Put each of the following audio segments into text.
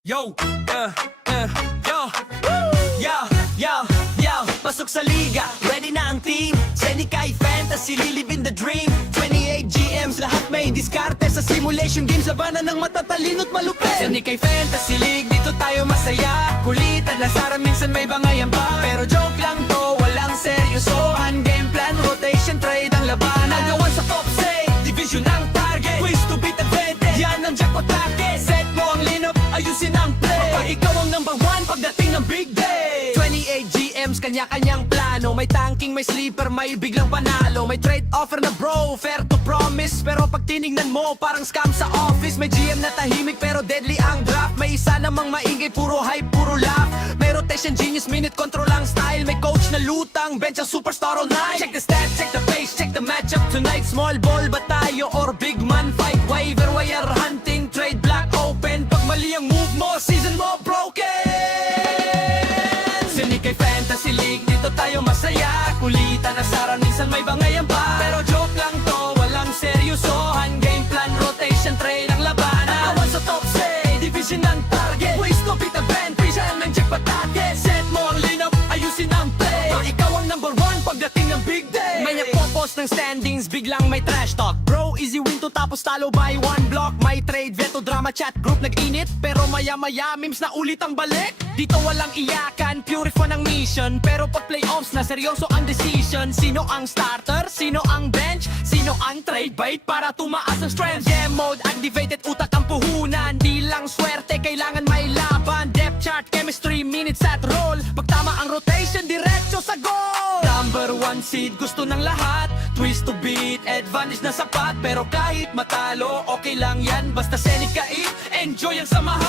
Yo, yo, yo, pasok sa liga, ready na ang team. Senikay Fantasy, lilibin the dream. 28 GMs, lahat may diskarte sa simulation games. Labanan ng matatalino't malupit. Senikay Fantasy League, dito tayo masaya. Kulitan, lasaran, minsan may bangayan pa. Pero joke lang to, walang seryosohan. Game plan, rotation, trade ang labanan. Nagawan sa top say, division ang target. Quiz to beat advantage, yan ang jackpot package. Set mo ang lineup, ayusin ang play. Kapag ikaw ang number one pagdating ng big day. 28 GMs, kanya-kanyang plano. May tanking, may sleeper, may biglang panalo. May trade offer na bro, fair to promise. Pero pag tinignan mo, parang scam sa office. May GM na tahimik pero deadly ang draft. May isa namang maingay, puro hype, puro laugh. May rotation genius, minute control ang style. May coach na lutang, bench ang superstar all night. Check the stats, check the pace, check the matchup tonight. Small ball ba tayo or big man fight? Waiver wire hunting, trade block open. Pag mali ang move mo, season mo broken. Senikay Fantasy League, dito tayo masaya. Kulitan na saran, minsan may bangayan pa. Pero joke lang to, walang seryosohan. Game plan, rotation, trade ang labanan. Nakawan sa top say, division ang target. Ways to beat the band, pisan ng jackpot target. Set mo ang lineup, ayusin ang play. Ikaw ang number one pagdating ng big day. May nagpo-post ng standings, biglang may trash talk. Bro, easy win to tapos talo by one block. May trade, veto, drama, chat, group nag-init. Pero maya-maya, memes na ulit ang balik. Dito walang iyakan, pure fun ang mission. Pero pag playoffs na, seryoso ang decision. Sino ang starter? Sino ang bench? Sino ang trade bait para tumaas ang strength? Game mode, activated, utak ang puhunan. Di lang swerte, kailangan may laban. Depth chart, chemistry, minutes at roll. Pag tama ang rotation, diretso sa goal. Number one seed, gusto ng lahat. Twist to beat, advantage na sapat. Pero kahit matalo, okay lang yan. Basta Senikay, enjoy ang samahan.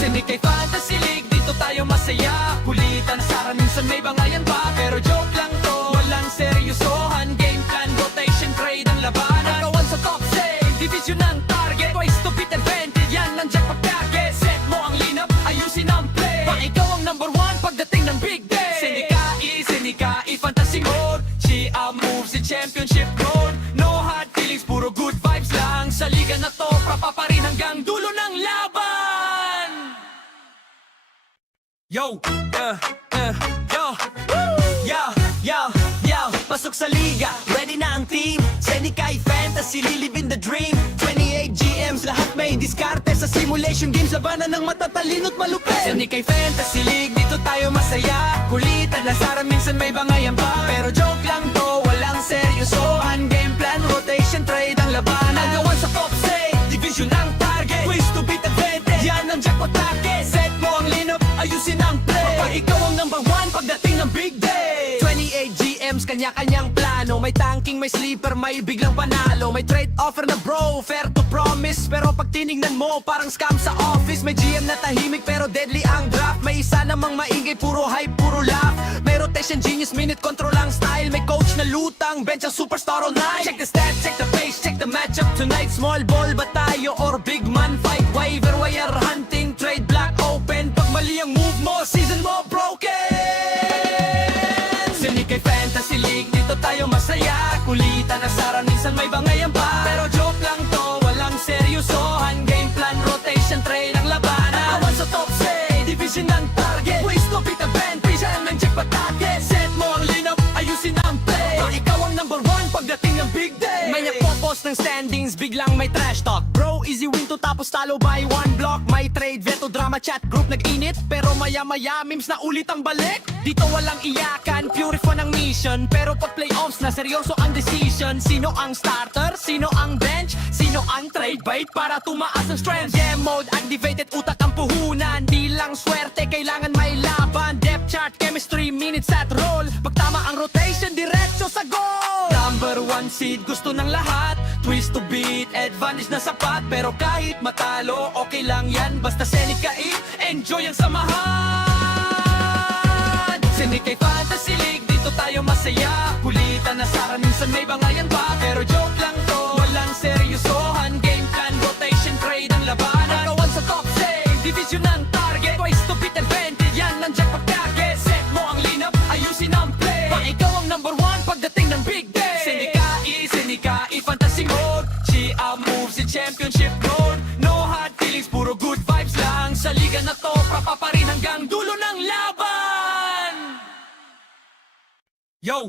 Senikay Fantasy League, dito tayo masaya. Kulitan, saran, minsan may bangayan pa. Pero joke lang to, walang seryosohan. Game plan, rotation, trade ang labanan. Nagawan sa top say, division ang target. Twice to beat advantage, yan ang jackpot package. Set mo ang lineup, ayusin ang play. Pag ikaw ang number one pagdating ng big day. Senikay Fantasy Mode. Chia moves in championship road. No hard feelings, puro good vibes lang. Sa liga na to, pa rin hanggang dulo ng laban. Yo, yo, pasok sa liga, ready na ang team. Senikay Fantasy, lilibin the dream. 28 GMs, lahat may diskarte sa simulation games. Labanan ng matatalino't malupit. Senikay Fantasy League, dito tayo masaya. Kulitan, lasaran, minsan may bangayan pa. Pero joke lang to, walang seryosohan. Game plan, rotation, trade ang labanan. Nagawan sa top say, division ang target. Quiz to beat advantage, yan ang jackpot package. Set mo ang lineup, ayusin ang play. Kapag ikaw ang number one pagdating ng big day. 28 GMs, kanya-kanyang plano. May tanking, may sleeper, may biglang panalo. May trade offer na bro, fair to promise. Pero pag tinignan mo, parang scam sa office. May GM na tahimik pero deadly ang draft. May isa namang maingay, puro hype, puro laugh. May rotation genius, minute control ang style. May coach na lutang, bench ang superstar all night. Check the stats, check the pace, check the matchup tonight. Small ball ba tayo or big man fight? Waiver wire hunting, trade block open. Pag mali ang move mo, season mo broken. Senikay Fantasy League, dito tayo masaya. Kulitan, nasaran, minsan may bangayan pa. Pero joke lang to, walang seryosohan. Game plan, rotation, trade ang labanan. Nakawan sa top say, division ang target. Ways to beat the band, pisan ng jackpot target. Set mo ang lineup, ayusin ang play. Ikaw ang number one pagdating ng big day. May nagpo-post ng standings, biglang may trash talk. Bro, easy win to tapos talo by one block. May trade, veto, drama, chat, group nag-init. Pero maya-maya, memes na ulit ang balik. Dito walang iyakan, pure fun ang mission. Pero pag playoffs na, seryoso ang decision. Sino ang starter? Sino ang bench? Sino ang trade bait para tumaas ang strength? Game mode, activated, utak ang puhunan. Di lang swerte, kailangan may laban. Depth chart, chemistry, minutes at roll. Pag tama ang rotation, diretso sa goal. Number one seed, gusto ng lahat. Twist to beat, advantage na sapat. Pero kahit matalo, okay lang yan. Basta Senikay, enjoy ang samahan. Senikay Fantasy League, dito tayo masaya. Kulitan, nasaran, minsan may bangayan pa. Pero joke lang to, walang seryosohan. Game plan, rotation, trade ang labanan. Nagawan sa top say, division ang target. Twice to beat advantage, yan ang jackpot package. Set mo ang lineup, ayusin ang play. Pag ikaw ang number one pagdating ng big day. Senikay Fantasy Mode. Chia moves in championship road. No hard feelings, liga na to, prapa pa rin hanggang dulo ng laban. Yo,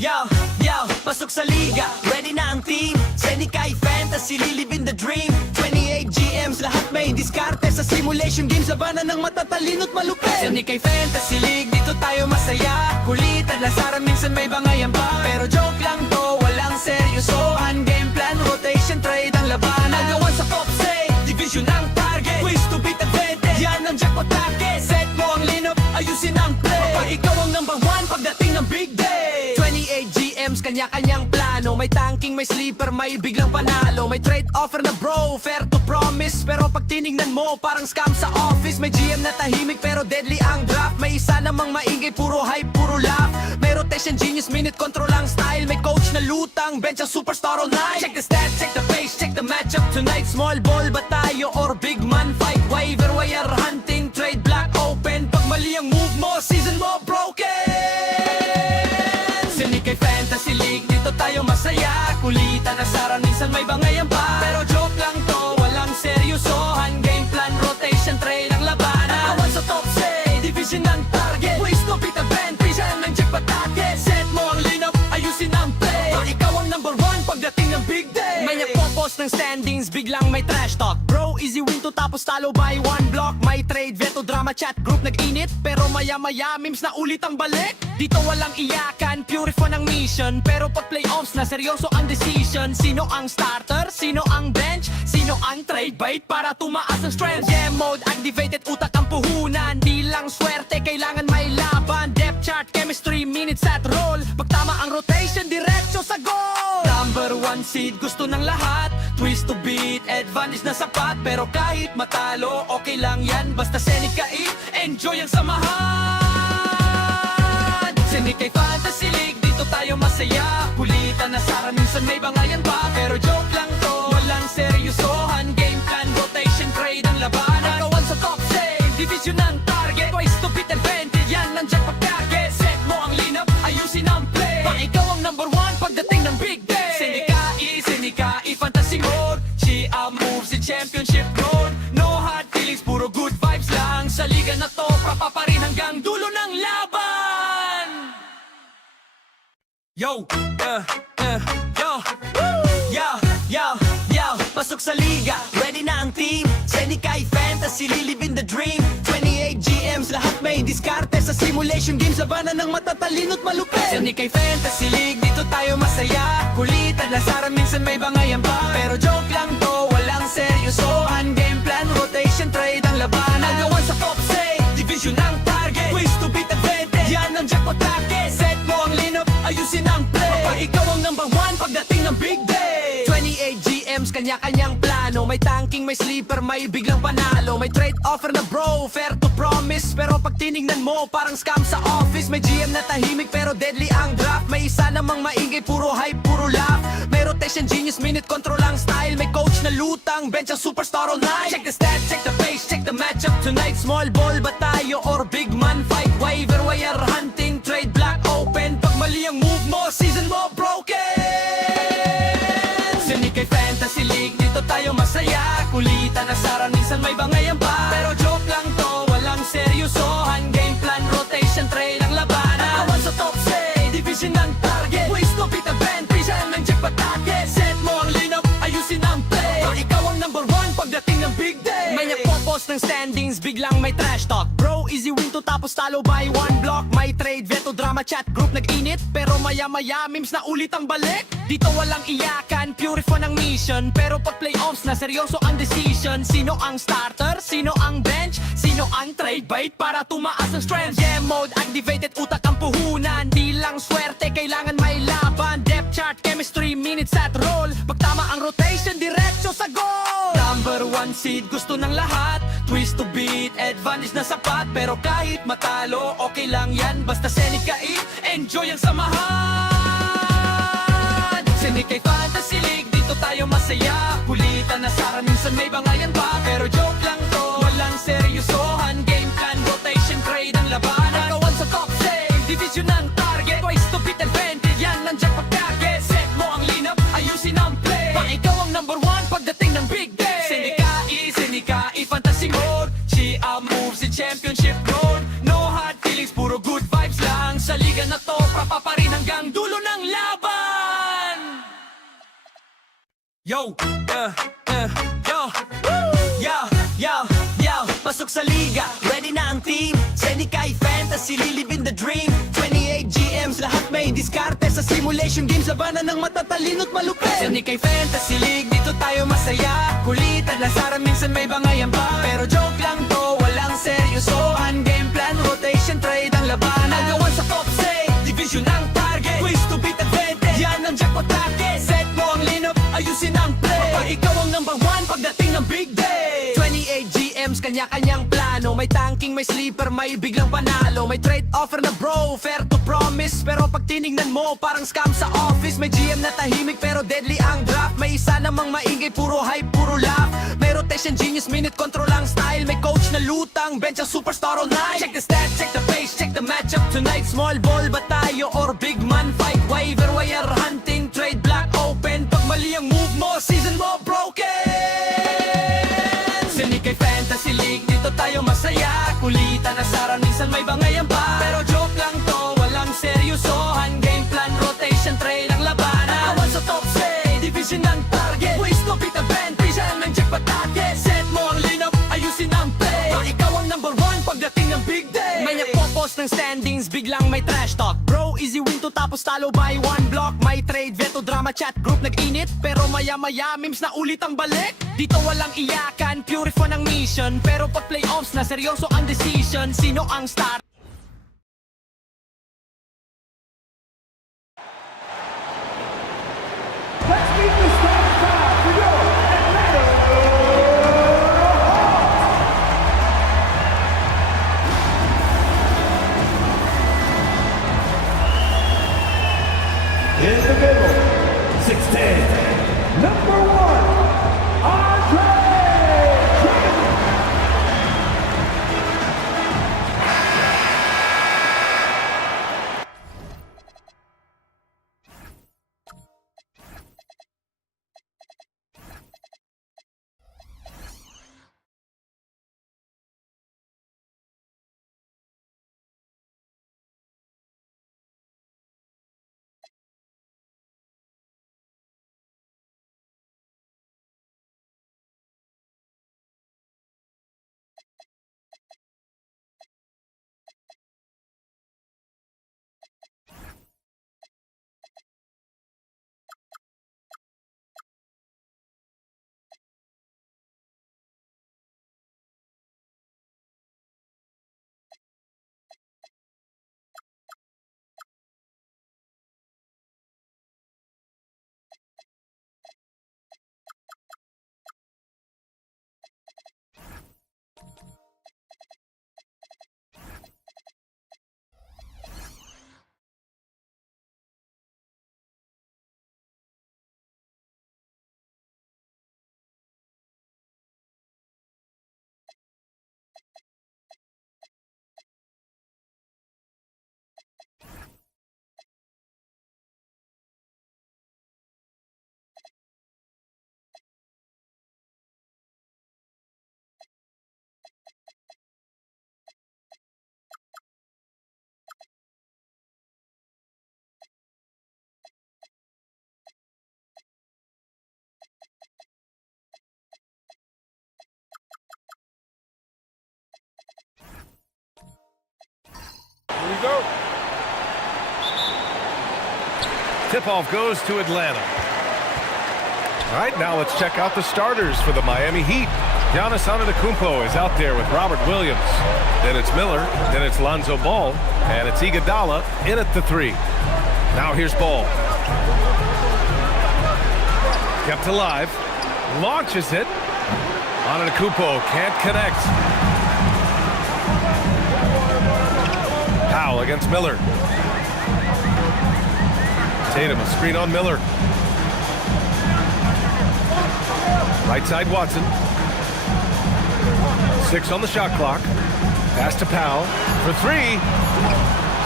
yo, yo, pasok sa liga, ready na ang team. Senikay Fantasy, lilibin the dream. 28 GMs, lahat may diskarte sa simulation games. Labanan ng matatalino't malupit. Senikay Fantasy League, dito tayo masaya. Kulitan, lasaran, minsan may bangayan pa. Pero joke lang to, walang seryosohan. Game plan, rotation, trade ang labanan. Nagawan sa top say, division ang target. Twist to beat advantage, yan ang jackpot target. Set mo ang lineup, ayusin ang play. Kapag ikaw ang number one, pagdating ng big day. 28 GMs, kanya-kanyang plano. May tanking, may sleeper, may biglang panalo. May trade offer na bro, fair to promise. Pero pag tinignan mo, parang scam sa office. May GM na tahimik, pero deadly ang draft. May isa namang maingay, puro hype, puro laugh. May rotation, genius, minute control ang style. May coach na lutang, bench ang superstar all night. Check the stats, check the pace, check the matchup tonight. Small ball ba tayo or big man fight? Waiver wire hunting, trade block open. Pag mali ang move mo, season mo broken. Senikay Fantasy League, dito tayo masaya. Kulitan, nasaran, minsan may bangayan pa. Pero joke lang to, walang seryosohan. Game plan, rotation, trade ang labanan. Nakawan sa top say, division ang target. Ways to beat the band, pisan ng jackpot target. Set mo ang lineup, ayusin ang play. Pag ikaw ang number one, pagdating ng big day. May nagpo-post ng standings, biglang may trash talk. Bro, easy win to tapos talo by one block. May trade, veto, drama, chat, group nag-init. Pero maya-maya, memes na ulit ang balik. Dito walang iyakan, pure fun ang mission. Pero pag playoffs na, seryoso ang decision. Sino ang starter? Sino ang bench? Sino ang trade bait para tumaas ang strength? Game mode, activated, utak ang puhunan. Di lang swerte, kailangan may laban. Depth chart, chemistry, minutes at roll. Pag tama ang rotation, diretso sa goal. Number one seed, gusto ng lahat. Twist to beat, advantage na sapat. Pero kahit matalo, okay lang yan. Basta Senikay, enjoy ang samahan. Senikay Fantasy League, dito tayo masaya. Kulitan, nasaran, minsan may bangayan pa. Pero joke lang to, walang seryosohan. Game plan, rotation, trade ang labanan. Nagawan sa top say, division ang target. Twice to beat advantage, yan ang jackpot target. Set mo ang lineup, ayusin ang play. Pag ikaw ang number one, pagdating ng big day. Senikay Fantasy Mode. Chia moves in championship mode. No hard feelings, puro good vibes lang. Sa liga na to, prapa pa rin hanggang dulo ng laban. Yo, yo, pasok sa liga, ready na ang team. Senikay Fantasy, lilibin the dream. 28 GMs, lahat may diskarte sa simulation games. Labanan ng matatalino't malupit. Senikay Fantasy League, dito tayo masaya. Kulitan, lasaran, minsan may bangayan pa. Pero joke lang to, walang seryosohan. Game plan, rotation, trade ang labanan. Nagawan sa top say, division ang target. Ways to beat advantage, yan ang jackpot target. Set mo ang lineup, ayusin ang play. Kapag ikaw ang number one, pagdating ng big day. 28 GMs, kanya-kanyang plano. May tanking, may sleeper, may biglang panalo. May trade offer na bro, fair to promise. Pero pag tinignan mo, parang scam sa office. May GM na tahimik, pero deadly ang draft. May isa namang maingay, puro hype, puro laugh. May rotation, genius, minute control ang style. May coach na lutang, bench ang superstar all night. Check the stats, check the pace, check the matchup tonight. Small ball ba tayo or big man fight? Waiver wire hunting, trade block open. Pag mali ang move mo, season mo broken. Senikay Fantasy League, dito tayo masaya. Kulitan, nasaran, minsan may bangayan pa. Pero joke lang to, walang seryosohan. Game plan, rotation, trade ang labanan. Nakawan sa top say, division ang target. Ways to beat the band, pisan ng jackpot target. Set mo ang lineup, ayusin ang play. Pag ikaw ang number one, pagdating ng big day. May nagpo-post ng standings, biglang may trash talk. Bro, easy win to tapos talo by one block. May trade, veto, drama, chat, group nag-init. Pero maya-maya, memes na ulit ang balik. Dito walang iyakan, pure fun ang mission. Pero pag playoffs na, seryoso ang decision. Sino ang starter? Sino ang bench? Sino ang trade bait para tumaas ang strength? Game mode, activated, utak ang puhunan. Di lang swerte, kailangan may laban. Depth chart, chemistry, minutes at roll. Pag tama ang rotation, diretso sa goal. Number one seed, gusto ng lahat. Twist to beat, advantage na sapat. Pero kahit matalo, okay lang yan. Basta Senikay, enjoy ang samahan. Senikay Fantasy League, dito tayo masaya. Kulitan, nasaran, minsan may bangayan pa. Pero joke lang to, walang seryosohan. Game plan, rotation, trade ang labanan. Nagawan sa top say, division ang target. Twice to beat advantage, yan ang jackpot target. Set mo ang lineup, ayusin ang play. Pag ikaw ang number one, pagdating ng big day. Senikay Seneca in fantasy mode. She moves in championship road. No hard feelings, puro good vibes lang. Sa liga na to, prapa pa rin hanggang dulo ng laban. Yo, yo, yo, pasok sa liga, ready na ang team. Seneca Fantasy, lilibin the dream. 28 GMs, lahat may diskarte. Sa simulation games, labanan ng matatalino't malupit. Seneca Fantasy League, dito tayo masaya. Kulitan lang sara, minsan may bangayan pa. Pero joke lang to, walang seryosohan. Game plan, rotation, trade ang labanan. Nagawan sa top say, division ang target. Twist to beat advantage, yan ang jackpot target. Set mo ang lineup, ayusin ang play. Kapag ikaw ang number one, pagdating ng big day. 28 GMs, kanya-kanyang plano. May tanking, may sleeper, may biglang panalo. May trade offer na bro, fair to promise. Pero pag tinignan mo, parang scam sa office. May GM na tahimik, pero deadly ang draft. May isa namang maingay, puro hype, puro laugh. May rotation genius, minute control ang style. May coach na lutang, bench ang superstar all night. Check the stats, check the pace, check the matchup tonight. Small ball ba tayo or big man fight? Waiver wire hunting, trade block open. Pag mali ang move mo, season mo broken. Seneca Fantasy League, dito tayo masaya. Kulitan na sara, minsan may bangayan pa. Pero joke lang to, walang seryosohan. Game plan, rotation, trade ang labanan. Nakawan sa top say, division ng target. Waste to beat the band, pisan ng jackpot target. Set mo ang lineup, ayusin ang play. Pero ikaw ang number one pagdating ng big day. May nagpo-post ng standings, biglang may trash talk. Bro, easy win to tapos talo by one block. May trade, veto, drama, chat, group nag-init. Pero maya-maya, memes na ulit ang balik. Dito walang iyakan, pure fun ang mission. Pero pag playoffs na, seryoso ang decision. Sino ang star? Let's meet the starting five for your Atlanta Hawks. In the middle, 6'10", number 1, Andre. Here we go. Tip-off goes to Atlanta. All right, now let's check out the starters for the Miami Heat. Giannis Antetokounmpo is out there with Robert Williams. Then it's Miller, then it's Lonzo Ball, and it's Iguodala in at the 3. Now here's Ball. Kept alive, launches it. Antetokounmpo can't connect. Powell against Miller. Tatum, a screen on Miller. Right side, Watson. 6 on the shot clock. Pass to Powell for 3.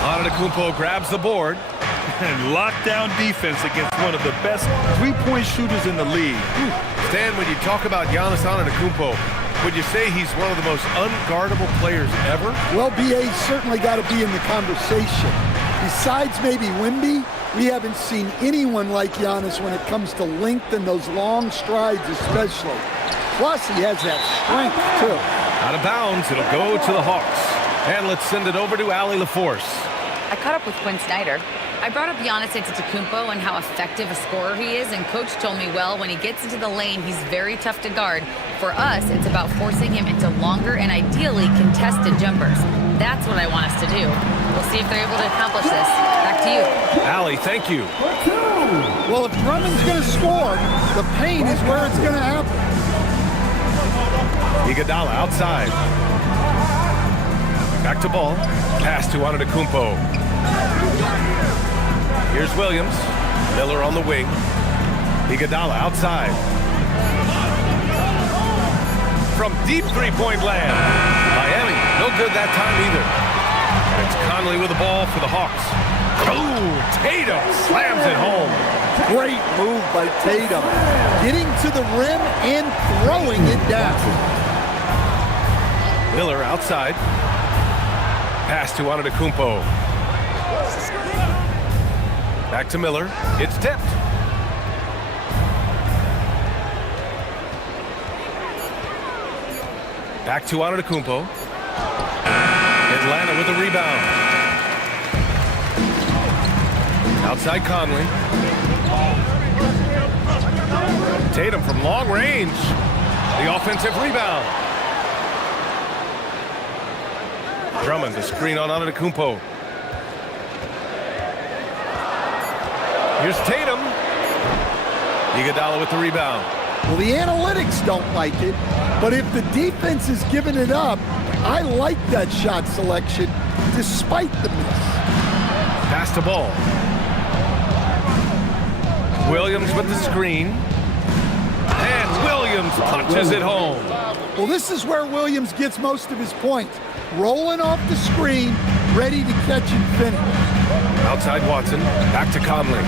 Antetokounmpo grabs the board. And lockdown defense against one of the best three-point shooters in the league. Stan, when you talk about Giannis Antetokounmpo, Would you say he's one of the most unguardable players ever? Well, BA's certainly got to be in the conversation. Besides maybe Wemby, we haven't seen anyone like Giannis when it comes to length and those long strides especially. Plus, he has that strength, too. Out of bounds, it'll go to the Hawks. And let's send it over to Allie LaForce. I caught up with Quinn Snyder. I brought up Giannis Antetokounmpo and how effective a scorer he is, and Coach told me, well, when he gets into the lane, he's very tough to guard. For us, it's about forcing him into longer and ideally contested jumpers. That's what I want us to do. We'll see if they're able to accomplish this. Back to you. Allie, thank you. Well, if Drummond's going to score, the paint is where it's going to happen. Iguodala outside. Back to ball. Pass to Antetokounmpo. Here's Williams. Miller on the wing. Iguodala outside. From deep three-point land. Miami, no good that time either. And it's Conley with the ball for the Hawks. Oh, Tatum slams it home. Great move by Tatum. Getting to the rim and throwing it down. Miller outside. Pass to Antetokounmpo. Back to Miller. It's tipped. Back to Antetokounmpo. Atlanta with the rebound. Outside Conley. Tatum from long range. The offensive rebound. Drummond, the screen on Antetokounmpo. Here's Tatum. Iguodala with the rebound. Well, the analytics don't like it, but if the defense is giving it up, I like that shot selection despite the miss. Pass to ball. Williams with the screen. And Williams punches it home. Well, this is where Williams gets most of his points. Rolling off the screen, ready to catch and finish. Outside Watson, back to Conley.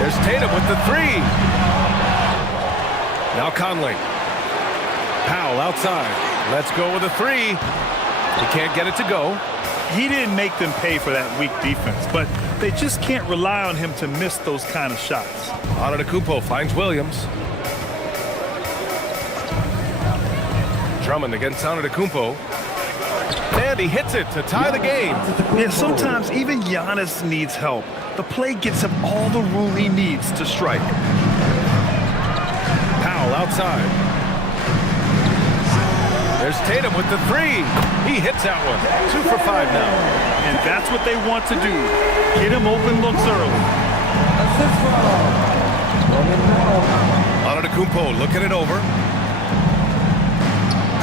There's Tatum with the three. Now Conley. Powell outside. Let's go with a three. He can't get it to go. He didn't make them pay for that weak defense, but they just can't rely on him to miss those kind of shots. Antetokounmpo finds Williams. Drummond against Antetokounmpo. And he hits it to tie the game. Yeah, sometimes even Giannis needs help. The play gets him all the room he needs to strike. Powell outside. There's Tatum with the three. He hits that one. 2 for 5 now. And that's what they want to do. Get him open looks early. Antetokounmpo looking it over.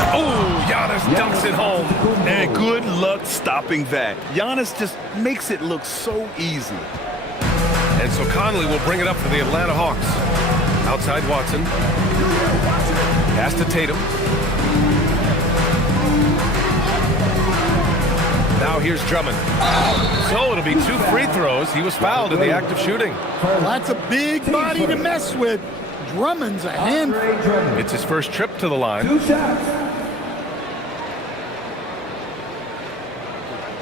Oh, Giannis dunks it home. And good luck stopping that. Giannis just makes it look so easy. And so Conley will bring it up for the Atlanta Hawks. Outside Watson. Pass to Tatum. Now here's Drummond. So it'll be 2 free throws. He was fouled in the act of shooting. Well, that's a big body to mess with. Drummond's a handful. It's his first trip to the line. 2 shots.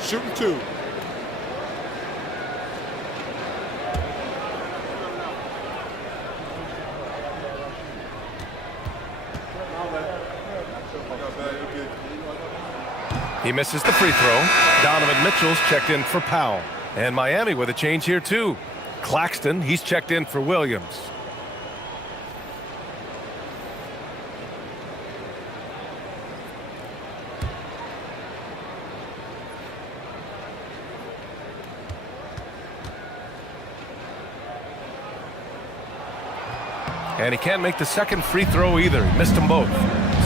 Shooting 2. He misses the free throw. Donovan Mitchell's checked in for Powell. And Miami with a change here too. Claxton, he's checked in for Williams. And he can't make the second free throw either. He missed them both.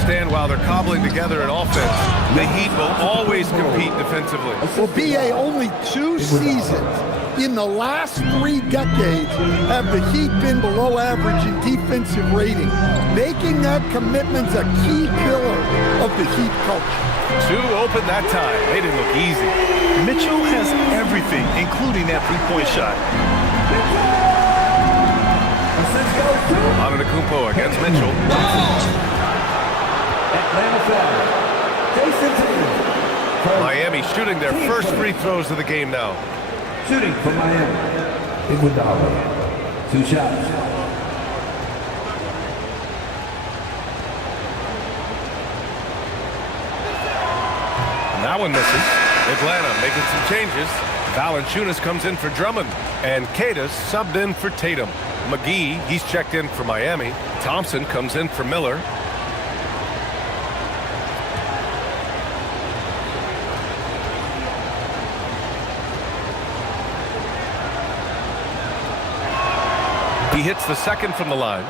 Stand while they're cobbling together in offense. The Heat will always compete defensively. Well, BA, only 2 seasons in the last 3 decades have the Heat been below average in defensive rating. Making that commitment's a key pillar of the Heat culture. 2 open that time. They didn't look easy. Mitchell has everything, including that three-point shot. Antetokounmpo against Mitchell. Miami shooting their first free throws of the game now. Shooting for Miami. Iguodala. 2 shots. That one misses. Atlanta making some changes. Valanciunas comes in for Drummond. And Cadus subbed in for Tatum. McGee, he's checked in for Miami. Thompson comes in for Miller. He hits the second from the line.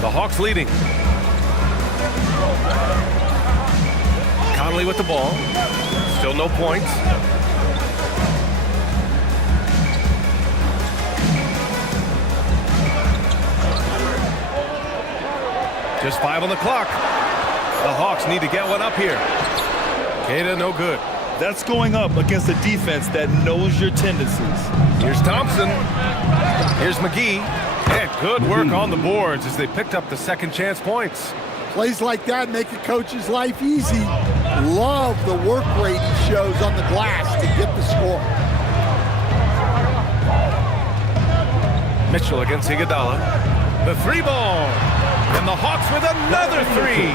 The Hawks leading. Conley with the ball. Still no points. Just 5 on the clock. The Hawks need to get one up here. Queta, no good. That's going up against a defense that knows your tendencies. Here's Thompson. Here's McGee. And good work on the boards as they picked up the second chance points. Plays like that make a coach's life easy. Love the work rate he shows on the glass to get the score. Mitchell against Iguodala. The 3-ball. And the Hawks with another 3.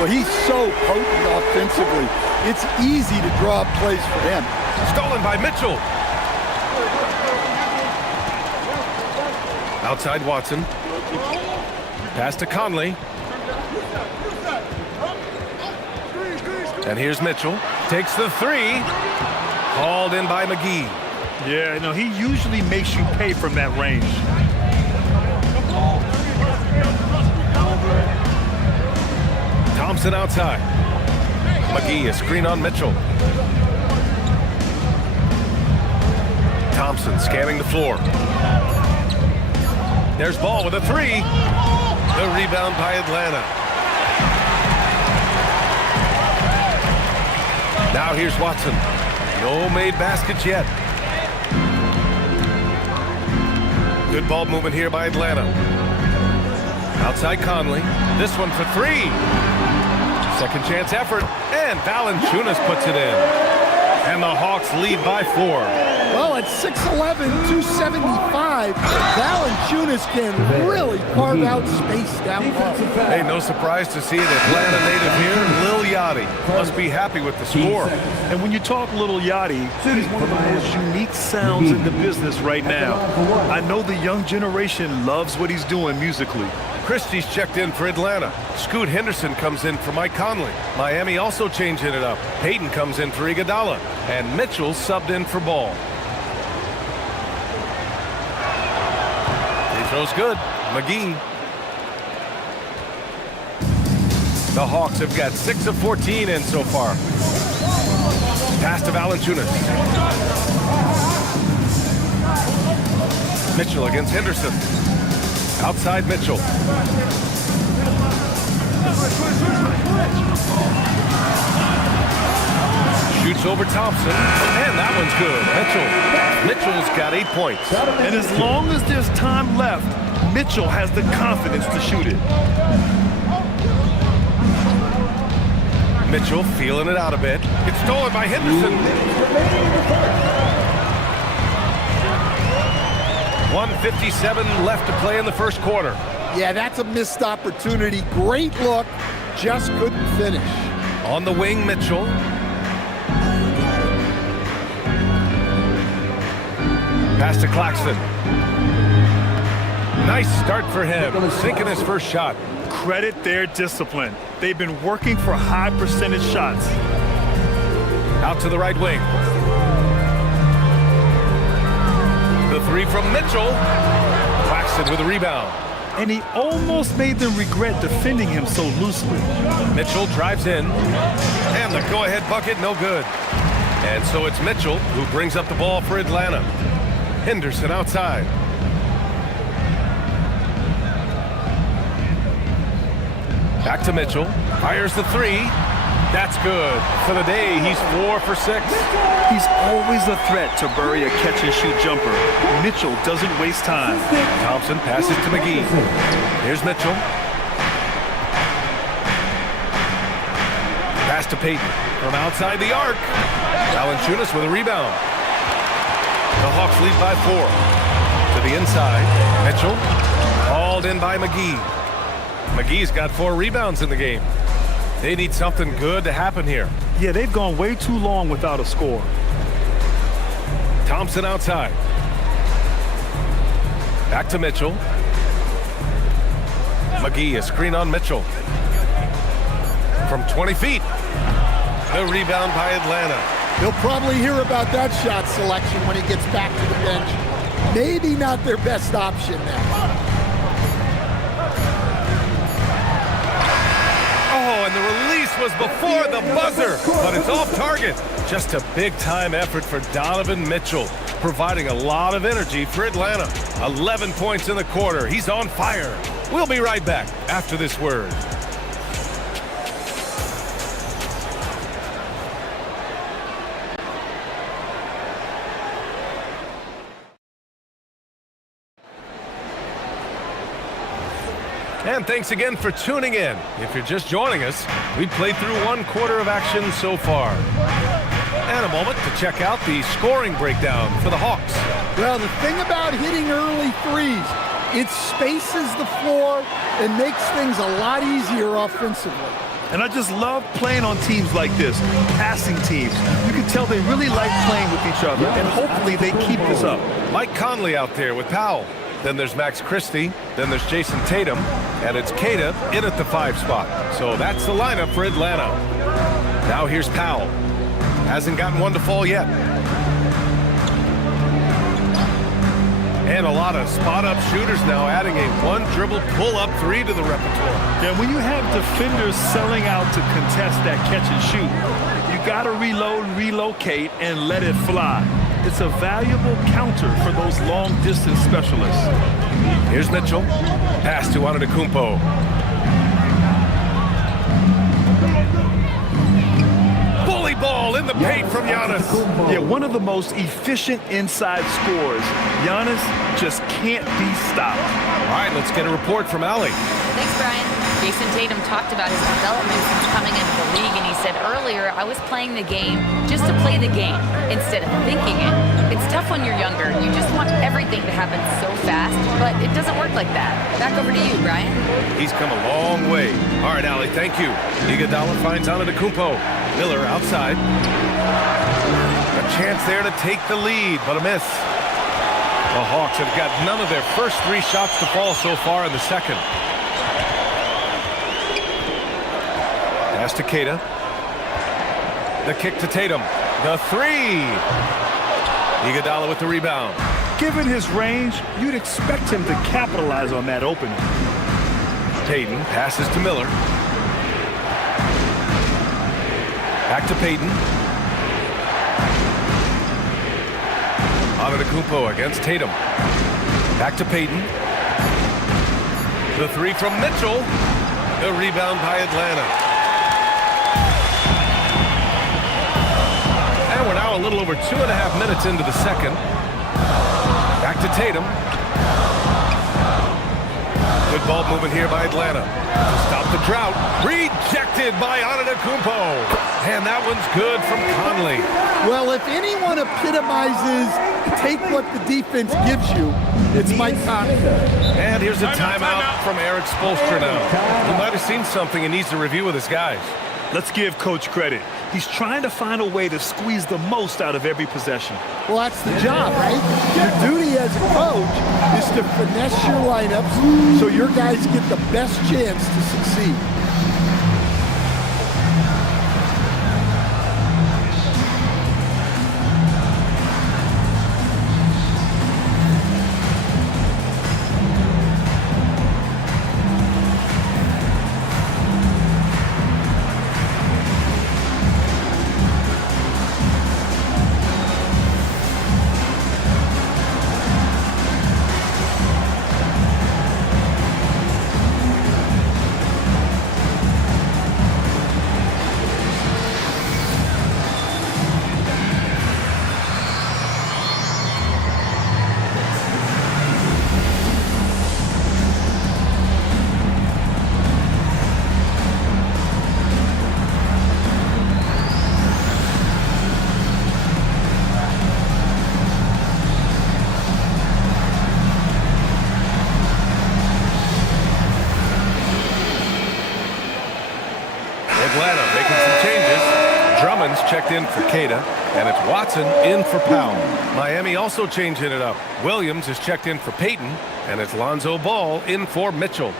Well, he's so potent offensively. It's easy to draw up plays for him. Stolen by Mitchell. Outside Watson. Pass to Conley. And here's Mitchell. Takes the 3. Hauled in by McGee. Yeah, you know, he usually makes you pay from that range. Thompson outside. McGee, a screen on Mitchell. Thompson scanning the floor. There's Ball with a 3. The rebound by Atlanta. Now here's Watson. No made baskets yet. Good ball movement here by Atlanta. Outside Conley. This one for 3. Second chance effort. And Valanciunas puts it in. And the Hawks lead by 4. Well, at 6'11", 275, Valanciunas can really carve out space down low. Hey, no surprise to see an Atlanta native here, Lil Yachty. Must be happy with the score. And when you talk Little Yachty, he's one of the most unique sounds in the business right now. I know the young generation loves what he's doing musically. Christie's checked in for Atlanta. Scoot Henderson comes in for Mike Conley. Miami also changing it up. Payton comes in for Iguodala. And Mitchell subbed in for Ball. He throws good. McGee. The Hawks have got 6 of 14 in so far. Pass to Valanciunas. Mitchell against Henderson. Outside Mitchell. Shoots over Thompson. And that one's good. Mitchell's got 8 points. And as long as there's time left, Mitchell has the confidence to shoot it. Mitchell feeling it out a bit. It's stolen by Henderson. 1:57 left to play in the first quarter. Yeah, that's a missed opportunity. Great look, just couldn't finish. On the wing, Mitchell. Pass to Claxton. Nice start for him, sinking his first shot. Credit their discipline. They've been working for high percentage shots. Out to the right wing. The 3 from Mitchell. Claxton with a rebound. And he almost made them regret defending him so loosely. Mitchell drives in. And the go-ahead bucket, no good. And so it's Mitchell who brings up the ball for Atlanta. Henderson outside. Back to Mitchell. Fires the 3. That's good. For the day, he's 4 for 6. He's always a threat to bury a catch-and-shoot jumper. Mitchell doesn't waste time. Thompson passes to McGee. Here's Mitchell. Pass to Payton from outside the arc. Valanciunas with a rebound. The Hawks lead by 4. To the inside, Mitchell. Hauled in by McGee. McGee's got 4 rebounds in the game. They need something good to happen here. Yeah, they've gone way too long without a score. Thompson outside. Back to Mitchell. McGee, a screen on Mitchell. From 20 feet. The rebound by Atlanta. He'll probably hear about that shot selection when he gets back to the bench. Maybe not their best option now. Oh, and the release was before the buzzer, but it's off target. Just a big-time effort for Donovan Mitchell, providing a lot of energy for Atlanta. 11 points in the quarter. He's on fire. We'll be right back after this word. And thanks again for tuning in. If you're just joining us, we've played through 1 quarter of action so far. And a moment to check out the scoring breakdown for the Hawks. Well, the thing about hitting early threes, it spaces the floor and makes things a lot easier offensively. And I just love playing on teams like this, passing teams. You can tell they really like playing with each other, and hopefully they keep this up. Mike Conley out there with Powell. Then there's Max Christie. Then there's Jason Tatum. And it's Queta in at the 5 spot. So that's the lineup for Atlanta. Now here's Powell. Hasn't gotten one to fall yet. And a lot of spot-up shooters now, adding a 1-dribble pull-up 3 to the repertoire. Yeah, when you have defenders selling out to contest that catch and shoot, you got to reload, relocate, and let it fly. It's a valuable counter for those long-distance specialists. Here's Mitchell. Pass to Antetokounmpo. Bully ball in the paint from Giannis. Yeah, one of the most efficient inside scorers. Giannis just can't be stopped. All right, let's get a report from Allie. Thanks, Brian. Jason Tatum talked about his development since coming into the league, and he said earlier, I was playing the game just to play the game instead of thinking it. It's tough when you're younger. You just want everything to happen so fast, but it doesn't work like that. Back over to you, Brian. He's come a long way. All right, Allie, thank you. Iguodala finds Antetokounmpo. Miller outside. A chance there to take the lead, but a miss. The Hawks have got none of their first 3 shots to fall so far in the second. Pass to Queta. The kick to Tatum. The 3. Iguodala with the rebound. Given his range, you'd expect him to capitalize on that opening. Payton passes to Miller. Back to Payton. Antetokounmpo against Tatum. Back to Payton. The 3 from Mitchell. The rebound by Atlanta. And we're now a little over 2.5 minutes into the second. Back to Tatum. Good ball movement here by Atlanta. To stop the drought. Rejected by Antetokounmpo. And that one's good from Conley. Well, if anyone epitomizes take what the defense gives you, it's Mike Conley. And here's a timeout from Eric Spoelstra now. He might have seen something he needs to review with his guys. Let's give Coach credit. He's trying to find a way to squeeze the most out of every possession. Well, that's the job, right? Your duty as a coach is to finesse your lineups so your guys get the best chance to succeed. Atlanta making some changes. Drummond's checked in for Cada, and it's Watson in for Powell. Miami also changing it up. Williams is checked in for Payton, and it's Lonzo Ball in for Mitchell.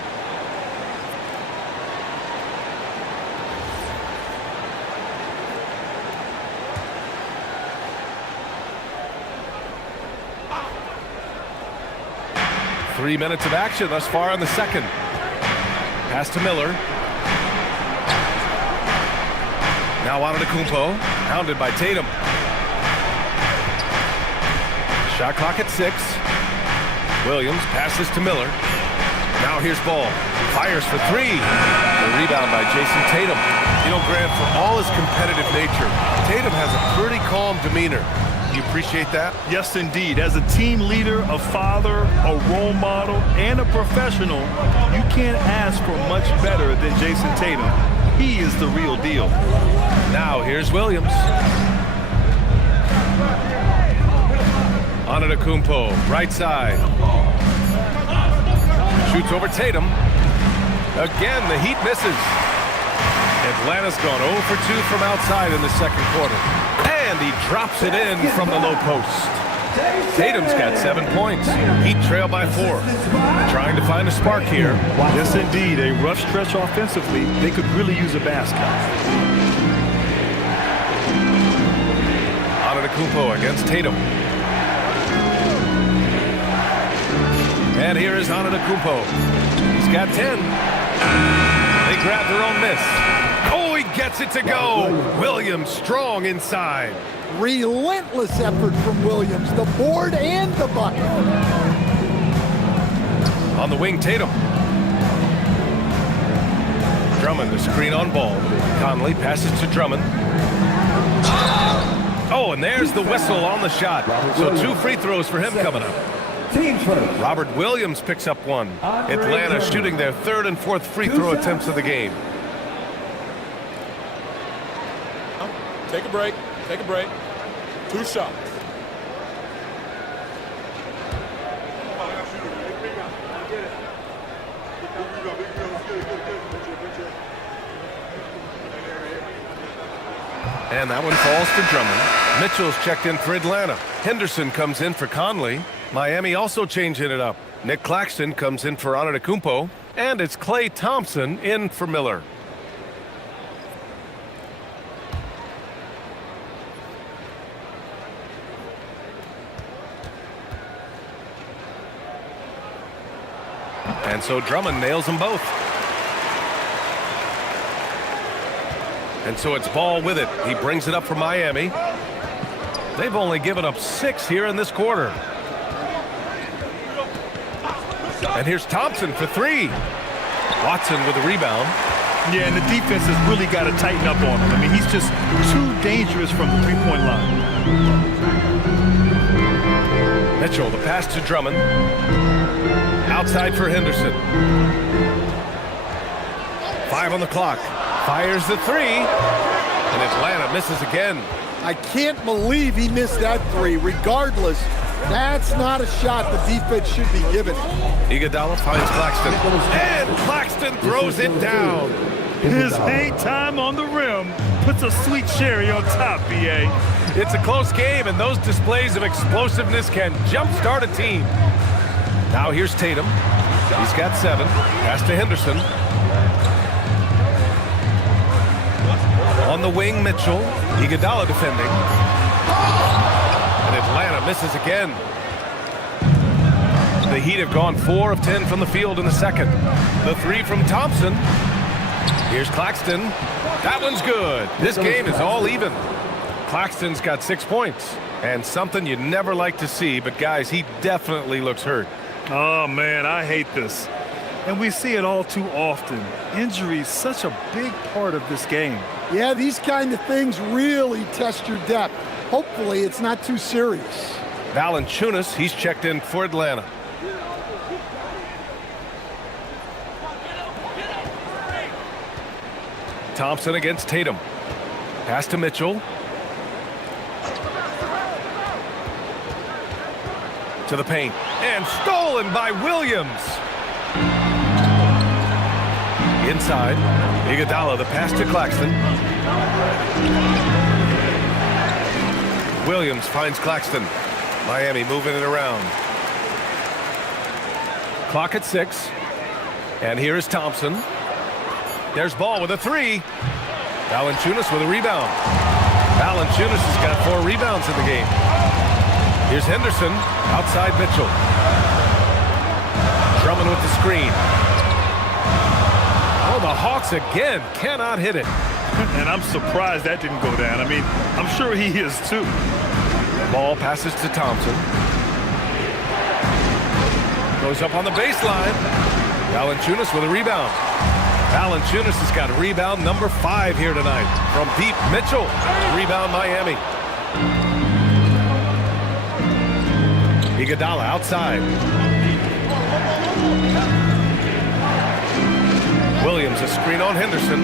Three minutes of action thus far in the second. Pass to Miller. Now Antetokounmpo, hounded by Tatum. Shot clock at 6. Williams passes to Miller. Now here's Ball. Fires for 3. The rebound by Jason Tatum. You know, Grant, for all his competitive nature, Tatum has a pretty calm demeanor. You appreciate that? Yes, indeed. As a team leader, a father, a role model, and a professional, you can't ask for much better than Jason Tatum. He is the real deal. Now here's Williams. Antetokounmpo, right side. Shoots over Tatum. Again, the Heat misses. Atlanta's gone 0 for 2 from outside in the second quarter. And he drops it in from the low post. Tatum's got 7 points. Heat trail by 4. Trying to find a spark here. Yes, indeed. A rough stretch offensively. They could really use a basket. Antetokounmpo against Tatum. And here is Antetokounmpo. He's got 10. They grab their own miss. Oh, he gets it to go. Williams strong inside. Relentless effort from Williams, the board and the bucket. On the wing, Tatum. Drummond, the screen on Ball. Conley passes to Drummond. Oh, and there's the whistle on the shot. So 2 free throws for him coming up. Team first. Robert Williams picks up 1. Atlanta shooting their 3rd and 4th free throw attempts of the game. Take a break. Take a break. 2 shots. And that one falls to Drummond. Mitchell's checked in for Atlanta. Henderson comes in for Conley. Miami also changing it up. Nick Claxton comes in for Antetokounmpo. And it's Klay Thompson in for Miller. And so Drummond nails them both. And so it's Ball with it. He brings it up for Miami. They've only given up 6 here in this quarter. And here's Thompson for 3. Watson with the rebound. Yeah, and the defense has really got to tighten up on him. I mean, he's just too dangerous from the three-point line. Mitchell, the pass to Drummond. Outside for Henderson. 5 on the clock. Fires the 3. And Atlanta misses again. I can't believe he missed that 3. Regardless, that's not a shot the defense should be giving him. Iguodala finds Claxton. And Claxton throws it down. His hang time on the rim puts a sweet cherry on top, B.A. It's a close game, and those displays of explosiveness can jumpstart a team. Now here's Tatum. He's got 7. Pass to Henderson. On the wing, Mitchell. Iguodala defending. And Atlanta misses again. The Heat have gone 4 of 10 from the field in the second. The 3 from Thompson. Here's Claxton. That one's good. This game is all even. Claxton's got 6 points. And something you never like to see, but guys, he definitely looks hurt. Oh, man, I hate this. And we see it all too often. Injury is such a big part of this game. Yeah, these kind of things really test your depth. Hopefully, it's not too serious. Valanciunas, he's checked in for Atlanta. Thompson against Tatum. Pass to Mitchell. To the paint. And stolen by Williams. Inside. Iguodala, the pass to Claxton. Williams finds Claxton. Miami moving it around. Clock at 6. And here is Thompson. There's Ball with a 3. Valanciunas with a rebound. Valanciunas has got 4 rebounds in the game. Here's Henderson outside Mitchell. Drummond with the screen. Oh, the Hawks again cannot hit it. And I'm surprised that didn't go down. I mean, I'm sure he is too. Ball passes to Thompson. Goes up on the baseline. Valanciunas with a rebound. Valanciunas has got rebound number 5 here tonight. From deep, Mitchell. Rebound Miami. Iguodala outside. Williams, a screen on Henderson.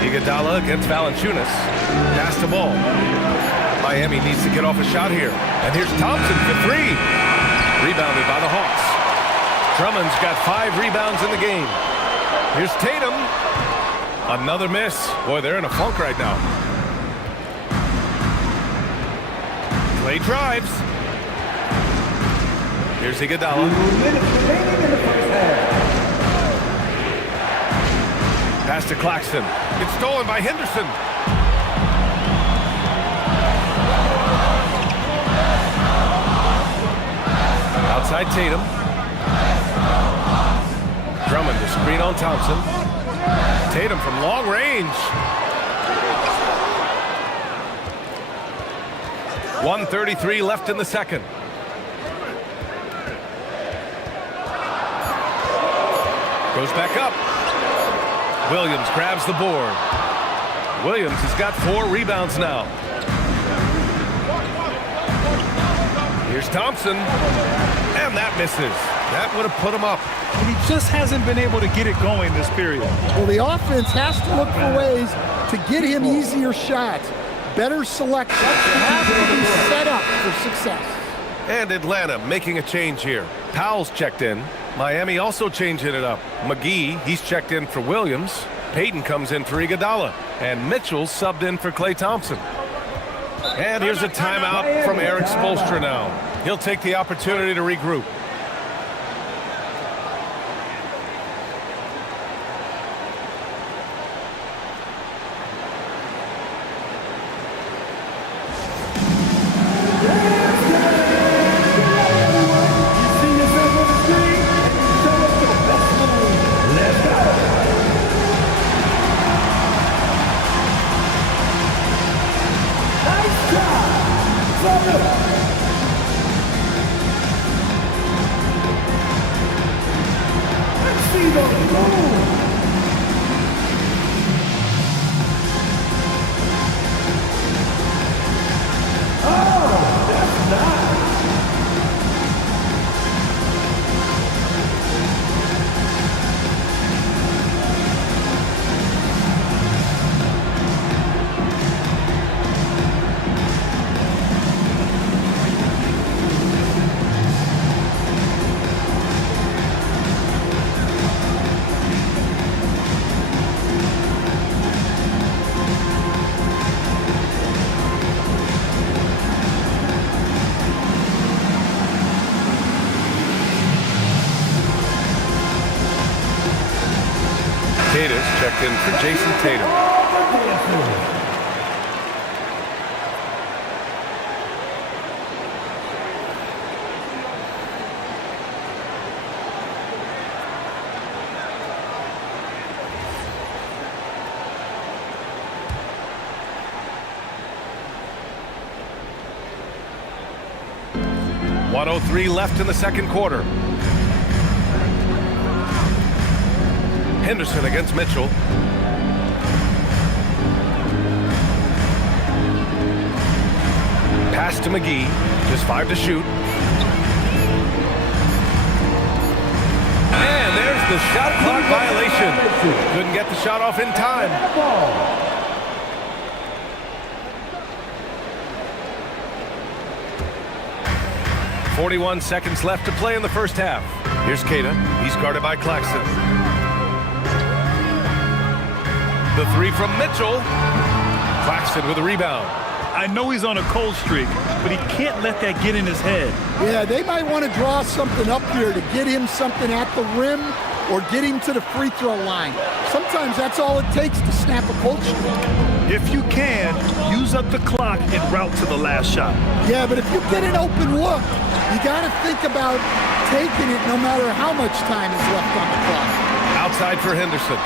Iguodala against Valanciunas. Pass the ball. Miami needs to get off a shot here. And here's Thompson for 3. Rebounded by the Hawks. Drummond's got 5 rebounds in the game. Here's Tatum. Another miss. Boy, they're in a funk right now. Clay drives. Here's Iguodala. Pass to Claxton. It's stolen by Henderson. Outside Tatum. Drummond, the screen on Thompson. Tatum from long range. 1:33 left in the second. Goes back up. Williams grabs the board. Williams has got 4 rebounds now. Here's Thompson. And that misses. That would have put him up. And he just hasn't been able to get it going this period. Well, the offense has to look for ways to get him easier shots. Better selection. You have to be set up for success. And Atlanta making a change here. Powell's checked in. Miami also changing it up. McGee, he's checked in for Williams. Payton comes in for Iguodala. And Mitchell subbed in for Klay Thompson. And here's a timeout from Eric Spoelstra now. He'll take the opportunity to regroup. Checked in for Jason Tatum. .103 left in the second quarter. Henderson against Mitchell. Pass to McGee. Just 5 to shoot. And there's the shot clock violation. Couldn't get the shot off in time. 41 seconds left to play in the first half. Here's Kata. He's guarded by Claxton. The three from Mitchell. Claxton with a rebound. I know he's on a cold streak, but he can't let that get in his head. Yeah, they might want to draw something up here to get him something at the rim or get him to the free throw line. Sometimes that's all it takes to snap a cold streak. If you can, use up the clock en route to the last shot. Yeah, but if you get an open look, you got to think about taking it no matter how much time is left on the clock. Outside for Henderson.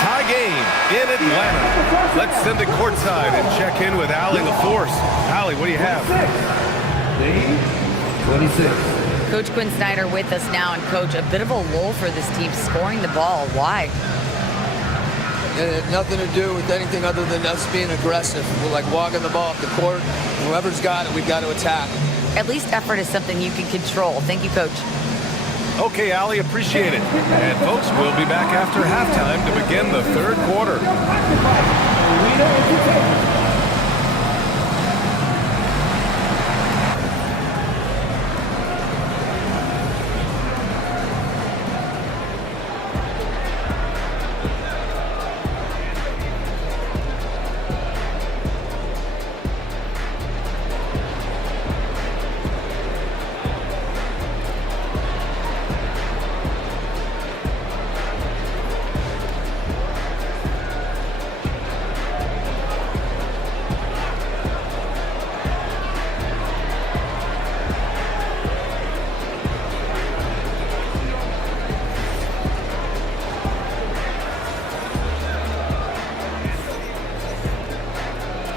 Tie game in Atlanta. Let's send it courtside and check in with Allie LaForce. Allie, what do you have? 26. Coach Quinn Snyder with us now, and Coach, a bit of a lull for this team scoring the ball. Why? It had nothing to do with anything other than us being aggressive. We're like walking the ball up the court. Whoever's got it, we've got to attack. At least effort is something you can control. Thank you, Coach. Okay, Allie, appreciate it. And folks, we'll be back after halftime to begin the third quarter.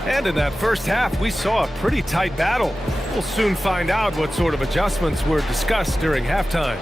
And in that first half, we saw a pretty tight battle. We'll soon find out what sort of adjustments were discussed during halftime.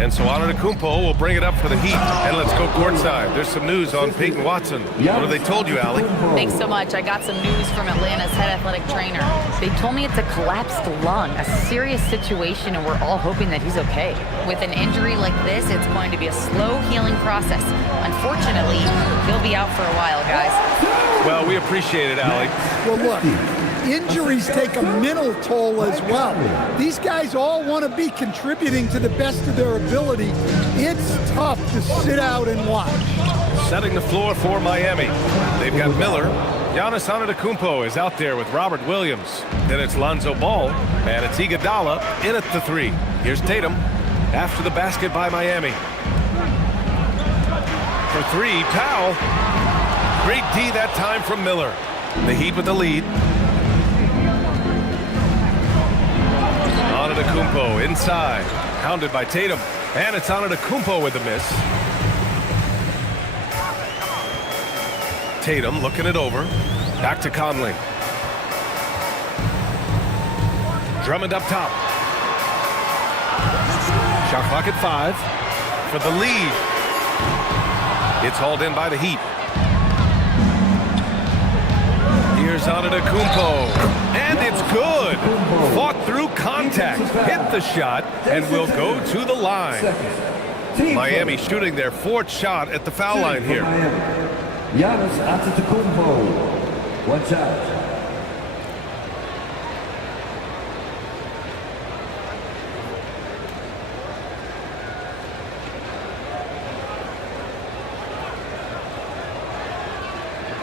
And so Antetokounmpo will bring it up for the Heat. And let's go courtside. There's some news on Peyton Watson. What have they told you, Allie? Thanks so much. I got some news from Atlanta's head athletic trainer. They told me it's a collapsed lung, a serious situation, and we're all hoping that he's okay. With an injury like this, it's going to be a slow healing process. Unfortunately, he'll be out for a while, guys. Well, we appreciate it, Allie. Well, look, injuries take a mental toll as well. These guys all want to be contributing to the best of their ability. It's tough to sit out and watch. Setting the floor for Miami. They've got Miller. Giannis Antetokounmpo is out there with Robert Williams. Then it's Lonzo Ball, and it's Iguodala in at the three. Here's Tatum after the basket by Miami. For three, Powell. Great D that time from Miller. The Heat with the lead. Antetokounmpo inside, hounded by Tatum, and it's Antetokounmpo with the miss. Tatum looking it over, back to Conley. Drummond up top. Shot clock at 5 for the lead. It's hauled in by the Heat. Here's Antetokounmpo, and it's good. Fought through contact, hit the shot, and will go to the line. Miami shooting their 4th shot at the foul line here. Giannis Antetokounmpo. 1 shot.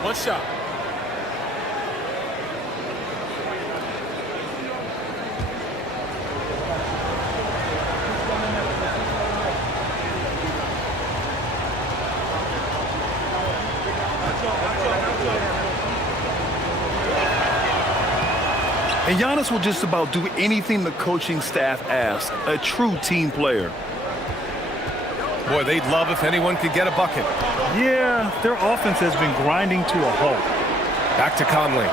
One shot. And Giannis will just about do anything the coaching staff asks. A true team player. Boy, they'd love if anyone could get a bucket. Yeah, their offense has been grinding to a halt. Back to Conley.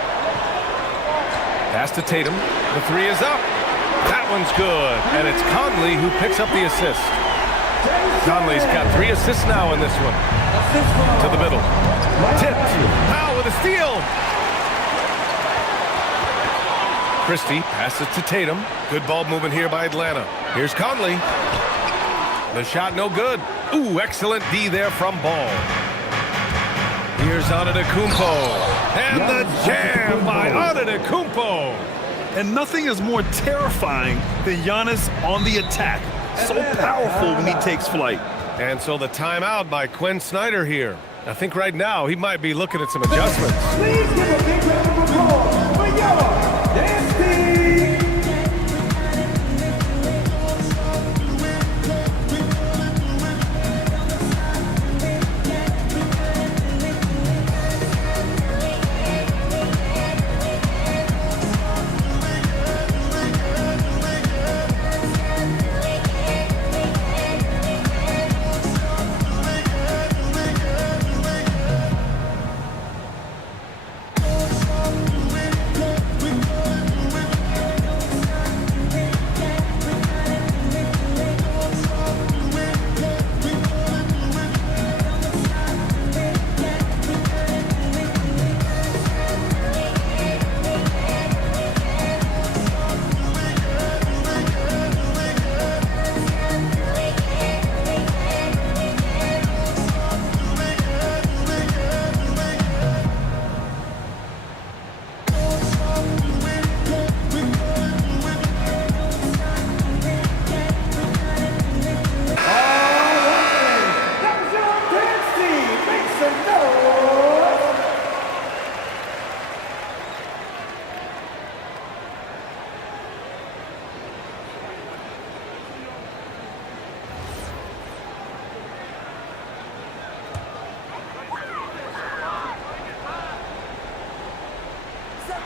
Pass to Tatum. The three is up. That one's good. And it's Conley who picks up the assist. Conley's got 3 assists now in this one. To the middle. Tipped. Powell with a steal. Christie passes to Tatum. Good ball movement here by Atlanta. Here's Conley. The shot no good. Ooh, excellent D there from Ball. Here's Antetokounmpo. And the jam by Antetokounmpo. And nothing is more terrifying than Giannis on the attack. So powerful when he takes flight. And so the timeout by Quinn Snyder here. I think right now he might be looking at some adjustments. Please give a big round of applause for your dance team.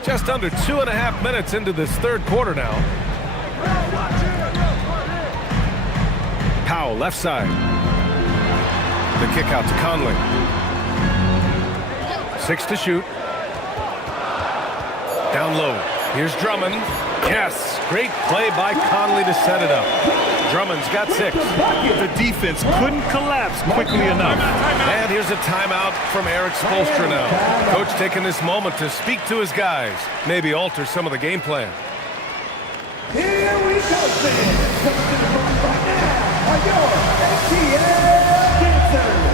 Just under 2.5 minutes into this third quarter now. Powell, left side. The kick out to Conley. 6 to shoot. Down low. Here's Drummond. Yes, great play by Conley to set it up. Drummond's got 6. The defense couldn't collapse quickly enough. And here's a timeout from Eric Spoelstra now. Coach taking this moment to speak to his guys, maybe alter some of the game plan. Here we go, fans. Coming to the front right now are your SFL dancers.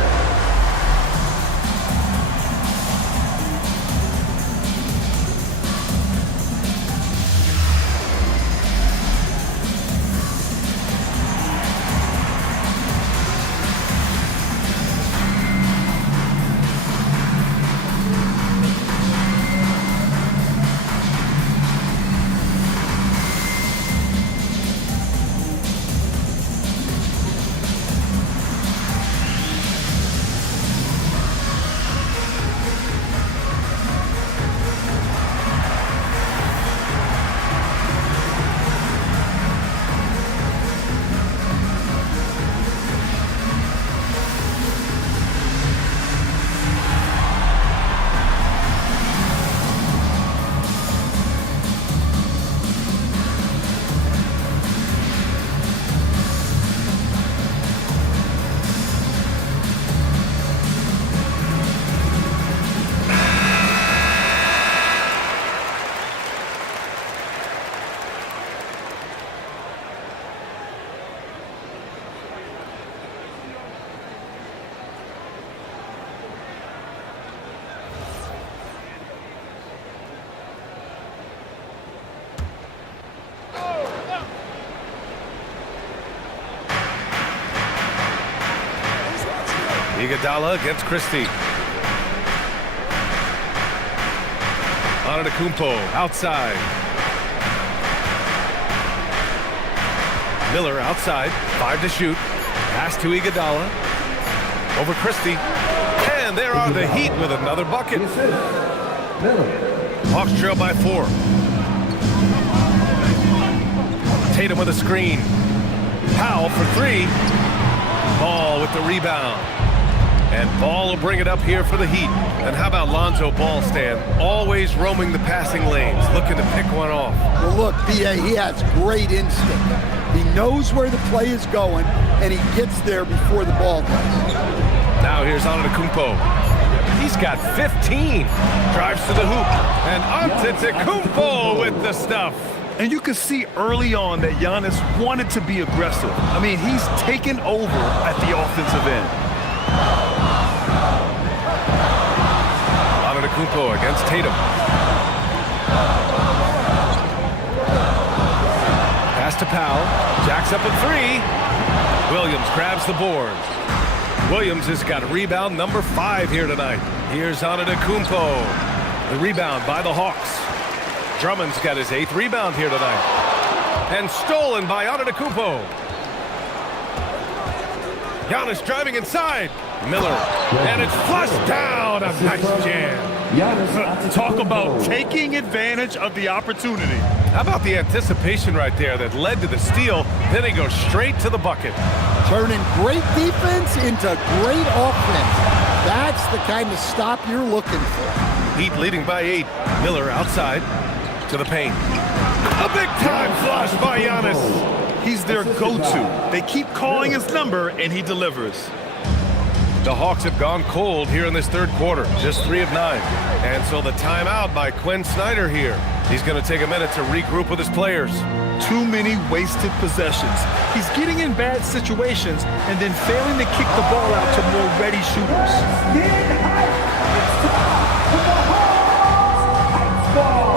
Iguodala against Christie. Antetokounmpo outside. Miller outside. 5 to shoot. Pass to Iguodala. Over Christie. And there are the Heat with another bucket. Hawks trail by 4. Tatum with a screen. Powell for 3. Ball with the rebound. And Ball will bring it up here for the Heat. And how about Lonzo Ball, Stan? Always roaming the passing lanes, looking to pick one off. Well, look, B.A., he has great instinct. He knows where the play is going, and he gets there before the ball does. Now here's Antetokounmpo. He's got 15. Drives to the hoop. And Antetokounmpo with the stuff. And you can see early on that Giannis wanted to be aggressive. I mean, he's taken over at the offensive end. Antetokounmpo against Tatum. Pass to Powell. Jacks up a three. Williams grabs the board. Williams has got rebound number 5 here tonight. Here's Antetokounmpo. The rebound by the Hawks. Drummond's got his 8th rebound here tonight. And stolen by Antetokounmpo. Giannis driving inside. Miller. And it's flushed down. A nice jam. Talk about taking advantage of the opportunity. How about the anticipation right there that led to the steal? Then he goes straight to the bucket. Turning great defense into great offense. That's the kind of stop you're looking for. Heat leading by 8. Miller outside to the paint. A big-time flush by Giannis. He's their go-to. They keep calling his number, and he delivers. The Hawks have gone cold here in this third quarter. Just 3 of 9. And so the timeout by Quinn Snyder here. He's going to take a minute to regroup with his players. Too many wasted possessions. He's getting in bad situations and then failing to kick the ball out to more ready shooters. It's time for the Hawks ball.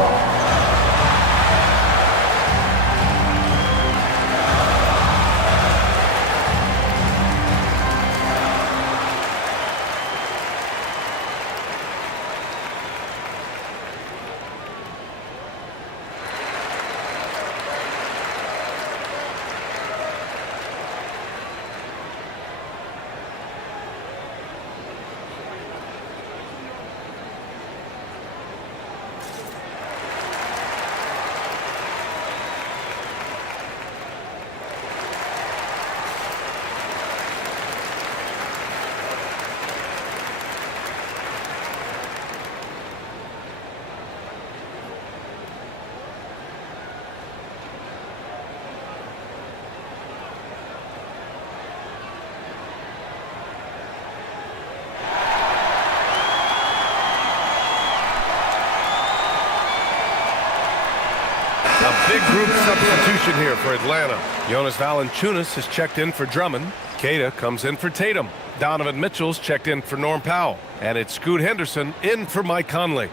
A big group substitution here for Atlanta. Jonas Valanciunas has checked in for Drummond. Queta comes in for Tatum. Donovan Mitchell's checked in for Norm Powell. And it's Scoot Henderson in for Mike Conley.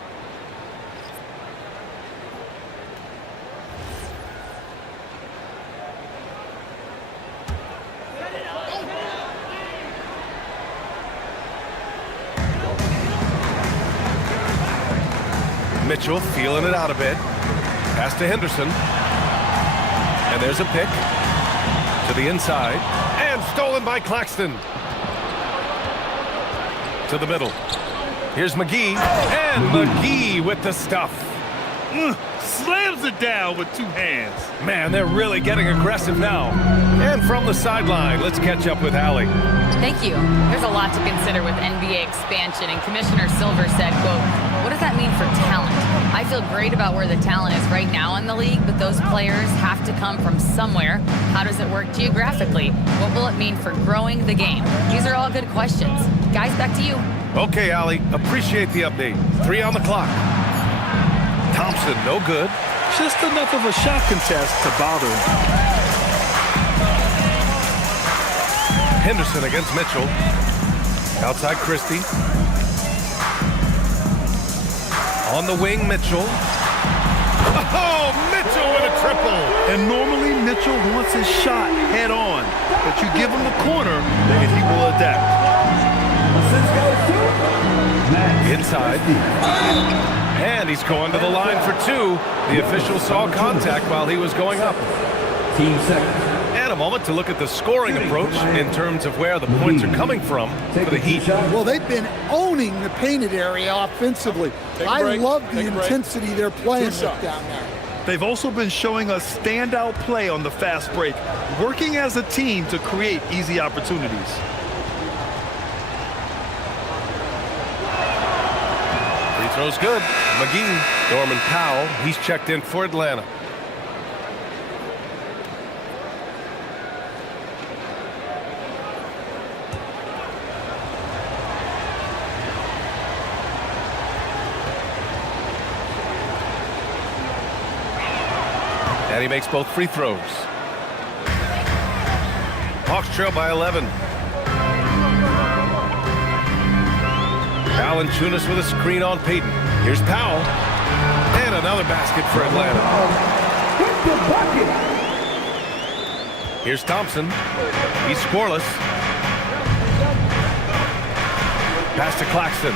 Mitchell feeling it out a bit. Pass to Henderson. And there's a pick to the inside. And stolen by Claxton. To the middle. Here's McGee. And McGee with the stuff. Slams it down with 2 hands. Man, they're really getting aggressive now. And from the sideline, let's catch up with Allie. Thank you. There's a lot to consider with NBA expansion, and Commissioner Silver said, quote, "What does that mean for talent? I feel great about where the talent is right now in the league, but those players have to come from somewhere. How does it work geographically? What will it mean for growing the game?" These are all good questions. Guys, back to you. Okay, Allie, appreciate the update. 3 on the clock. Thompson, no good. Just enough of a shot contest to bother him. Henderson against Mitchell. Outside Christie. On the wing, Mitchell. Oh, Mitchell with a triple. And normally Mitchell wants his shot head on, but you give him the corner and he will adapt. Inside. And he's going to the line for 2. The official saw contact while he was going up. Team second. And a moment to look at the scoring approach in terms of where the points are coming from for the Heat. Well, they've been owning the painted area offensively. Take a I break. love the Take a break. intensity they're playing with shots. down there. They've also been showing us standout play on the fast break, working as a team to create easy opportunities. Free throw's good. McGee. Norman Powell, he's checked in for Atlanta. And he makes both free throws. Hawks trail by 11. Valanciunas with a screen on Payton. Here's Powell. And another basket for Atlanta. Get the bucket. Here's Thompson. He's scoreless. Pass to Claxton.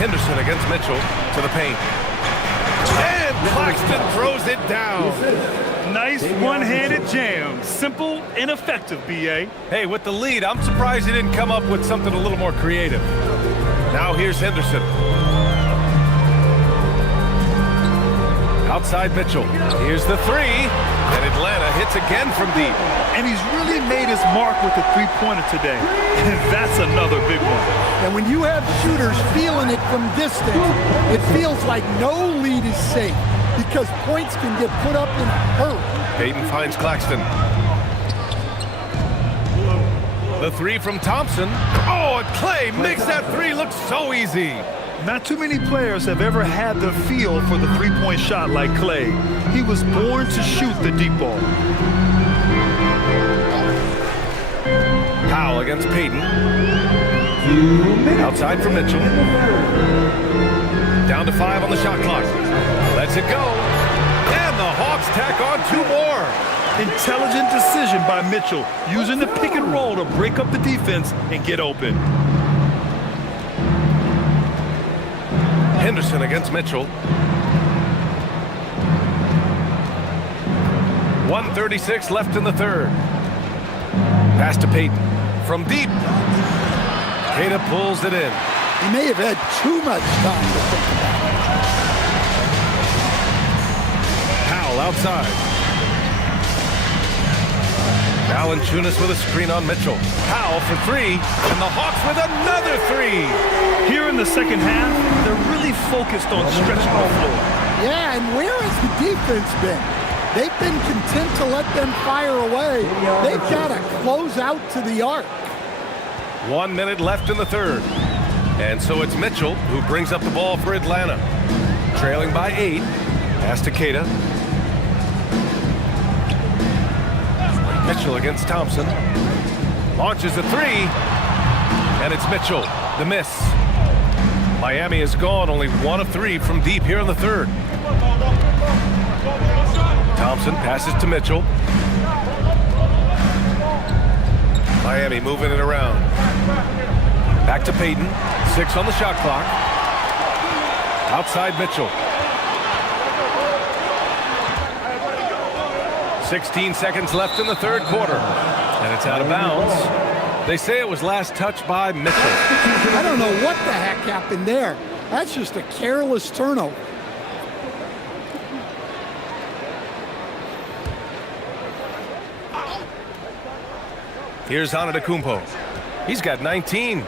Henderson against Mitchell to the paint. And Claxton throws it down. Nice one-handed jam. Simple and effective, B.A. Hey, with the lead, I'm surprised he didn't come up with something a little more creative. Now here's Henderson. Outside Mitchell. Here's the three. And Atlanta hits again from deep. And he's really made his mark with the three-pointer today. And that's another big one. And when you have shooters feeling it from distance, it feels like no lead is safe because points can get put up in a hurry. Payton finds Claxton. The three from Thompson. Oh, and Clay makes that three look so easy. Not too many players have ever had the feel for the three-point shot like Clay. He was born to shoot the deep ball. Powell against Payton. Outside for Mitchell. Down to 5 on the shot clock. Lets it go. And the Hawks tack on 2 more. Intelligent decision by Mitchell, using the pick and roll to break up the defense and get open. Henderson against Mitchell. 1:36 left in the third. Pass to Payton. From deep. Queta pulls it in. He may have had too much time to think about it. Powell outside. Valanciunas with a screen on Mitchell. Powell for 3. And the Hawks with another 3. Here in the second half, they're really focused on stretching the floor. Yeah, and where has the defense been? They've been content to let them fire away. They've got to close out to the arc. 1 minute left in the third. And so it's Mitchell who brings up the ball for Atlanta. Trailing by 8. Pass to Queta. Mitchell against Thompson. Launches a 3. And it's Mitchell. The miss. Miami is gone, only 1 of 3 from deep here in the third. Thompson passes to Mitchell. Miami moving it around. Back to Payton. 6 on the shot clock. Outside Mitchell. 16 seconds left in the third quarter. And it's out of bounds. They say it was last touched by Mitchell. I don't know what the heck happened there. That's just a careless turnover. Here's Antetokounmpo. He's got 19.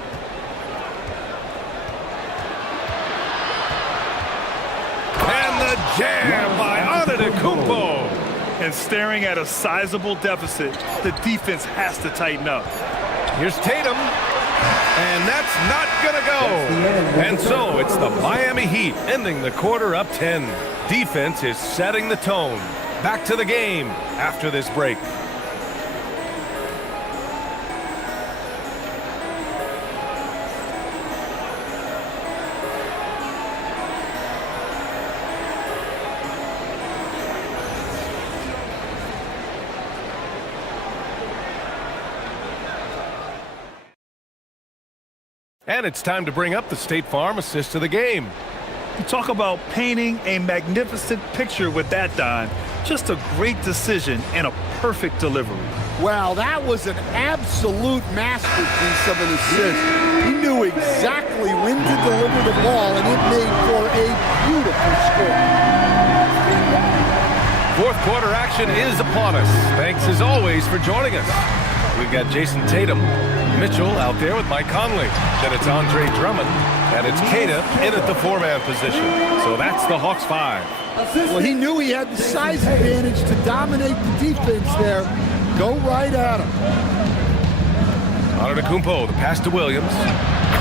And the jam by Antetokounmpo. And staring at a sizable deficit, the defense has to tighten up. Here's Tatum. And that's not gonna go. And so it's the Miami Heat ending the quarter up 10. Defense is setting the tone. Back to the game after this break. And it's time to bring up the State Farm assist of the game. You talk about painting a magnificent picture with that, Don. Just a great decision and a perfect delivery. Wow, that was an absolute masterpiece of an assist. He knew exactly when to deliver the ball, and it made for a beautiful score. Fourth quarter action is upon us. Thanks as always for joining us. We've got Jason Tatum, Mitchell out there with Mike Conley. Then it's Andre Drummond, and it's Queta in at the 4-man position. So that's the Hawks 5. Well, he knew he had the size advantage to dominate the defense there. Go right at him. Antetokounmpo, the pass to Williams.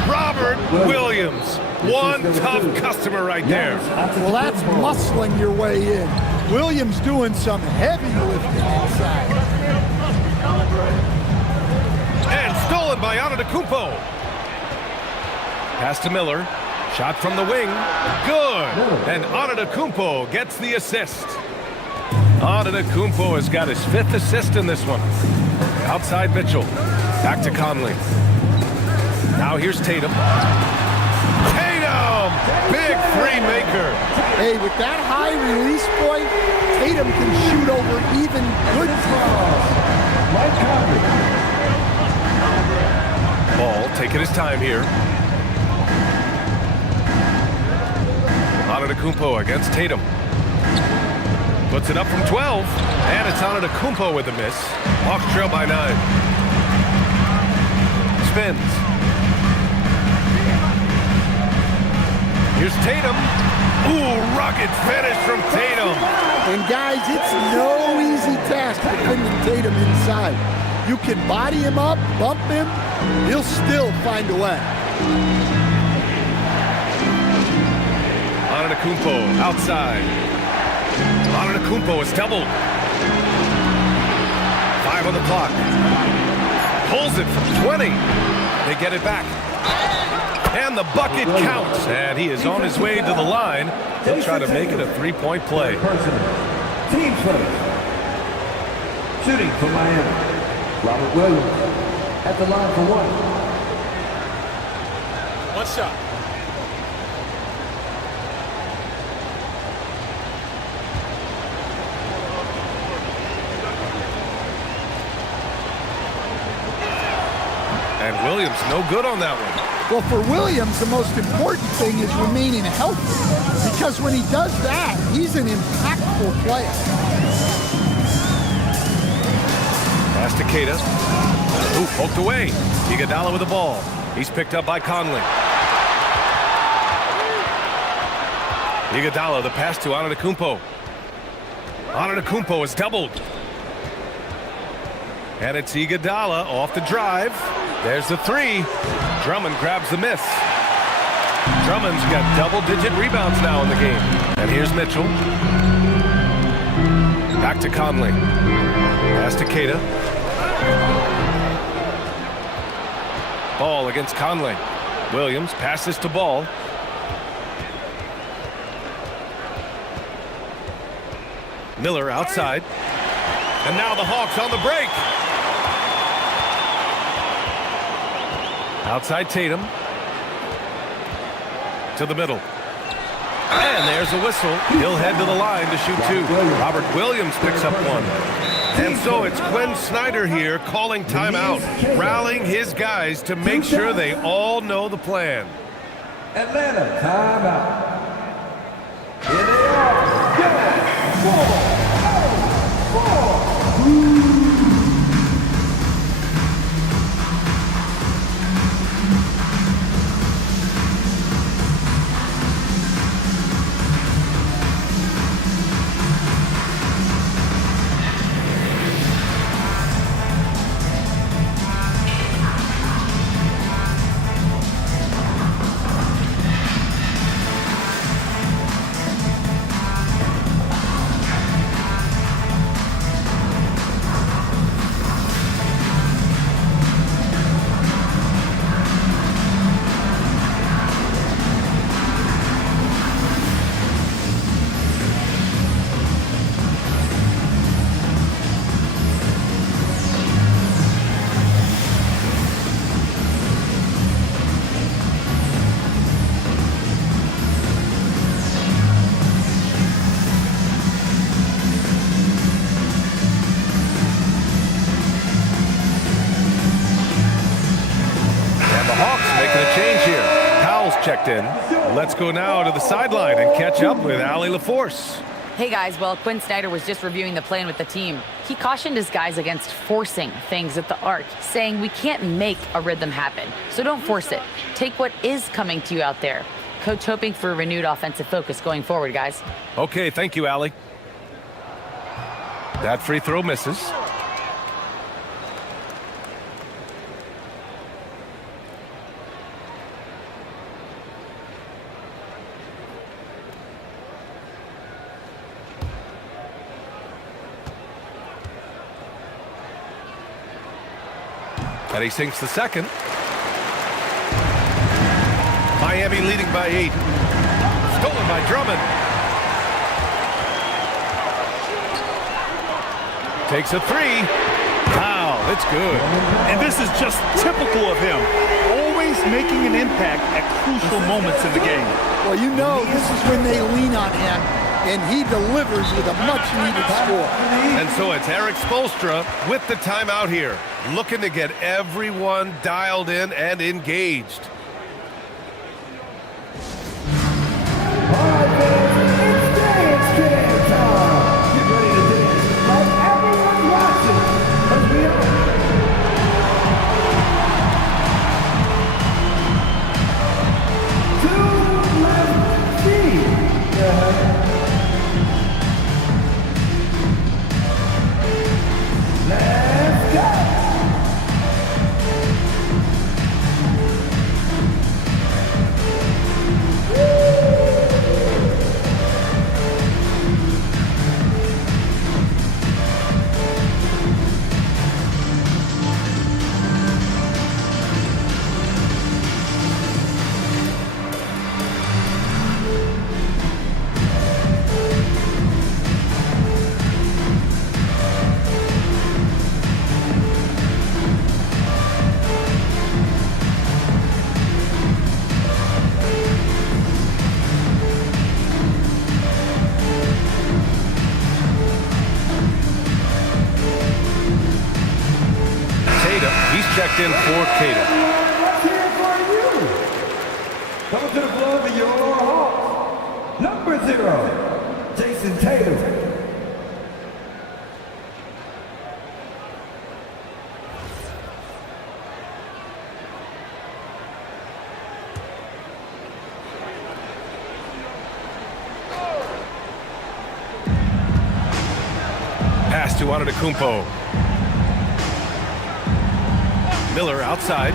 Robert Williams. One tough customer right there. Well, that's muscling your way in. Williams doing some heavy lifting inside. And stolen by Antetokounmpo. Pass to Miller. Shot from the wing. Good. And Antetokounmpo gets the assist. Antetokounmpo has got his 5th assist in this one. Outside Mitchell. Back to Conley. Now here's Tatum. Tatum! Big free maker. Hey, with that high release point, Tatum can shoot over even good teams. Ball taking his time here. Antetokounmpo against Tatum. Puts it up from 12. And it's Antetokounmpo with a miss. Hawks trail by 9. Spins. Here's Tatum. Ooh, rugged finish from Tatum. And guys, it's no easy task defending Tatum inside. You can body him up, bump him, he'll still find a way. Antetokounmpo outside. Antetokounmpo is doubled. 5 on the clock. Pulls it from 20. They get it back. And the bucket counts. And he is on his way to the line. He'll try to make it a 3-point play. Team first. Shooting for Miami. Robert Williams at the line for 1. One shot. And Williams no good on that one. Well, for Williams, the most important thing is remaining healthy. Because when he does that, he's an impactful player. Pass to Keita. Ooh, poked away. Iguodala with the ball. He's picked up by Conley. Iguodala, the pass to Antetokounmpo. Antetokounmpo is doubled. And it's Iguodala off the drive. There's the 3. Drummond grabs the miss. Drummond's got double-digit rebounds now in the game. And here's Mitchell. Back to Conley. Pass to Keita. Ball against Conley. Williams passes to Ball. Miller outside. And now the Hawks on the break. Outside Tatum. To the middle. And there's a whistle. He'll head to the line to shoot 2. Robert Williams picks up 1. And so it's Quinn Snyder here calling timeout, rallying his guys to make sure they all know the plan. Atlanta, timeout. Here they are. Checked in. Let's go now to the sideline and catch up with Allie LaForce. Hey guys, well, Quinn Snyder was just reviewing the plan with the team. He cautioned his guys against forcing things at the arc, saying we can't make a rhythm happen, so don't force it. Take what is coming to you out there. Coach hoping for a renewed offensive focus going forward, guys. Okay, thank you, Allie. That free throw misses. And he sinks the second. Miami leading by 8. Stolen by Drummond. Takes a 3. Wow, it's good. And this is just typical of him. Always making an impact at crucial moments in the game. Well, you know this is when they lean on him, and he delivers with a much-needed score. And so it's Eric Spoelstra with the timeout here, looking to get everyone dialed in and engaged. All right, fans, it's dance can time. Get ready to dance like everyone's watching, 'cause we are. Two left feet. Let's go. He's checked in for Tatum. Let's hear it for you. Coming to the floor for your Hawks, number 0, Jason Tatum. Pass to Antetokounmpo. Miller outside.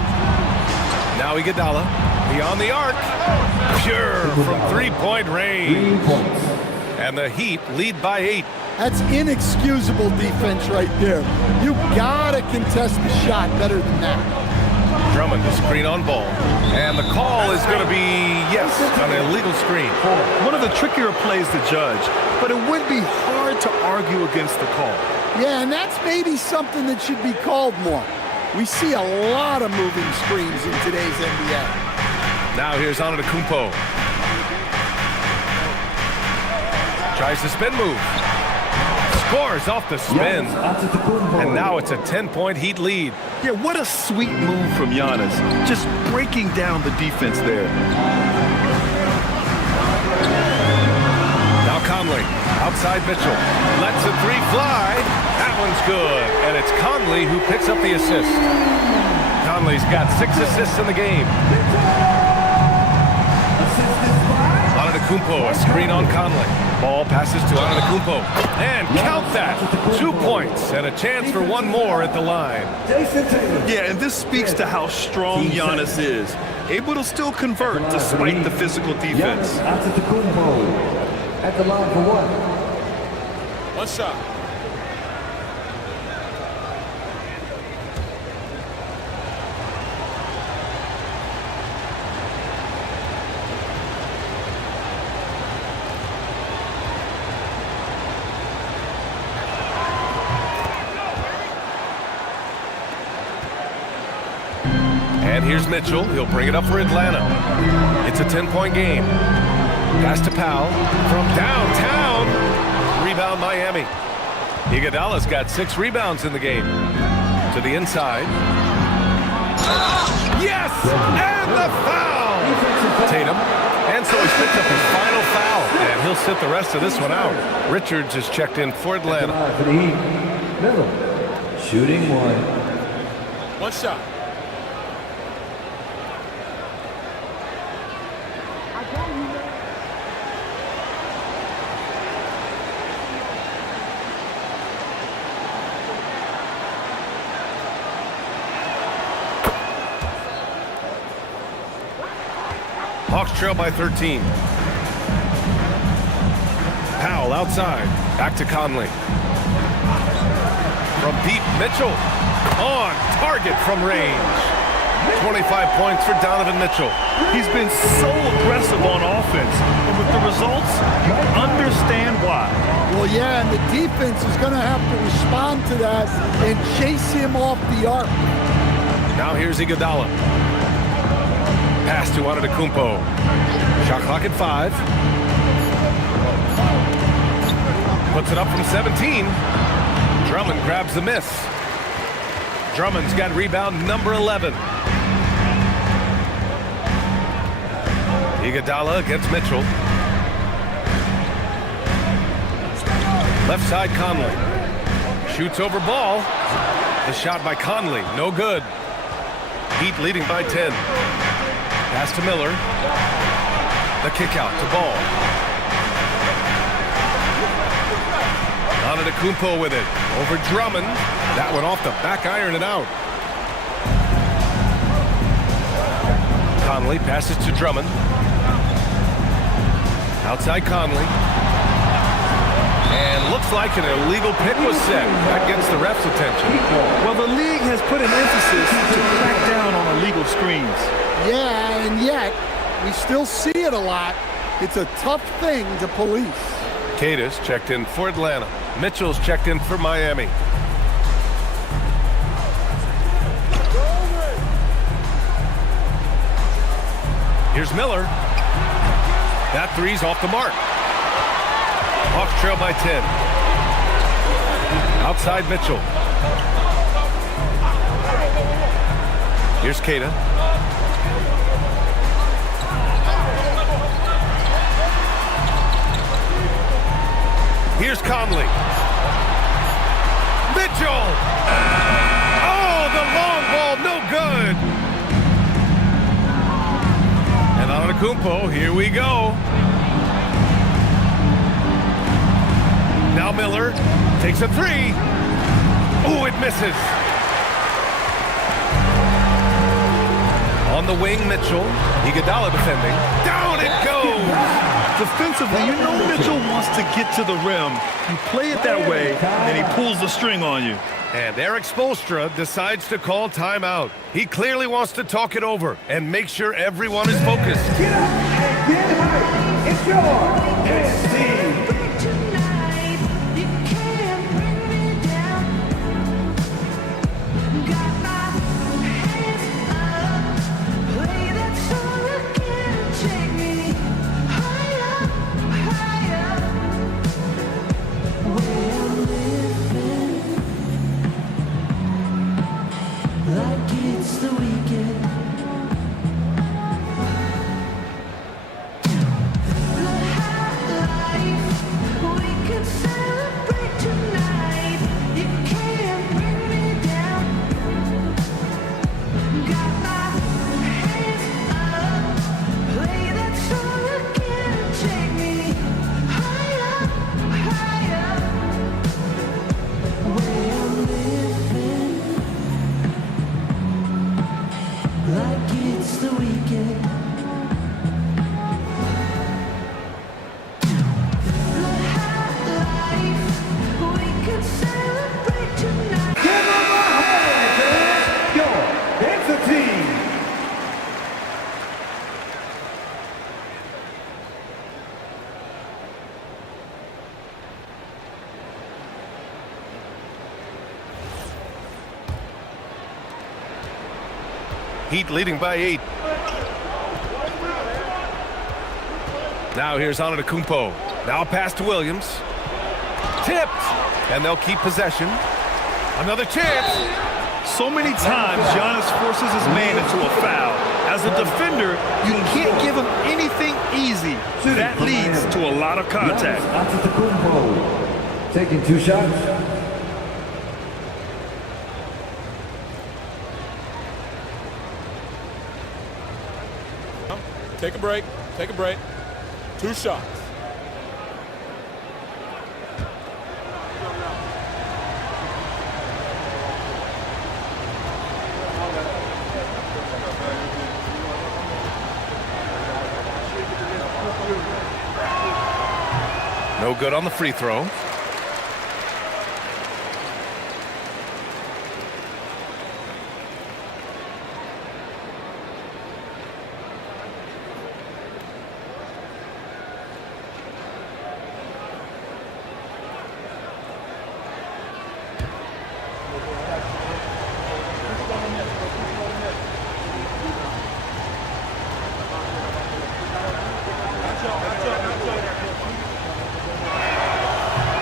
Now Iguodala. Beyond the arc. Pure from three-point range. And the Heat lead by 8. That's inexcusable defense right there. You gotta contest the shot better than that. Drummond, the screen on ball. And the call is going to be, yes, an illegal screen. One of the trickier plays to judge, but it would be hard to argue against the call. Yeah, and that's maybe something that should be called more. We see a lot of moving screens in today's NBA. Now here's Antetokounmpo. Tries the spin move. Scores off the spin. And now it's a 10-point Heat lead. Yeah, what a sweet move from Giannis. Just breaking down the defense there. Now Conley, outside Mitchell. Lets a 3 fly. That one's good. And it's Conley who picks up the assist. Conley's got 6 assists in the game. Antetokounmpo, a screen on Conley. Ball passes to Antetokounmpo. And count that. 2 points and a chance for one more at the line. Yeah, and this speaks to how strong Giannis is. Able to still convert despite the physical defense. At the line for one. One shot. And here's Mitchell. He'll bring it up for Atlanta. It's a 10-point game. Pass to Powell from downtown. Rebound Miami. Iguodala's got 6 rebounds in the game. To the inside. Yes! And the foul! Tatum. And so he's picked up his final foul. And he'll sit the rest of this one out. Richards is checked in for Atlanta. For the Heat, Miller, shooting 1. One shot. Hawks trail by 13. Powell outside. Back to Conley. From deep, Mitchell. On target from range. 25 points for Donovan Mitchell. He's been so aggressive on offense, and with the results, you understand why. Well, yeah, and the defense is going to have to respond to that and chase him off the arc. Now here's Iguodala. Pass to Antetokounmpo. Shot clock at 5. Puts it up from 17. Drummond grabs the miss. Drummond's got rebound number 11. Iguodala against Mitchell. Left side Conley. Shoots over ball. The shot by Conley, no good. Heat leading by 10. Pass to Miller. The kick out to Ball. Antetokounmpo with it. Over Drummond. That one off the back iron and out. Conley passes to Drummond. Outside Conley. And looks like an illegal pick was set. That gets the ref's attention. Well, the league has put an emphasis to crack down on illegal screens. Yeah, and yet we still see it a lot. It's a tough thing to police. Cadis checked in for Atlanta. Mitchell's checked in for Miami. Here's Miller. That three's off the mark. Hawks trail by 10. Outside Mitchell. Here's Keita. Here's Conley. Mitchell! Oh, the long ball, no good! And Antetokounmpo, here we go. Now Miller takes a three. Oh, it misses. On the wing, Mitchell. Iguodala defending. Down it goes! Defensively, you know Mitchell wants to get to the rim. You play it that way, and he pulls the string on you. And Eric Spoelstra decides to call timeout. He clearly wants to talk it over and make sure everyone is focused. Get up and get hype. It's your next team. Heat leading by 8. Now here's Antetokounmpo. Now a pass to Williams. Tipped. And they'll keep possession. Another chance. So many times, Giannis forces his man into a foul. As a defender, you can't give him anything easy. That leads to a lot of contact. Antetokounmpo taking 2 shots. Take a break. Take a break. 2 shots. No good on the free throw.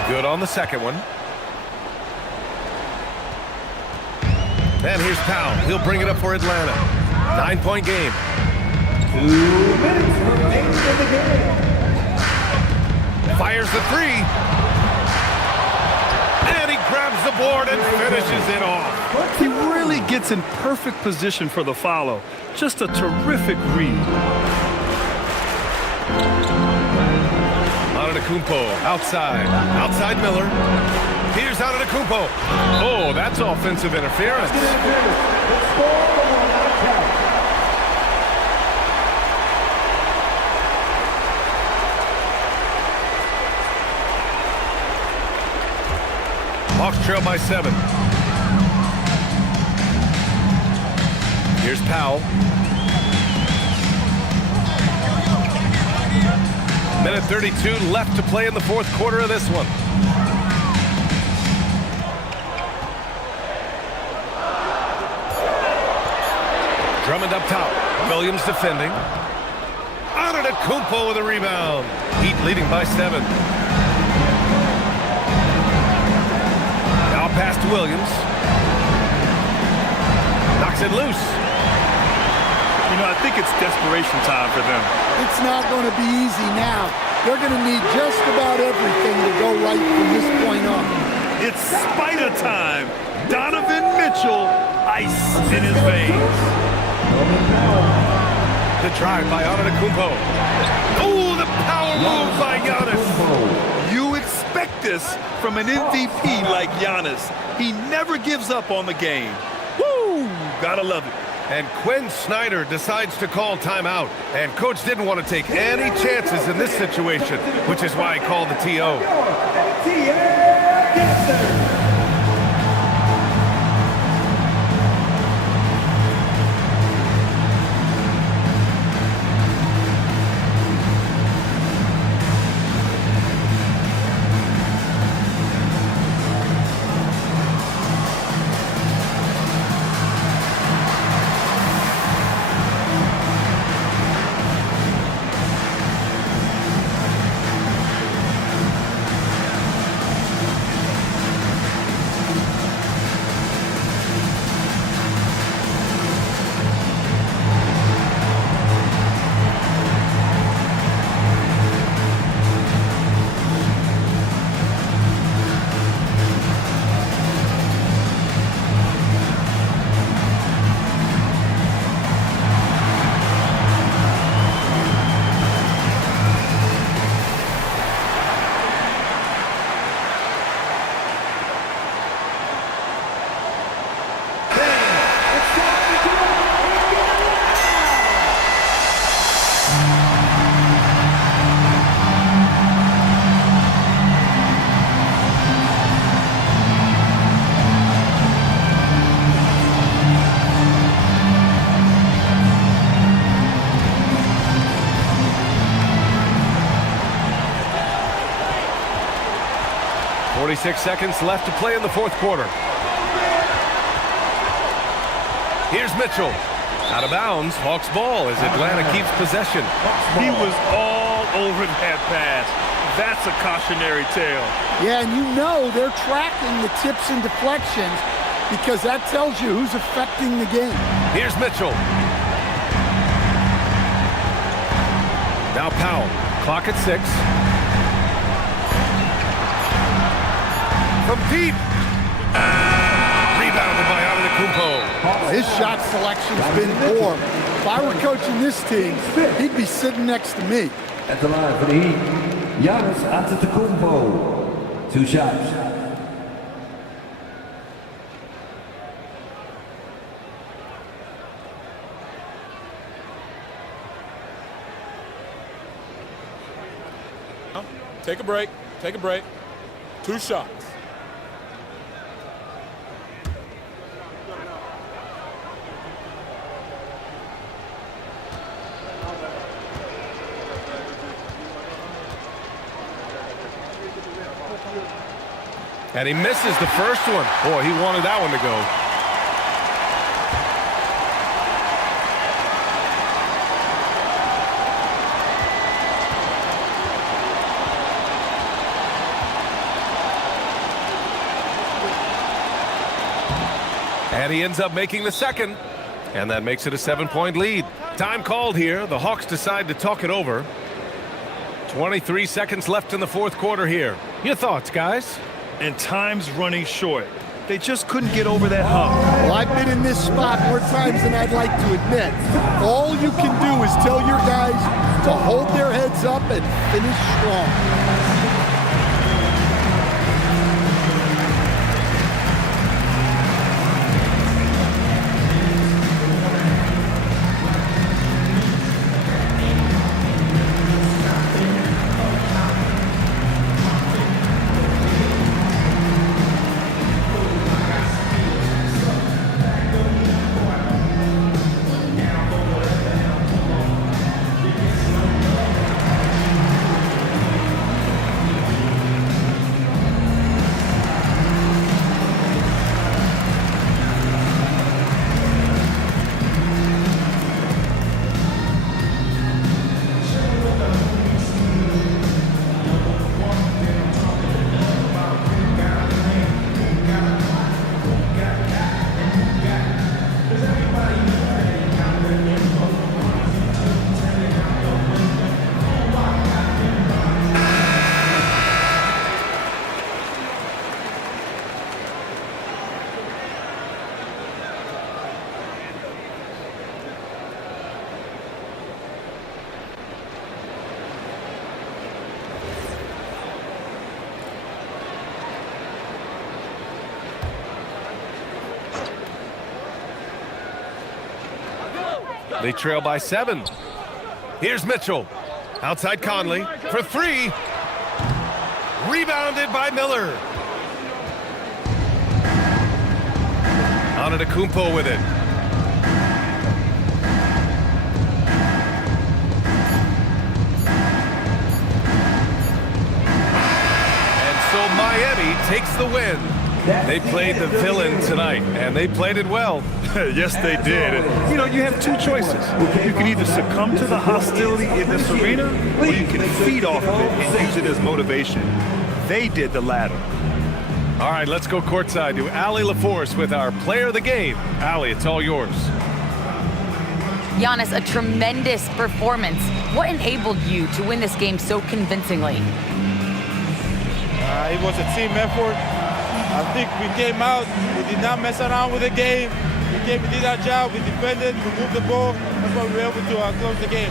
Good on the second one. And here's Powell. He'll bring it up for Atlanta. 9-point game. 2 minutes remaining in the game. Fires the three. And he grabs the board and finishes it off. He really gets in perfect position for the follow. Just a terrific read. Antetokounmpo outside. Outside Miller. Here's Antetokounmpo. Oh, that's offensive interference. Hawks trail by 7. Here's Powell. Minute 32 left to play in the fourth quarter of this one. Drummond up top. Williams defending. Antetokounmpo with a rebound. Heat leading by 7. Now pass to Williams. Knocks it loose. You know, I think it's desperation time for them. It's not going to be easy now. They're going to need just about everything to go right from this point on. It's Spider time. Donovan Mitchell, ice in his veins. The drive by Antetokounmpo. Oh, the power move by Giannis. You expect this from an MVP like Giannis. He never gives up on the game. Woo! Gotta love it. And Quinn Snyder decides to call timeout. And coach didn't want to take any chances in this situation, which is why he called the TO. .46 seconds left to play in the fourth quarter. Here's Mitchell. Out of bounds, Hawks ball as Atlanta keeps possession. He was all over that pass. That's a cautionary tale. Yeah, and you know they're tracking the tips and deflections because that tells you who's affecting the game. Here's Mitchell. Now Powell. Clock at 6. From deep. Rebounded by Antetokounmpo. His shot selection's been poor. If I were coaching this team, he'd be sitting next to me. At the line for the Heat, Giannis Antetokounmpo. 2 shots. Take a break. Take a break. 2 shots. And he misses the first one. Boy, he wanted that one to go. And he ends up making the second. And that makes it a 7-point lead. Time called here. The Hawks decide to talk it over. 23 seconds left in the fourth quarter here. Your thoughts, guys? And time's running short. They just couldn't get over that hump. Well, I've been in this spot more times than I'd like to admit. All you can do is tell your guys to hold their heads up and finish strong. They trail by 7. Here's Mitchell. Outside Conley for 3. Rebounded by Miller. Antetokounmpo with it. And so Miami takes the win. They played the villain tonight, and they played it well. Yes, they did. And, you know, you have two choices. You can either succumb to the hostility in this arena, or you can feed off of it and use it as motivation. They did the latter. All right, let's go courtside to Allie LaForce with our player of the game. Allie, it's all yours. Giannis, a tremendous performance. What enabled you to win this game so convincingly? It was a team effort. I think we came out, we did not mess around with the game. We did our job, we defended, we moved the ball. That's why we were able to close the game.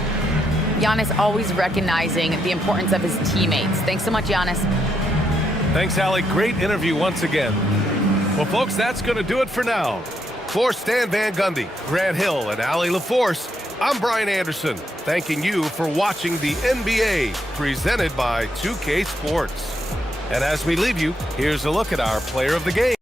Giannis always recognizing the importance of his teammates. Thanks so much, Giannis. Thanks, Allie. Great interview once again. Well, folks, that's going to do it for now. For Stan Van Gundy, Grant Hill, and Allie LaForce, I'm Brian Anderson, thanking you for watching the NBA, presented by 2K Sports. And as we leave you, here's a look at our player of the game.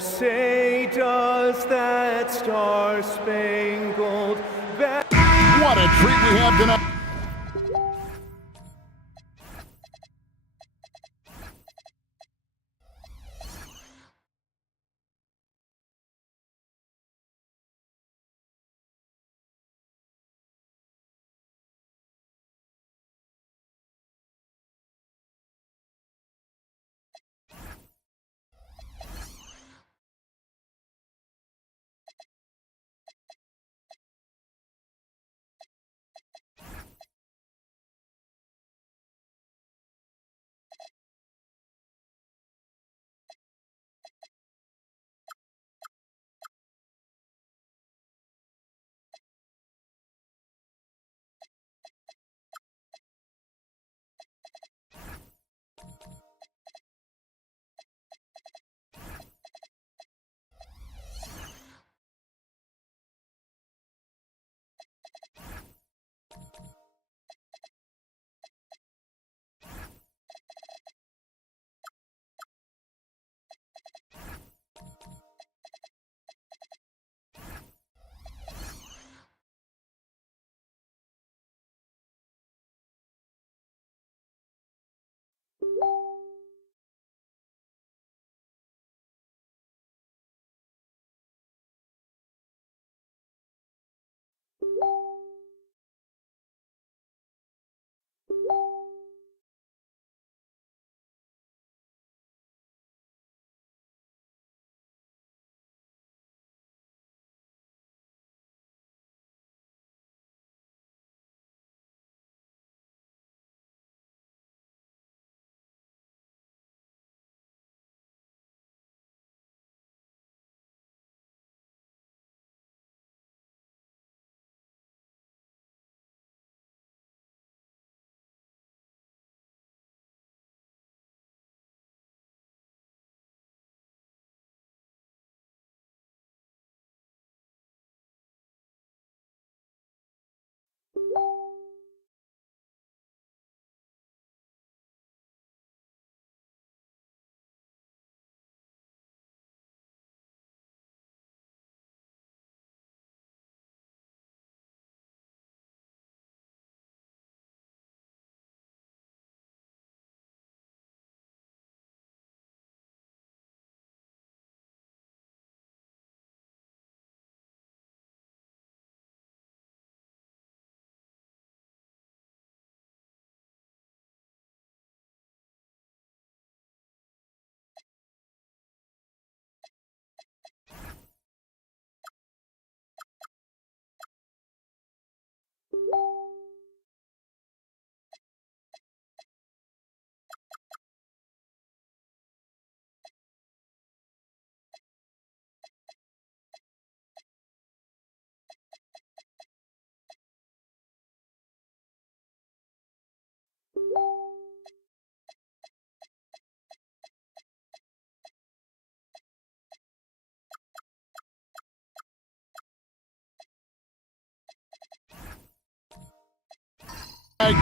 say does that star-spangled banner. What a treat we have tonight.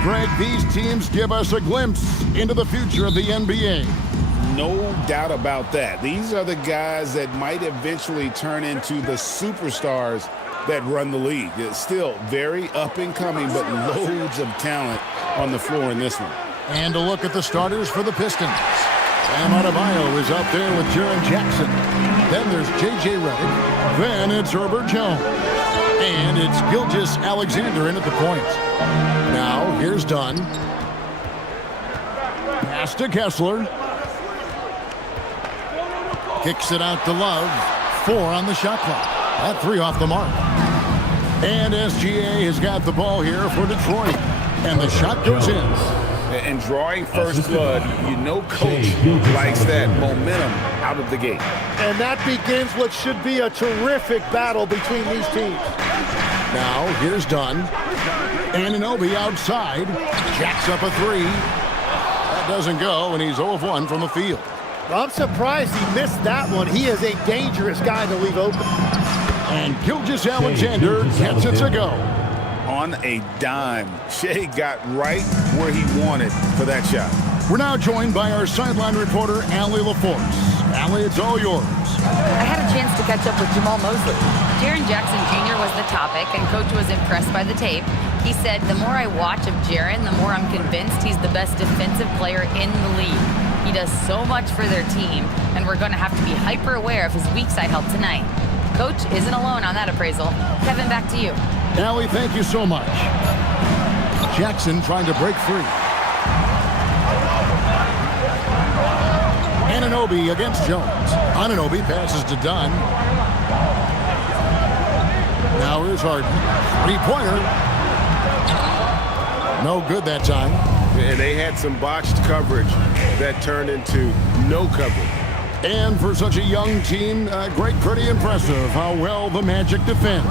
Greg, these teams give us a glimpse into the future of the NBA. No doubt about that. These are the guys that might eventually turn into the superstars that run the league. It's still very up and coming, but loads of talent on the floor in this one. And a look at the starters for the Pistons. Bam Adebayo is up there with Jaren Jackson. Then there's J.J. Redick. Then it's Herbert Jones. And it's Gilgeous-Alexander in at the point. Now, here's Dunn. Pass to Kessler. Kicks it out to Love. 4 on the shot clock. That 3 off the mark. And SGA has got the ball here for Detroit. And the shot goes in. And drawing first blood, you know Coach likes that momentum out of the gate. And that begins what should be a terrific battle between these teams. Now, here's Dunn. Anunoby outside. Jacks up a 3. That doesn't go, and he's 0 of 1 from the field. Well, I'm surprised he missed that one. He is a dangerous guy to leave open. And Gilgeous-Alexander gets it to go. On a dime. Shea got right where he wanted for that shot. We're now joined by our sideline reporter, Allie LaForce. Allie, it's all yours. I had a chance to catch up with Jamal Mosley. Jaren Jackson Jr. was the topic, and Coach was impressed by the tape. He said, the more I watch of Jaren, the more I'm convinced he's the best defensive player in the league. He does so much for their team, and we're going to have to be hyper aware of his weak side help tonight. Coach isn't alone on that appraisal. Kevin, back to you. Allie, thank you so much. Jackson trying to break free. Anunoby against Jones. Anunoby passes to Dunn. Now here's Harden. Three-pointer. No good that time. And they had some botched coverage that turned into no coverage. And for such a young team, pretty impressive how well the Magic defend.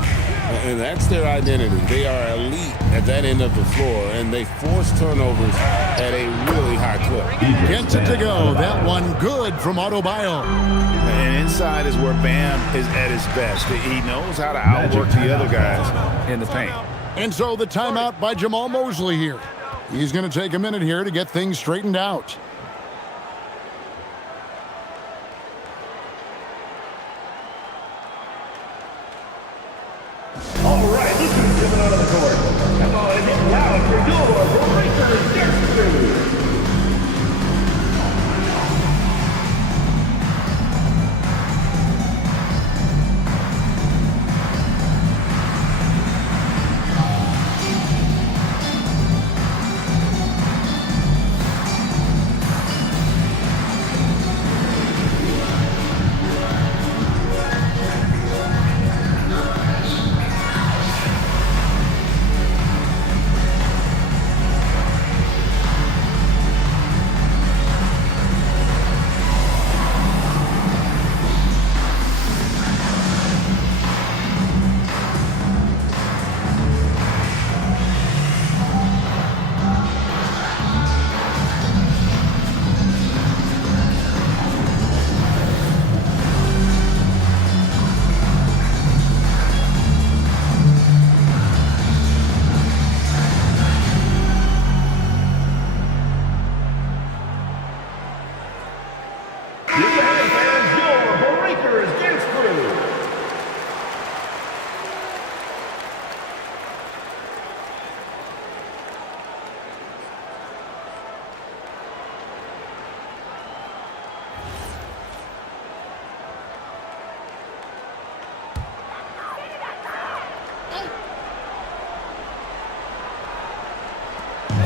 And that's their identity. They are elite at that end of the floor, and they force turnovers at a really high clip. Gets it to go. That one good from Adebayo. And inside is where Bam is at his best. He knows how to outwork the other guys in the paint. And so the timeout by Jamal Mosley here. He's going to take a minute here to get things straightened out. All right, this is coming out of the court. Come on, get loud for your Breakers Dance Crew.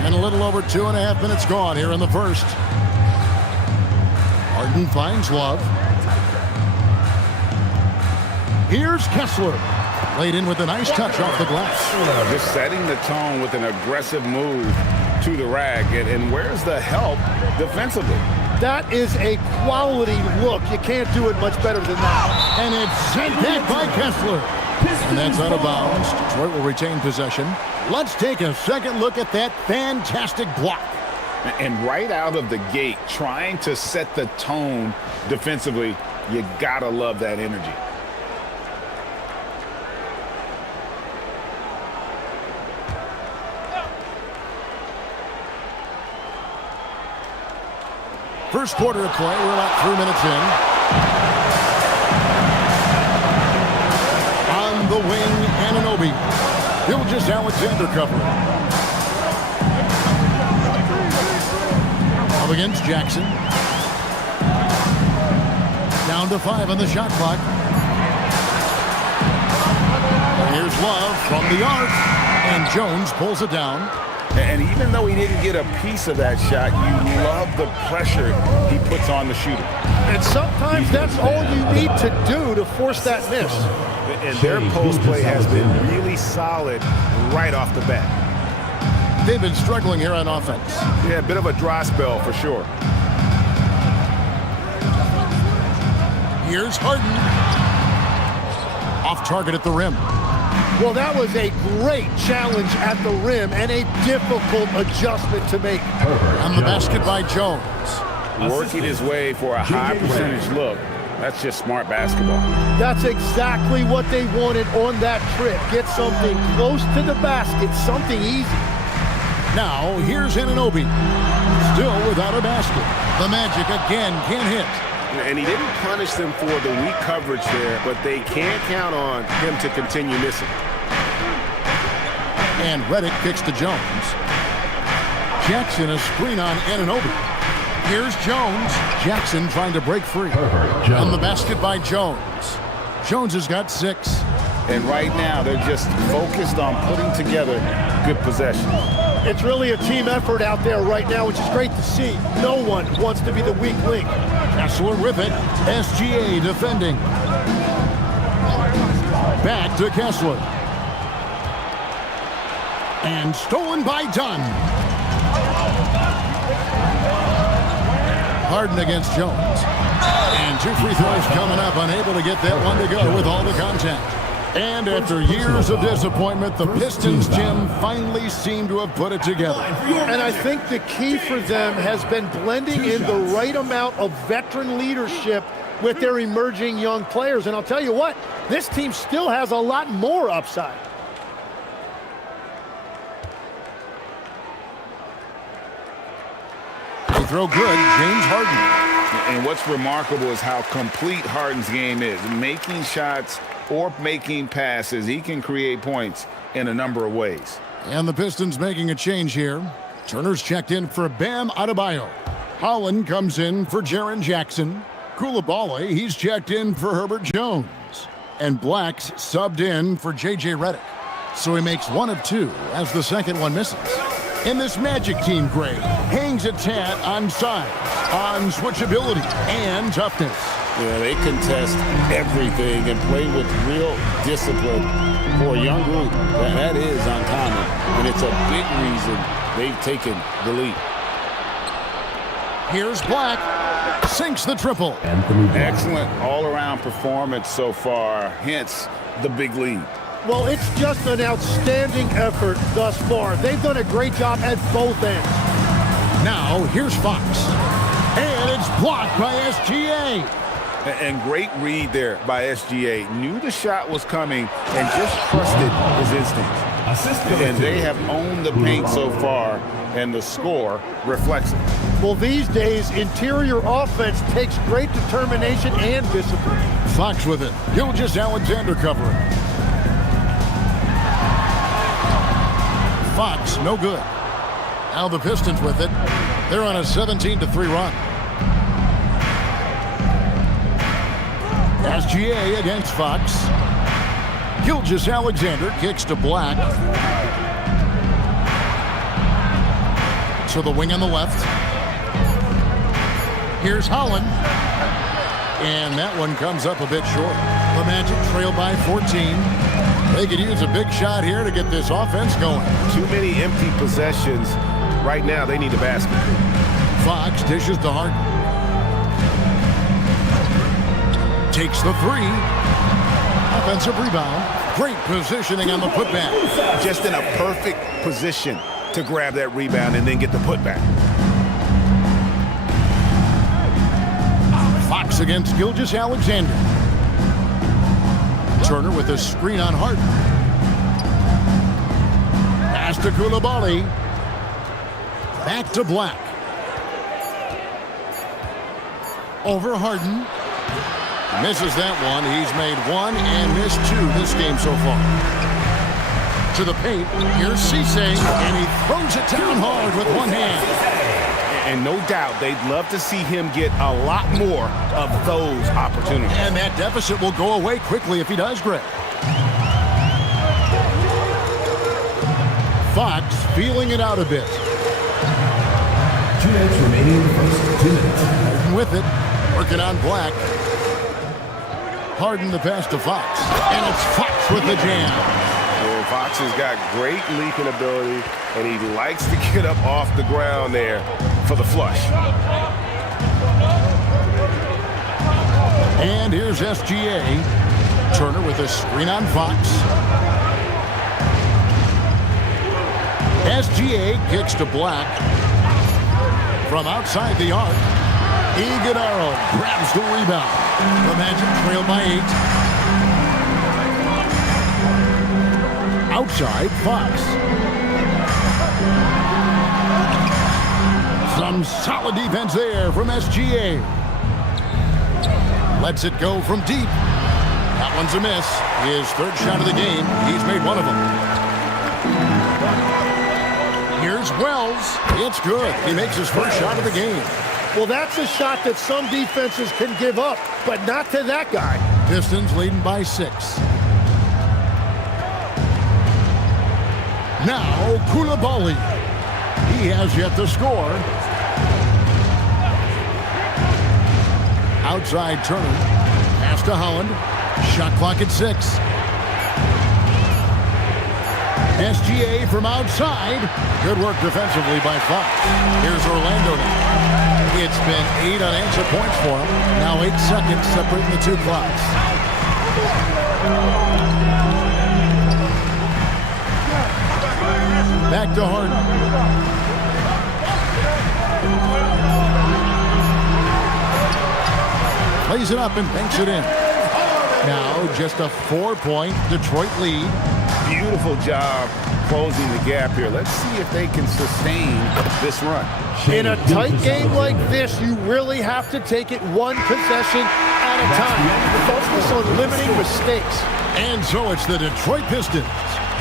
And a little over 2.5 minutes gone here in the first. Harden finds Love. Here's Kessler. Laid in with a nice touch off the glass. Just setting the tone with an aggressive move to the rack. And where's the help defensively? That is a quality look. You can't do it much better than that. And it's sent back by Kessler. And that's out of bounds. Detroit will retain possession. Let's take a second look at that fantastic block. And right out of the gate, trying to set the tone defensively, you gotta love that energy. First quarter of play, we're about 3 minutes in. On the wing, Anunoby. Gilgeous-Alexander covering. Up against Jackson. Down to 5 on the shot clock. Here's Love from the arc. And Jones pulls it down. And even though he didn't get a piece of that shot, you love the pressure he puts on the shooter. And sometimes that's all you need to do to force that miss. And their post play has been really solid right off the bat. They've been struggling here on offense. Yeah, a bit of a dry spell for sure. Here's Harden. Off target at the rim. Well, that was a great challenge at the rim and a difficult adjustment to make. On the basket by Jones. Working his way for a high percentage look. That's just smart basketball. That's exactly what they wanted on that trip. Get something close to the basket, something easy. Now, here's Anunoby. Still without a basket. The Magic again can't hit. And he didn't punish them for the weak coverage there, but they can't count on him to continue missing. And Reddick kicks to Jones. Jackson a screen on Anunoby. Here's Jones. Jackson trying to break free. On the basket by Jones. Jones has got 6. And right now, they're just focused on putting together good possession. It's really a team effort out there right now, which is great to see. No one wants to be the weak link. Kessler with it. SGA defending. Back to Kessler. And stolen by Dunn. Harden against Jones. And 2 free throws coming up. Unable to get that one to go with all the contact. And after years of disappointment, the Pistons, Jim, finally seem to have put it together. And I think the key for them has been blending in the right amount of veteran leadership with their emerging young players. And I'll tell you what, this team still has a lot more upside. Free throw good, James Harden. And what's remarkable is how complete Harden's game is. Making shots or making passes, he can create points in a number of ways. And the Pistons making a change here. Turner's checked in for Bam Adebayo. Holland comes in for Jaren Jackson. Coulibaly, he's checked in for Herbert Jones. And Black's subbed in for J.J. Redick. So he makes 1 of 2 as the second one misses. And this Magic team, Gray, hangs a tat on size, on switchability, and toughness. Yeah, they contest everything and play with real discipline. For a young group, that is uncommon. And it's a big reason they've taken the lead. Here's Black. Sinks the triple. Excellent all-around performance so far, hence the big lead. Well, it's just an outstanding effort thus far. They've done a great job at both ends. Now, here's Fox. And it's blocked by SGA. And great read there by SGA. Knew the shot was coming and just trusted his instincts. And they have owned the paint so far, and the score reflects it. Well, these days, interior offense takes great determination and discipline. Fox with it. Gilgeous-Alexander covering. Fox, no good. Now the Pistons with it. They're on a 17-3 run. SGA against Fox. Gilgeous-Alexander kicks to Black. To the wing on the left. Here's Holland. And that one comes up a bit short. The Magic trail by 14. They could use a big shot here to get this offense going. Too many empty possessions. Right now, they need a basket. Fox dishes to Harden. Takes the 3. Offensive rebound. Great positioning on the putback. Just in a perfect position to grab that rebound and then get the putback. Fox against Gilgeous-Alexander. Turner with a screen on Harden. Pass to Coulibaly. Back to Black. Over Harden. Misses that one. He's made 1 and missed 2 this game so far. To the paint. Here's Cisse. And he throws it down hard with one hand. And no doubt they'd love to see him get a lot more of those opportunities. And that deficit will go away quickly if he does, Greg. Fox feeling it out a bit. 2 minutes remaining in the first 2 minutes. Harden with it. Working on Black. Harden the pass to Fox. And it's Fox with the jam. Well, Fox has got great leaping ability, and he likes to get up off the ground there for the flush. And here's SGA. Turner with a screen on Fox. SGA kicks to Black. From outside the arc, Iguodala grabs the rebound. The Magic trail by 8. Outside, Fox. Some solid defense there from SGA. Lets it go from deep. That one's a miss. His third shot of the game. He's made one of them. Here's Wells. It's good. He makes his first shot of the game. Well, that's a shot that some defenses can give up, but not to that guy. Pistons leading by 6. Now, Koulibaly. He has yet to score. Outside Turner. Pass to Holland. Shot clock at 6. SGA from outside. Good work defensively by Fox. Here's Orlando now. It's been 8 unanswered points for him. Now 8 seconds separating the two clocks. Back to Harden. Plays it up and banks it in. Now just a 4-point Detroit lead. Beautiful job closing the gap here. Let's see if they can sustain this run. In a tight game like this, you really have to take it one possession at a time. Focus on limiting mistakes. And so it's the Detroit Pistons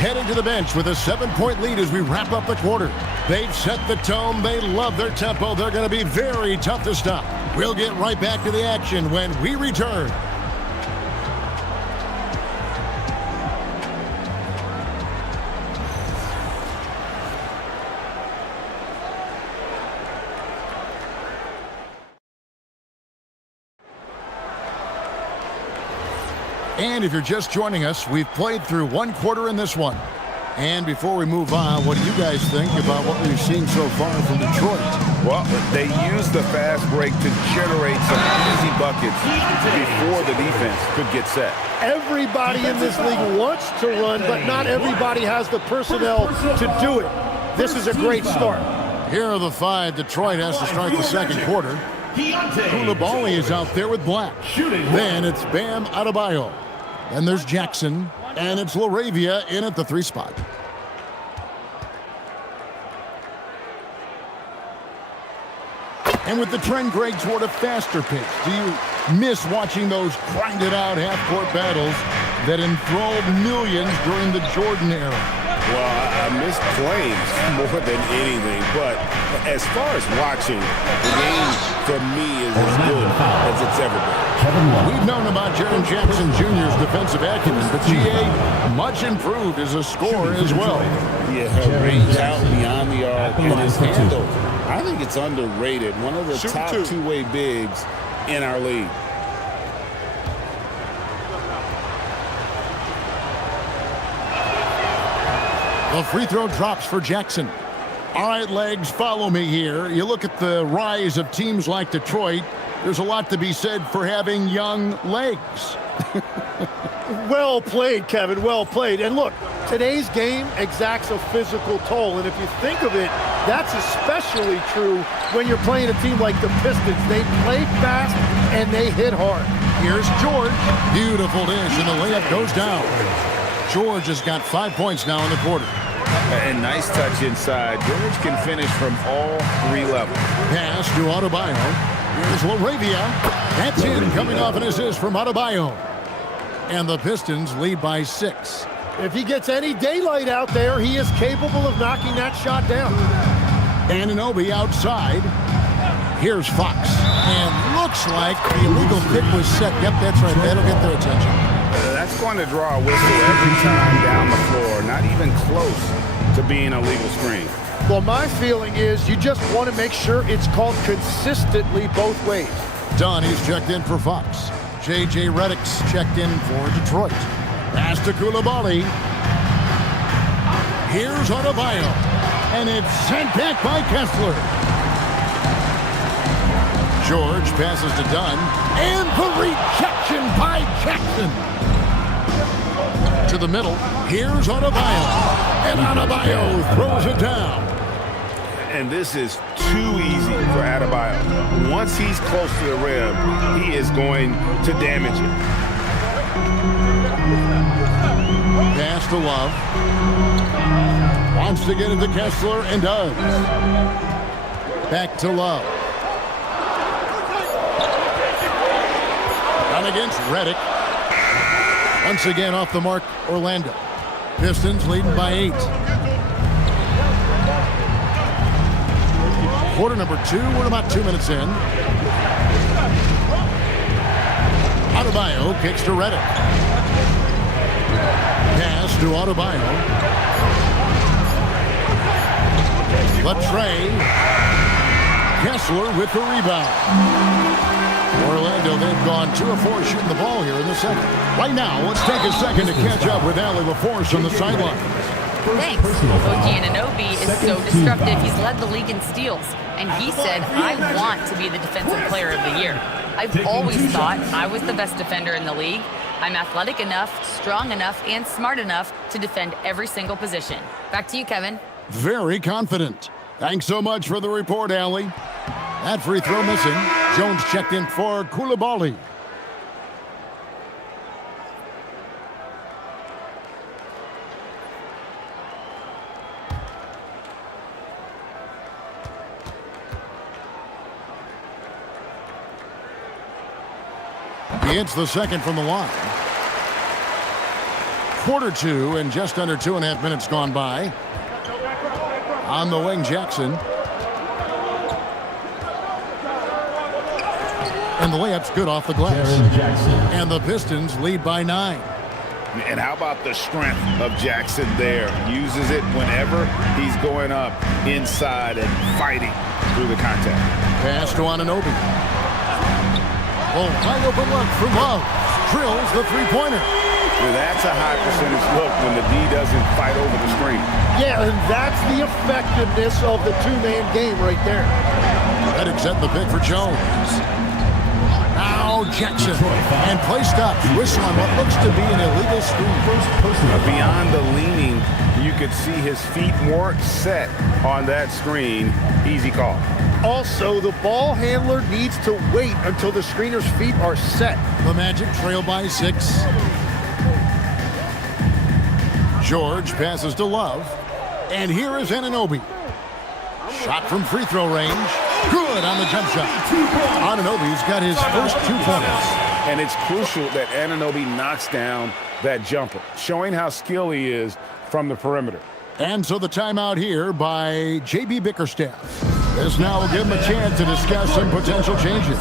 heading to the bench with a 7-point lead as we wrap up the quarter. They've set the tone. They love their tempo. They're going to be very tough to stop. We'll get right back to the action when we return. And if you're just joining us, we've played through one quarter in this one. And before we move on, what do you guys think about what we've seen so far from Detroit? Well, they used the fast break to generate some easy buckets before the defense could get set. Everybody in this league wants to run, but not everybody has the personnel to do it. This is a great start. Here are the 5 Detroit has to start the second quarter. Koulibaly is out there with Black. Then it's Bam Adebayo. Then there's Jackson. And it's LaRavia in at the 3 spot. And with the trend, Greg, toward a faster pace, do you miss watching those grinded-out half-court battles that enthralled millions during the Jordan era? Well, I miss playing more than anything, but as far as watching, the game for me is as good as it's ever been. We've known about Jaren Jackson Jr.'s defensive acumen, but GA much improved as a scorer as well. Yeah, range out beyond the arc and his handle. I think it's underrated. One of the top two-way bigs in our league. The free throw drops for Jackson. All right, Legs, follow me here. You look at the rise of teams like Detroit, there's a lot to be said for having young legs. Well played, Kevin, well played. And look, today's game exacts a physical toll. And if you think of it, that's especially true when you're playing a team like the Pistons. They play fast and they hit hard. Here's George. Beautiful dish, and the layup goes down. George has got 5 points now in the quarter. And nice touch inside. George can finish from all 3 levels. Pass to Adebayo. Here's LaRavia. That's in, coming off an assist from Adebayo. And the Pistons lead by 6. If he gets any daylight out there, he is capable of knocking that shot down. Anunoby outside. Here's Fox. And looks like the illegal pick was set. Yep, that's right. That'll get their attention. That's going to draw a whistle every time down the floor. Not even close to being a legal screen. Well, my feeling is you just want to make sure it's called consistently both ways. Dunn, he's checked in for Fox. J.J. Redick's checked in for Detroit. Pass to Koulibaly. Here's Adebayo. And it's sent back by Kessler. George passes to Dunn. And the rejection by Jackson. To the middle. Here's Adebayo. And Adebayo throws it down. And this is too easy for Adebayo. Once he's close to the rim, he is going to damage it. Pass to Love. Wants to get it to Kessler and does. Back to Love. against Reddick. Once again off the mark, Orlando. Pistons leading by 8. Quarter number 2, we're about 2 minutes in. Adebayo kicks to Reddick. Pass to Adebayo. Latrey. Kessler with the rebound. Orlando, they've gone 2 of 4 shooting the ball here in the second. Right now, let's take a second to catch up with Allie LaForce on the sideline. Thanks. OG Anunoby is so disruptive. He's led the league in steals. And he said, I want to be the defensive player of the year. I've always thought I was the best defender in the league. I'm athletic enough, strong enough, and smart enough to defend every single position. Back to you, Kevin. Very confident. Thanks so much for the report, Allie. That free throw missing. Jones checked in for Coulibaly. He hits the second from the line. Quarter 2 and just under 2.5 minutes gone by. On the wing, Jackson. And the layup's good off the glass. And the Pistons lead by 9. And how about the strength of Jackson there? Uses it whenever he's going up inside and fighting through the contact. Pass to Anunoby. Oh, wide open look from Love. Drills the three-pointer. Well, that's a high percentage look when the D doesn't fight over the screen. Yeah, and that's the effectiveness of the two-man game right there. Reddick setting the pick for Jones. Now Jackson. And play stops. Whistle on what looks to be an illegal screen. Beyond the leaning, you could see his feet weren't set on that screen. Easy call. Also, the ball handler needs to wait until the screener's feet are set. The Magic trail by 6. George passes to Love. And here is Anunoby. Shot from free throw range. Good on the jump shot. Anunoby's got his first 2 points. And it's crucial that Anunoby knocks down that jumper, showing how skilled he is from the perimeter. And so the timeout here by J.B. Bickerstaff. This now will give him a chance to discuss some potential changes.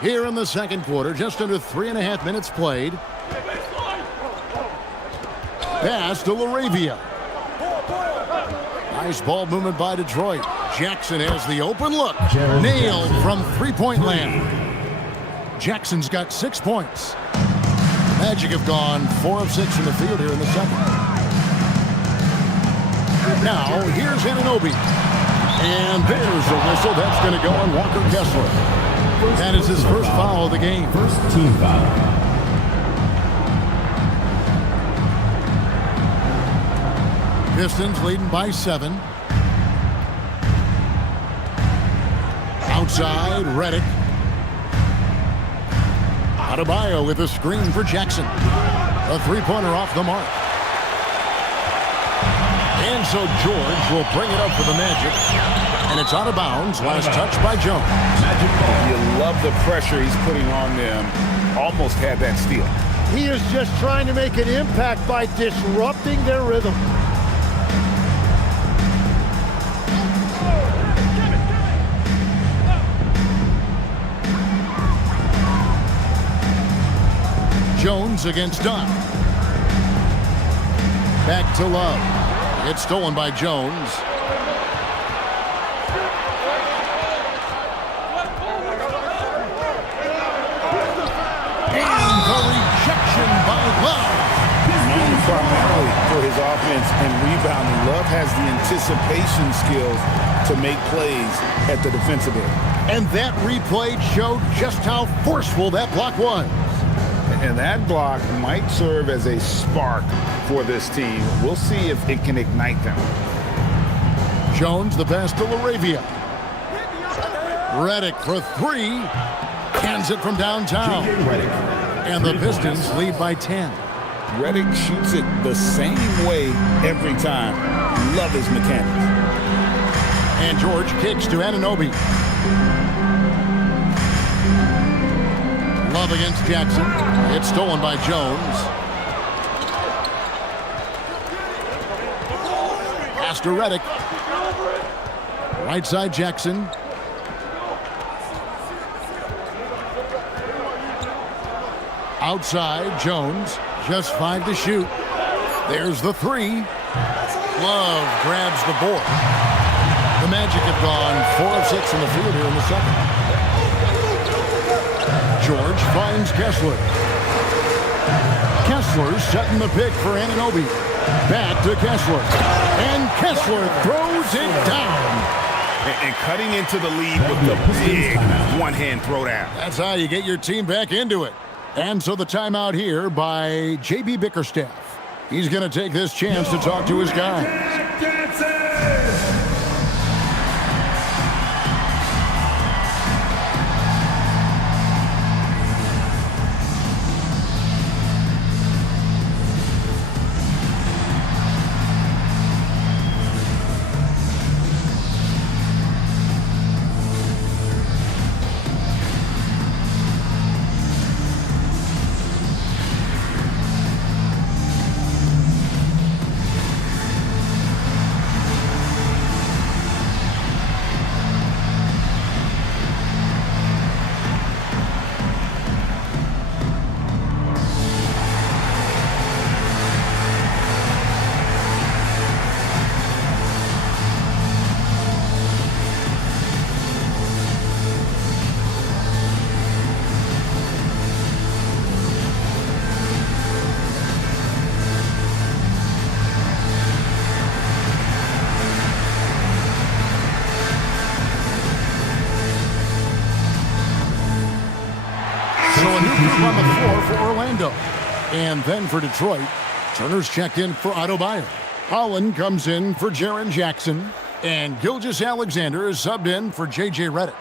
Here in the second quarter, just under 3.5 minutes played. Pass to LaRavia. Nice ball movement by Detroit. Jackson has the open look. Nailed from three-point land. Jackson's got 6 points. Magic have gone 4 of 6 from the field here in the second. Now, here's Anunoby. And there's a whistle. That's going to go on Walker Kessler. That is his first foul of the game. First team foul. Pistons leading by 7. Outside, Reddick. Adebayo with a screen for Jackson. A three-pointer off the mark. And so George will bring it up for the Magic. And it's out of bounds. Last touch by Jones. You love the pressure he's putting on them. Almost had that steal. He is just trying to make an impact by disrupting their rhythm. Jones against Dunn. Back to Love. It's stolen by Jones. And the rejection by Love. Known primarily for his offense and rebounding, Love has the anticipation skills to make plays at the defensive end. And that replay showed just how forceful that block was. And that block might serve as a spark for this team. We'll see if it can ignite them. Jones the pass to LaRavia. Reddick for three. Hands it from downtown. And the Pistons lead by 10. Reddick shoots it the same way every time. Love his mechanics. And George kicks to Anunoby. Love against Jackson. It's stolen by Jones. Pass to Reddick. Right side Jackson. Outside Jones. Just 5 to shoot. There's the three. Love grabs the board. The Magic have gone 4 of 6 in the field here in the second. George finds Kessler. Kessler setting the pick for Anunoby. Back to Kessler. And Kessler throws it down. And cutting into the lead with the big one-hand throwdown. That's how you get your team back into it. And so the timeout here by J.B. Bickerstaff. He's going to take this chance to talk to his guys. On the floor for Orlando. And then for Detroit, Turner's checked in for Adebayo. Holland comes in for Jaren Jackson. And Gilgeous-Alexander is subbed in for J.J. Redick.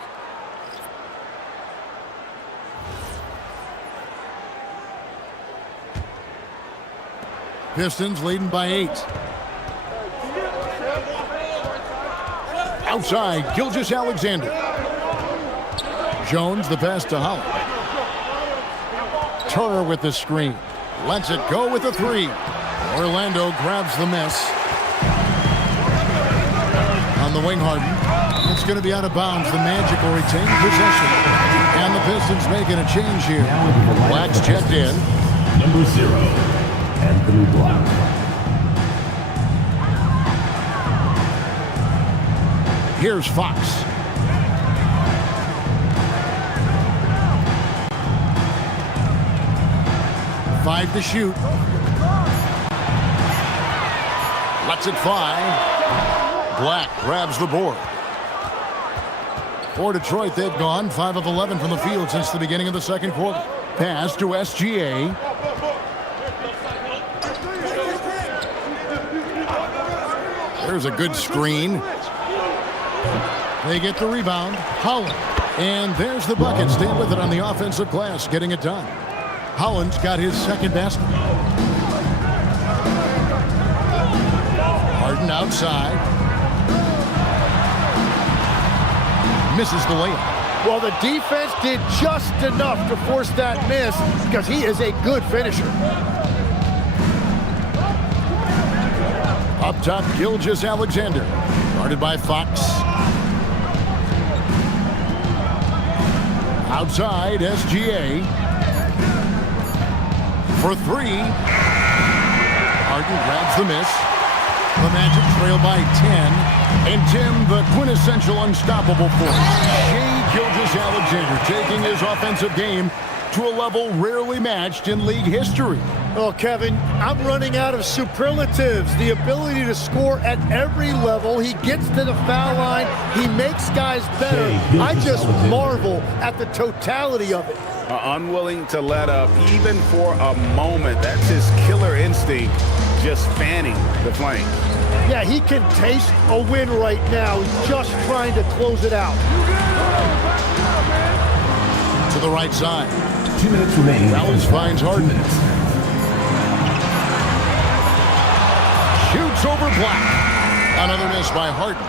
Pistons leading by 8. Outside, Gilgeous-Alexander. Jones, the pass to Holland. Turner with the screen. Lets it go with the three. Orlando grabs the miss. On the wing, Harden. It's going to be out of bounds. The Magic will retain possession. And the Pistons making a change here. Black's checked in. Number 0, Anthony Black. Here's Fox. Five to shoot. Lets it fly. Black grabs the board. For Detroit, they've gone 5 of 11 from the field since the beginning of the second quarter. Pass to SGA. There's a good screen. They get the rebound. Holland. And there's the bucket. Stay with it on the offensive glass, getting it done. Holland's got his second basket. Harden outside. Misses the layup. Well, the defense did just enough to force that miss because he is a good finisher. Up top, Gilgeous-Alexander. Guarded by Fox. Outside, SGA. For three. Harden grabs the miss. The Magic trail by 10. And Tim, the quintessential unstoppable force. Shai Gilgeous-Alexander taking his offensive game to a level rarely matched in league history. Oh, Kevin, I'm running out of superlatives. The ability to score at every level. He gets to the foul line. He makes guys better. I just marvel at the totality of it. Unwilling to let up even for a moment. That's his killer instinct, just fanning the flame. Yeah, he can taste a win right now. He's just trying to close it out. to the right side. 2 minutes remaining. Rallis finds Harden. Shoots over Black. Another miss by Harden.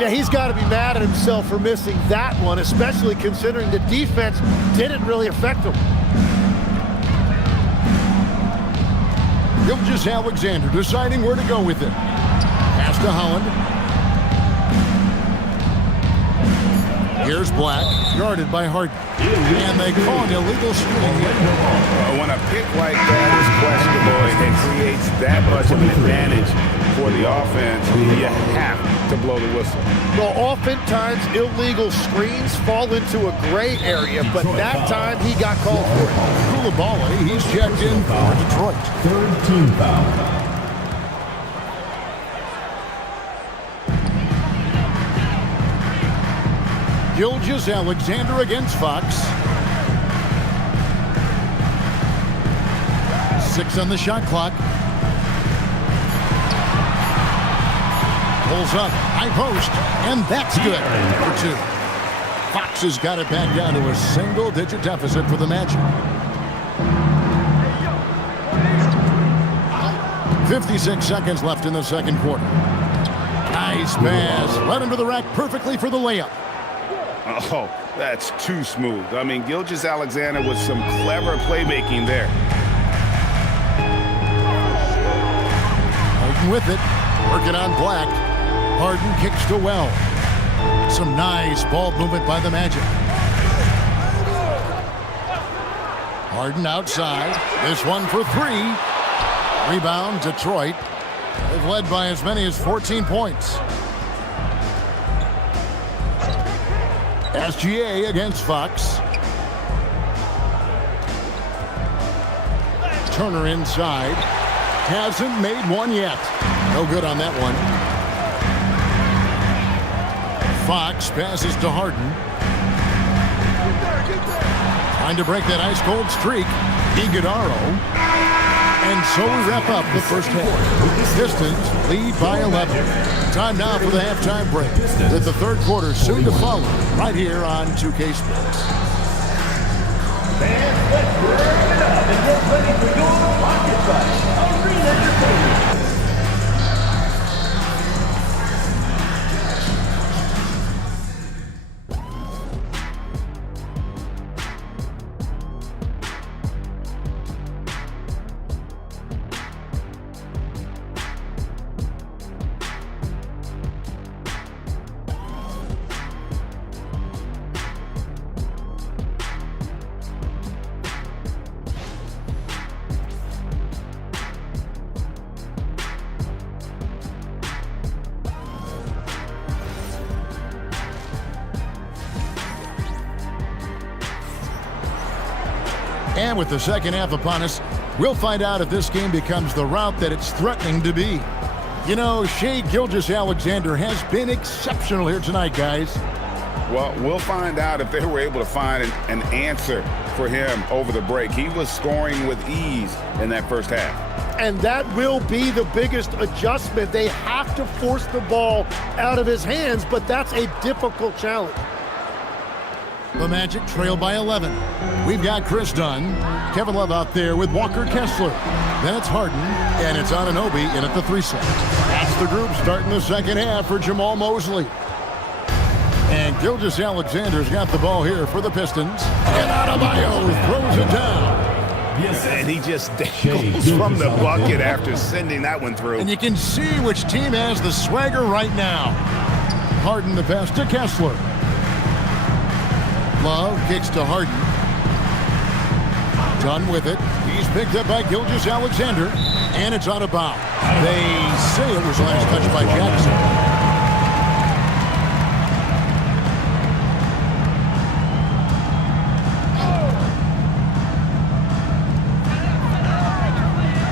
Yeah, he's got to be mad at himself for missing that one, especially considering the defense didn't really affect him. Gilgeous-Alexander deciding where to go with it. Pass to Holland. Here's Black, guarded by Harden. And they call an illegal stealing hit. When a pick like that is questionable and creates that much of an advantage for the offense, you have to blow the whistle. Well, oftentimes illegal screens fall into a gray area, but that time he got called for it. Koulibaly, he's checked in for Detroit. Third team foul. Gilgeous-Alexander against Fox. 6 on the shot clock. Pulls up, high post, and that's good for 2. Fox has got it back down to a single-digit deficit for the Magic. 56 seconds left in the second quarter. Nice pass, led him to the rack perfectly for the layup. Oh, that's too smooth. I mean, Gilgeous-Alexander with some clever playmaking there. Harden with it, working on Black. Harden kicks to Well. Some nice ball movement by the Magic. Harden outside. This one for 3. Rebound, Detroit. They've led by as many as 14 points. SGA against Fox. Turner inside. Hasn't made one yet. No good on that one. Fox passes to Harden. Trying to break that ice-cold streak. Iguodala. And so we wrap up the first half. Pistons lead by 11. Time now for the halftime break, with the third quarter soon to follow right here on 2K Sports. Fans, let's burn it up and get ready for your pocket fight. Arena Entertainment. And with the second half upon us, we'll find out if this game becomes the route that it's threatening to be. You know, Shai Gilgeous-Alexander has been exceptional here tonight, guys. Well, we'll find out if they were able to find an answer for him over the break. He was scoring with ease in that first half. And that will be the biggest adjustment. They have to force the ball out of his hands, but that's a difficult challenge. The Magic trail by 11. We've got Chris Dunn, Kevin Love out there with Walker Kessler. Then it's Harden, and it's Anunoby in at the 3 set. That's the group starting the second half for Jamal Mosley. And Gilgeous-Alexander's got the ball here for the Pistons. And Adebayo throws it down. And he just dangles from the bucket after sending that one through. And you can see which team has the swagger right now. Harden the pass to Kessler. Love kicks to Harden. Done with it. He's picked up by Gilgeous-Alexander. And it's out of bounds. They say it was last touched by Jackson.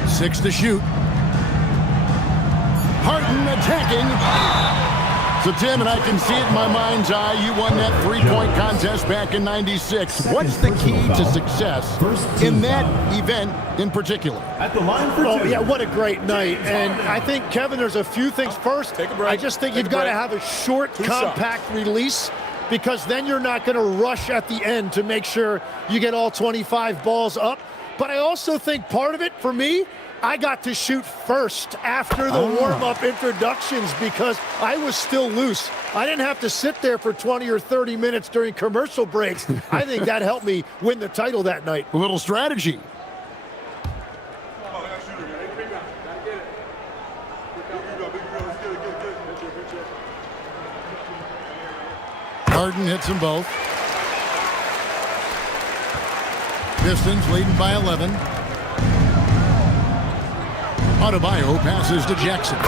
Six to shoot. Harden attacking. So, Tim, and I can see it in my mind's eye, you won that three-point contest back in '96. What's the key to success in that event in particular? At the line for two. Yeah, what a great night. And I think, Kevin, there's a few things. First, Take a break. I just think you've got to have a short, compact release. because then you're not going to rush at the end to make sure you get all 25 balls up. But I also think part of it, for me, I got to shoot first after the warm-up introductions because I was still loose. I didn't have to sit there for 20 or 30 minutes during commercial breaks. I think that helped me win the title that night. A little strategy. Harden hits them both. Pistons leading by 11. Adebayo passes to Jackson.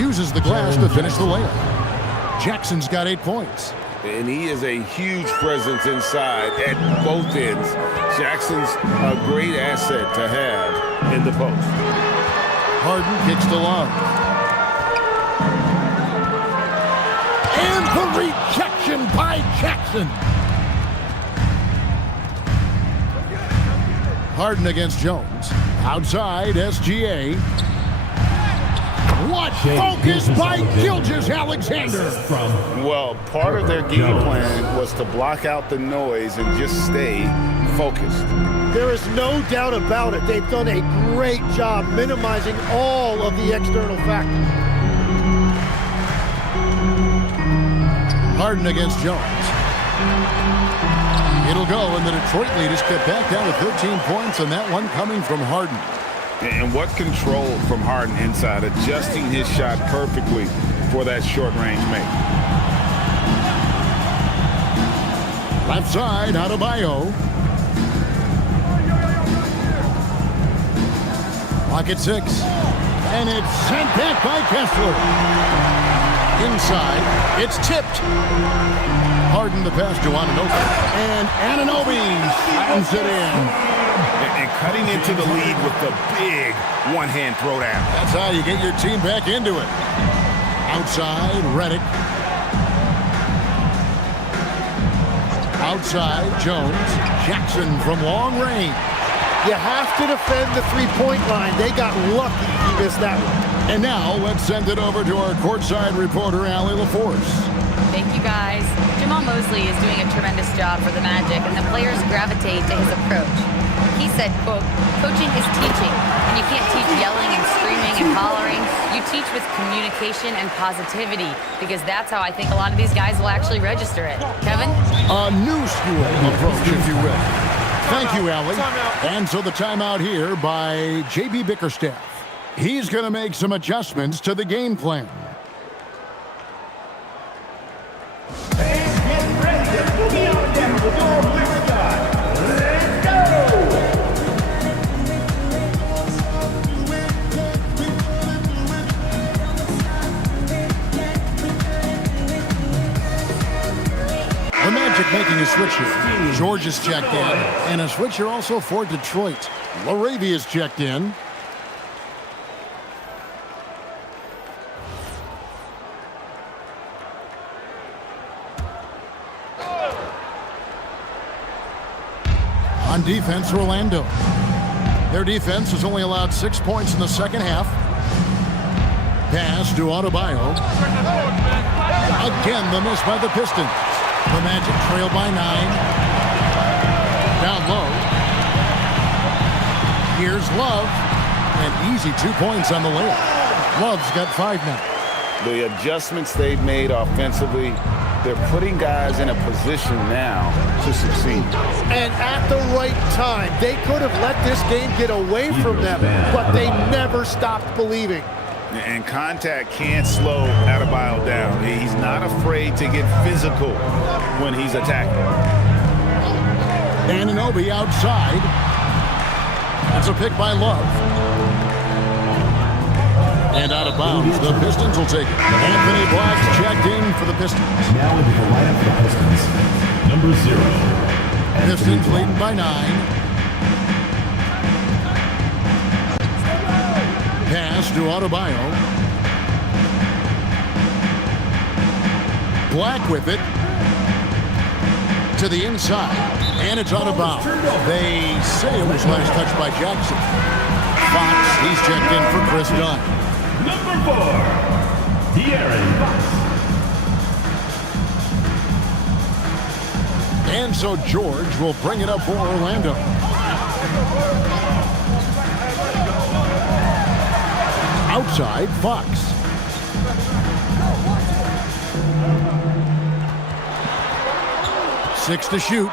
Uses the glass to finish the layup. Jackson's got 8 points. And he is a huge presence inside at both ends. Jackson's a great asset to have in the post. Harden kicks to Love. And the rejection by Jackson. Harden against Jones. Outside, SGA. What focus by Gilgeous-Alexander. Well, part of their game plan was to block out the noise and just stay focused. There is no doubt about it. They've done a great job minimizing all of the external factors. Harden against Jones. It'll go, and the Detroit lead is cut back down to 13 points, and that one coming from Harden. And what control from Harden inside, adjusting his shot perfectly for that short-range make. Left side, Adebayo. Pocket 6. And it's sent back by Kessler. Inside, it's tipped. Harden the pass to Anunoby. And Anunoby slams it in. And cutting into the lead with the big one-hand throwdown. That's how you get your team back into it. Outside, Redick. Outside, Jones. Jackson from long range. You have to defend the three-point line. They got lucky he missed that one. And now let's send it over to our courtside reporter, Allie LaForce. Thank you, guys. Jamal Mosley is doing a tremendous job for the Magic, and the players gravitate to his approach. He said, quote, "Coaching is teaching, and you can't teach yelling and screaming and hollering. You teach with communication and positivity, because that's how I think a lot of these guys will actually register it." Kevin? A new school approach, if you will. Thank you, Allie. And so the timeout here by J.B. Bickerstaff. He's going to make some adjustments to the game plan. Get ready to boogie on down with your blue sky. Let's go! The Magic making a switch here. George is checked in. And a switch here also for Detroit. Laravia is checked in. On defense, Orlando. Their defense has only allowed 6 points in the second half. Pass to Adebayo. Again, the miss by the Pistons. The Magic trail by 9. Down low. Here's Love. And easy 2 points on the layup. Love's got 5 now. The adjustments they've made offensively, they're putting guys in a position now to succeed. And at the right time, they could have let this game get away from them, but they never stopped believing. And contact can't slow Adebayo down. He's not afraid to get physical when he's attacking. Anunoby outside. It's a pick by Love. And out of bounds, the Pistons will take it. Anthony Black's checked in for the Pistons. Now into the lineup for Pistons. Number 0. Pistons leading by 9. Pass to Adebayo. Black with it. To the inside. And it's out of bounds. They say it was last touched by Jackson. Fox, he's checked in for Chris Dunn. Number 4. De'Aaron Fox. And so George will bring it up for Orlando. Outside, Fox. Six to shoot.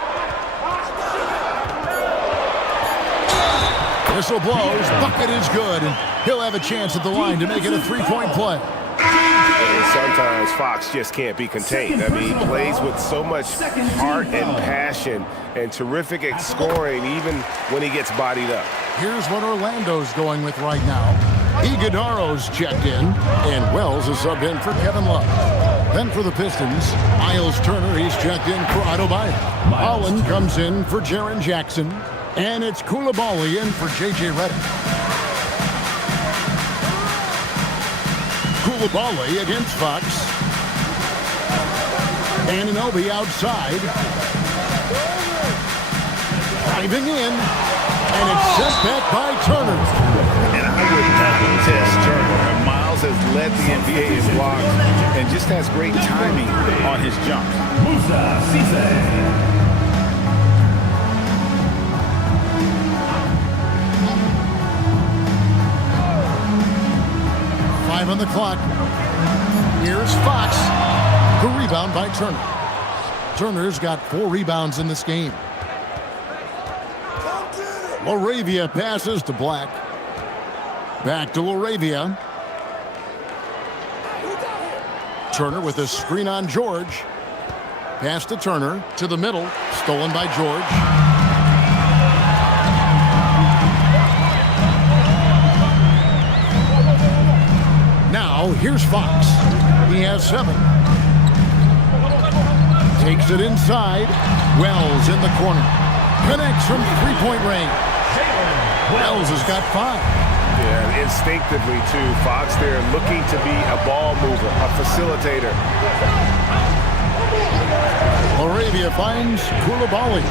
Whistle blows. Bucket is good. And he'll have a chance at the line to make it a three-point play. And sometimes Fox just can't be contained. I mean, he plays with so much heart and passion and terrific scoring even when he gets bodied up. Here's what Orlando's going with right now. Iguodaro's checked in, and Wells is subbed in for Kevin Love. Then for the Pistons, Miles Turner, he's checked in for Adebayo. Holland comes in for Jaren Jackson, and it's Coulibaly in for J.J. Redick. Coulibaly against Fox. Anunoby outside. Driving in, and it's sent back by Turner. And I would not test Turner. Miles has led the NBA in blocks and just has great timing on his jumps. Musa Cisse. Five on the clock. Here's Fox. The rebound by Turner. Turner's got 4 rebounds in this game. Laravia passes to Black. Back to Laravia. Turner with a screen on George. Pass to Turner to the middle. Stolen by George. Now here's Fox. He has 7. Takes it inside. Wells in the corner. Connects from three-point range. Wells has got 5. Yeah, instinctively, too. Fox there looking to be a ball mover, a facilitator. Laravia finds Coulibaly.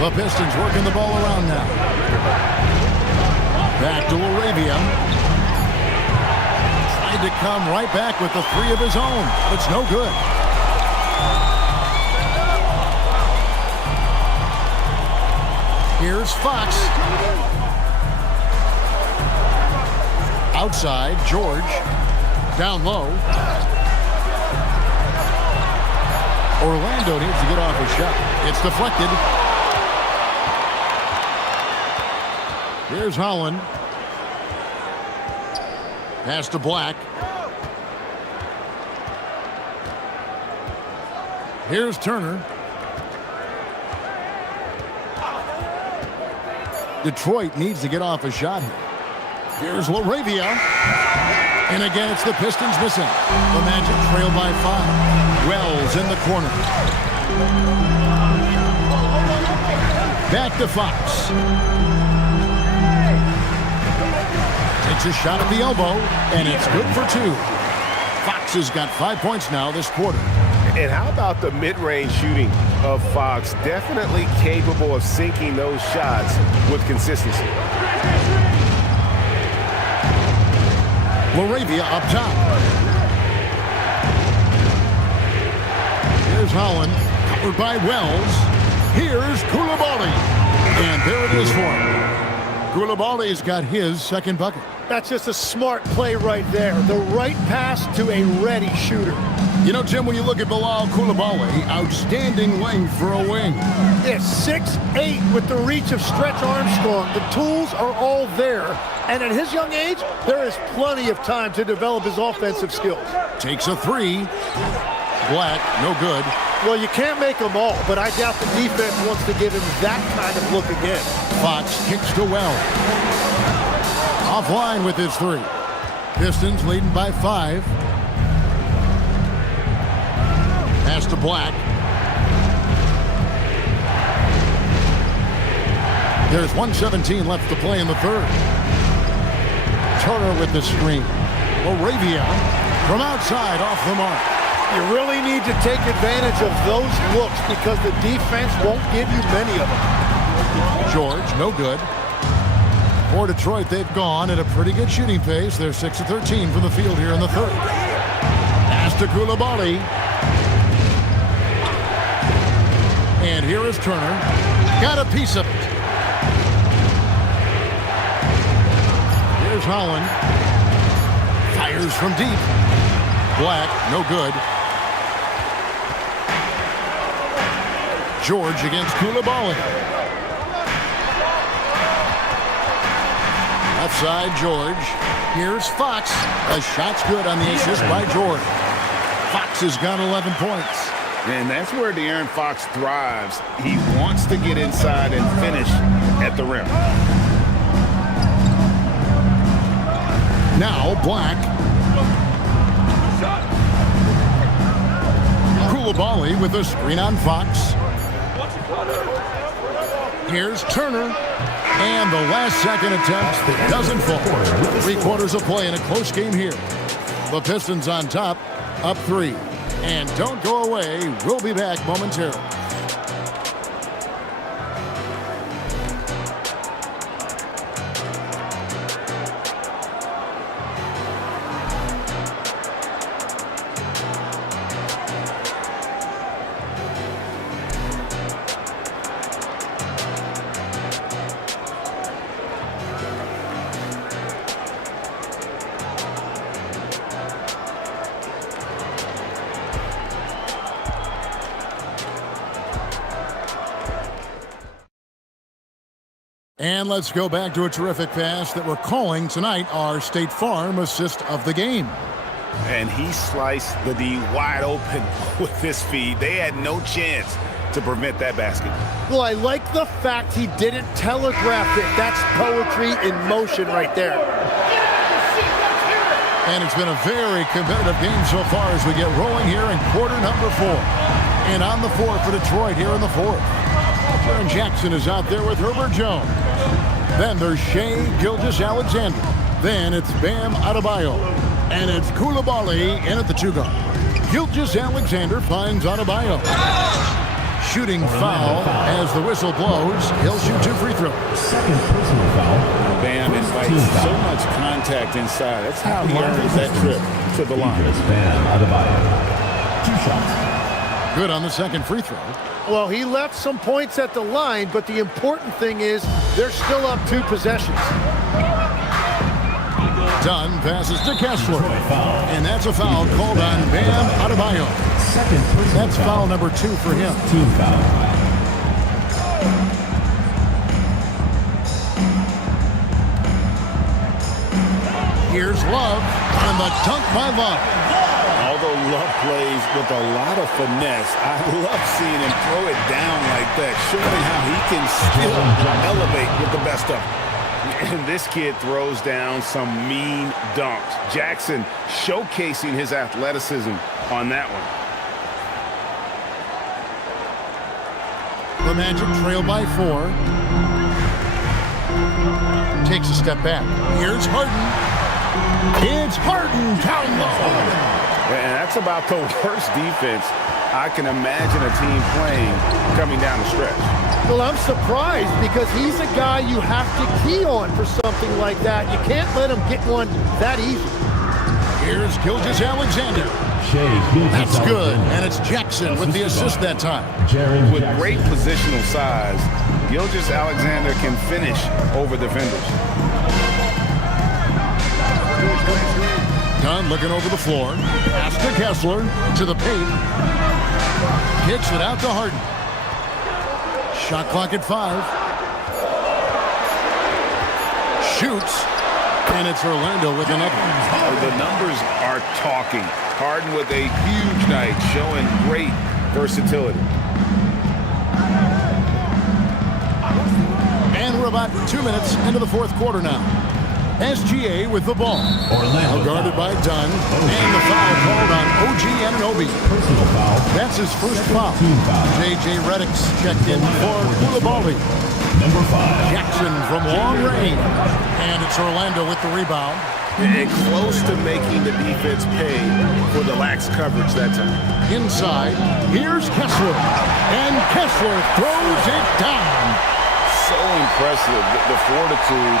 The Pistons working the ball around now. Back to Laravia. Tried to come right back with the 3 of his own. It's no good. Here's Fox. Outside, George. Down low. Orlando needs to get off a shot. It's deflected. Here's Holland. Pass to Black. Here's Turner. Detroit needs to get off a shot here. Here's Laravia. And again, it's the Pistons missing. The Magic trail by 5. Wells in the corner. Back to Fox. Takes a shot at the elbow, and it's good for 2. Fox has got 5 points now this quarter. And how about the mid-range shooting of Fox? Definitely capable of sinking those shots with consistency. Laravia up top. Here's Holland, covered by Wells. Here's Coulibaly. And there it is for him. Coulibaly's got his second bucket. That's just a smart play right there. The right pass to a ready shooter. You know, Jim, when you look at Bilal Coulibaly, outstanding length for a wing. Yes, 6'8" with the reach of Stretch Armstrong. The tools are all there. And at his young age, there is plenty of time to develop his offensive skills. Takes a 3. Black, no good. Well, you can't make them all, but I doubt the defense wants to give him that kind of look again. Fox kicks to Wells. Offline with his 3. Pistons leading by 5. Pass to Black. There's 1:17 left to play in the third. Turner with the screen. Laravia from outside off the mark. You really need to take advantage of those looks because the defense won't give you many of them. George, no good. For Detroit, they've gone at a pretty good shooting pace. They're 6 of 13 from the field here in the third. Pass to Coulibaly. And here is Turner. Got a piece of it. Here's Holland. Fires from deep. Black, no good. George against Koulibaly. Left side, George. Here's Fox. A shot's good on the assist by George. Fox has got 11 points. And that's where De'Aaron Fox thrives. He wants to get inside and finish at the rim. Now Black. Koulibaly with a screen on Fox. Here's Turner. And the last second attempt doesn't fall. 3/4 of play in a close game here. The Pistons on top, up 3. And don't go away. We'll be back momentarily. And let's go back to a terrific pass that we're calling tonight our State Farm assist of the game. And he sliced the D wide open with his feed. They had no chance to prevent that basket. Well, I like the fact he didn't telegraph it. That's poetry in motion right there. And it's been a very competitive game so far as we get rolling here in quarter number 4. And on the floor for Detroit here in the 4th. Jaren Jackson is out there with Herbert Jones. Then there's Shai Gilgeous-Alexander. Then it's Bam Adebayo. And it's Koulibaly in at the 2 guard. Gilgeous-Alexander finds Adebayo. Shooting foul as the whistle blows. He'll shoot 2 free throws. Second personal foul. Bam invites so much contact inside. That's how he earns that trip to the line. Bam Adebayo. 2 shots. Good on the second free throw. Well, he left some points at the line, but the important thing is they're still up 2 possessions. Dunn passes to Kessler. And that's a foul called on Bam Adebayo. That's foul number 2 for him. Team foul. Here's Love, and the dunk by Love. Although Love plays with a lot of finesse, I love seeing him throw it down like that, showing how he can still elevate with the best of them. And this kid throws down some mean dunks. Jackson showcasing his athleticism on that one. The Magic trail by 4. Takes a step back. Here's Harden. It's Harden down low. And that's about the worst defense I can imagine a team playing coming down the stretch. Well, I'm surprised because he's a guy you have to key on for something like that. You can't let him get one that easy. Here's Gilgeous-Alexander. That's good, and it's Jackson with the assist that time. With great positional size, Gilgeous-Alexander can finish over defenders. Dunn looking over the floor. Pass to Kessler. To the paint. Kicks it out to Harden. Shot clock at 5. Shoots. And it's Orlando with another. The numbers are talking. Harden with a huge night, showing great versatility. And we're about 2 minutes into the 4th quarter now. SGA with the ball. Orlando guarded by Dunn. And the foul called on OG Anunoby. Personal foul. That's his first foul. Team foul. J.J. Redick's checked in for Koulibaly. Number 5. Jackson from long range. And it's Orlando with the rebound. And close to making the defense pay for the lax coverage that time. Inside, here's Kessler. And Kessler throws it down. So impressive, the fortitude,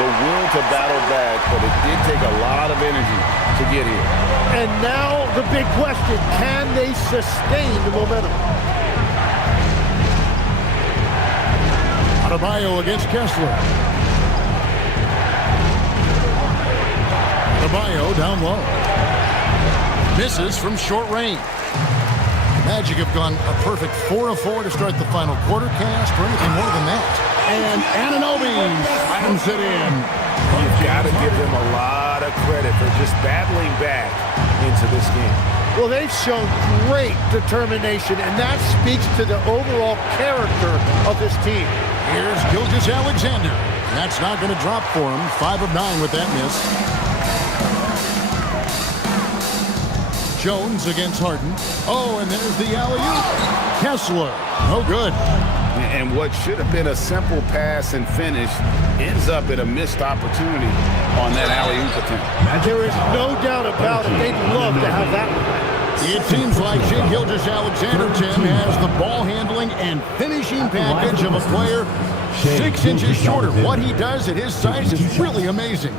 the will to battle back, but it did take a lot of energy to get here. And now the big question, can they sustain the momentum? Adebayo against Kessler. Adebayo down low. Misses from short range. Magic have gone a perfect 4 of 4 to start the final quarter. Can't ask for anything more than that. And Anunoby slams it in. You've got to give them a lot of credit for just battling back into this game. Well, they've shown great determination, and that speaks to the overall character of this team. Here's Gilgeous-Alexander. That's not going to drop for him. 5 of 9 with that miss. Jones against Harden. Oh, and there's the alley-oop. Kessler. No good. And what should have been a simple pass and finish ends up at a missed opportunity on that alley-oop attempt. There is no doubt about it. They'd love to have that one. It seems like Shai Gilgeous-Alexander, Tim, has the ball handling and finishing package of a player 6 inches shorter. What he does at his size is really amazing.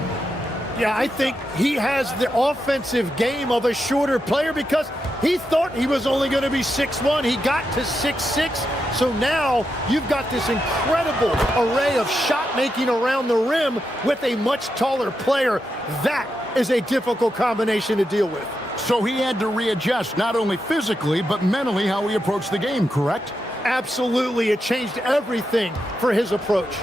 Yeah, I think he has the offensive game of a shorter player because he thought he was only going to be 6'1". He got to 6'6". So now you've got this incredible array of shot making around the rim with a much taller player. That is a difficult combination to deal with. So he had to readjust not only physically but mentally how he approached the game, correct? Absolutely. It changed everything for his approach.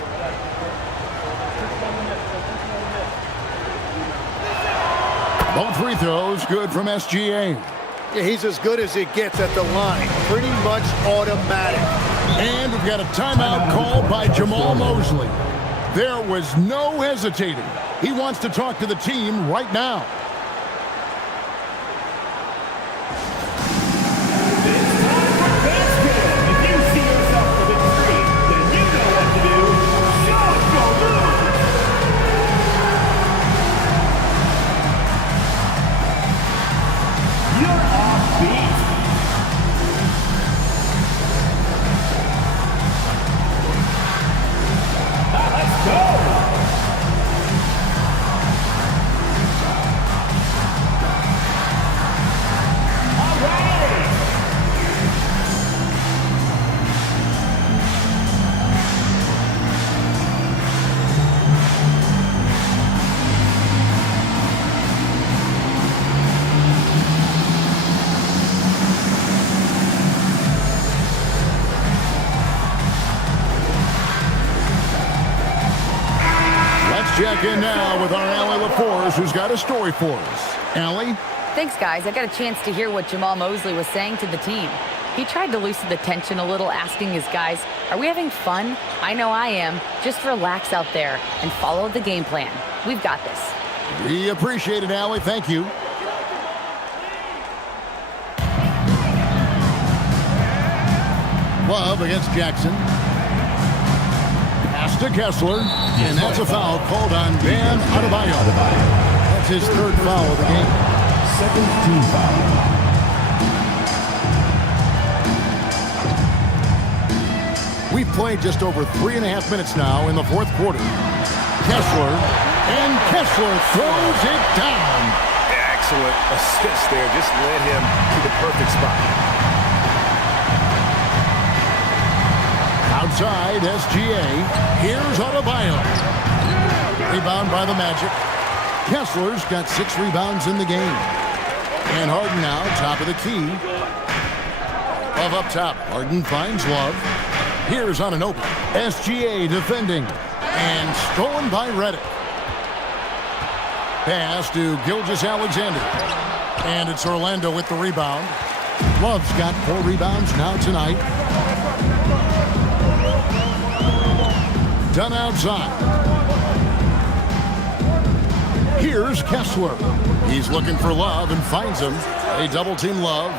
Both free throws good from SGA. Yeah, he's as good as it gets at the line. Pretty much automatic. And we've got a timeout called by Jamal Mosley. There was no hesitating. He wants to talk to the team right now. Check in now with our Allie LaForce, who's got a story for us. Allie? Thanks, guys. I got a chance to hear what Jamal Mosley was saying to the team. He tried to loosen the tension a little, asking his guys, are we having fun? I know I am. Just relax out there and follow the game plan. We've got this. We appreciate it, Allie. Thank you. Love against Jackson. Pass to Kessler, and that's a foul called on Bam Adebayo. That's his 3rd foul of the game. 2nd team foul. We've played just over 3.5 minutes now in the 4th quarter. Kessler, and Kessler throws it down. Excellent assist there. Just led him to the perfect spot. Outside, SGA. Here's Adebayo. Rebound by the Magic. Kessler's got 6 rebounds in the game. And Harden now, top of the key. Love up top. Harden finds Love. Here's Anunoby. SGA defending. And stolen by Redick. Pass to Gilgeous-Alexander. And it's Orlando with the rebound. Love's got 4 rebounds now tonight. Done outside. Here's Kessler. He's looking for Love and finds him. They double-team Love.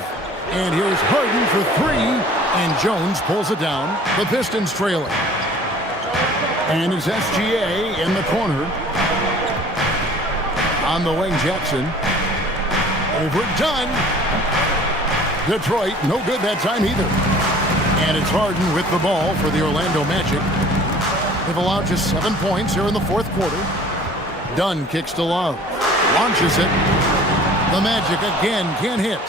And here's Harden for 3. And Jones pulls it down. The Pistons trailing. And it's SGA in the corner. On the wing, Jackson. Overdone. Detroit, no good that time either. And it's Harden with the ball for the Orlando Magic. They've allowed just 7 points here in the 4th quarter. Dunn kicks to Love. Launches it. The Magic again can't hit.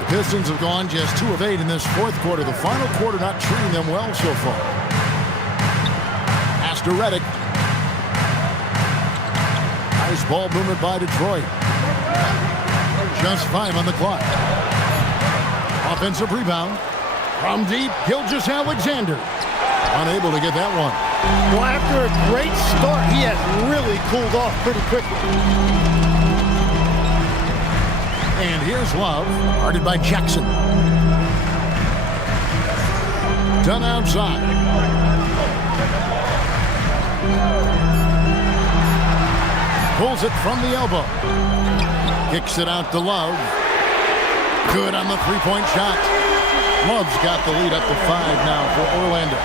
The Pistons have gone just 2 of 8 in this 4th quarter. The final quarter not treating them well so far. to Reddick. Nice ball movement by Detroit. Just 5 on the clock. Offensive rebound. From deep, Gilgeous-Alexander. Unable to get that one. Well, after a great start, he has really cooled off pretty quickly. And here's Love, guarded by Jackson. Done outside. Pulls it from the elbow. Kicks it out to Love. Good on the three-point shot. Love's got the lead up to 5 now for Orlando.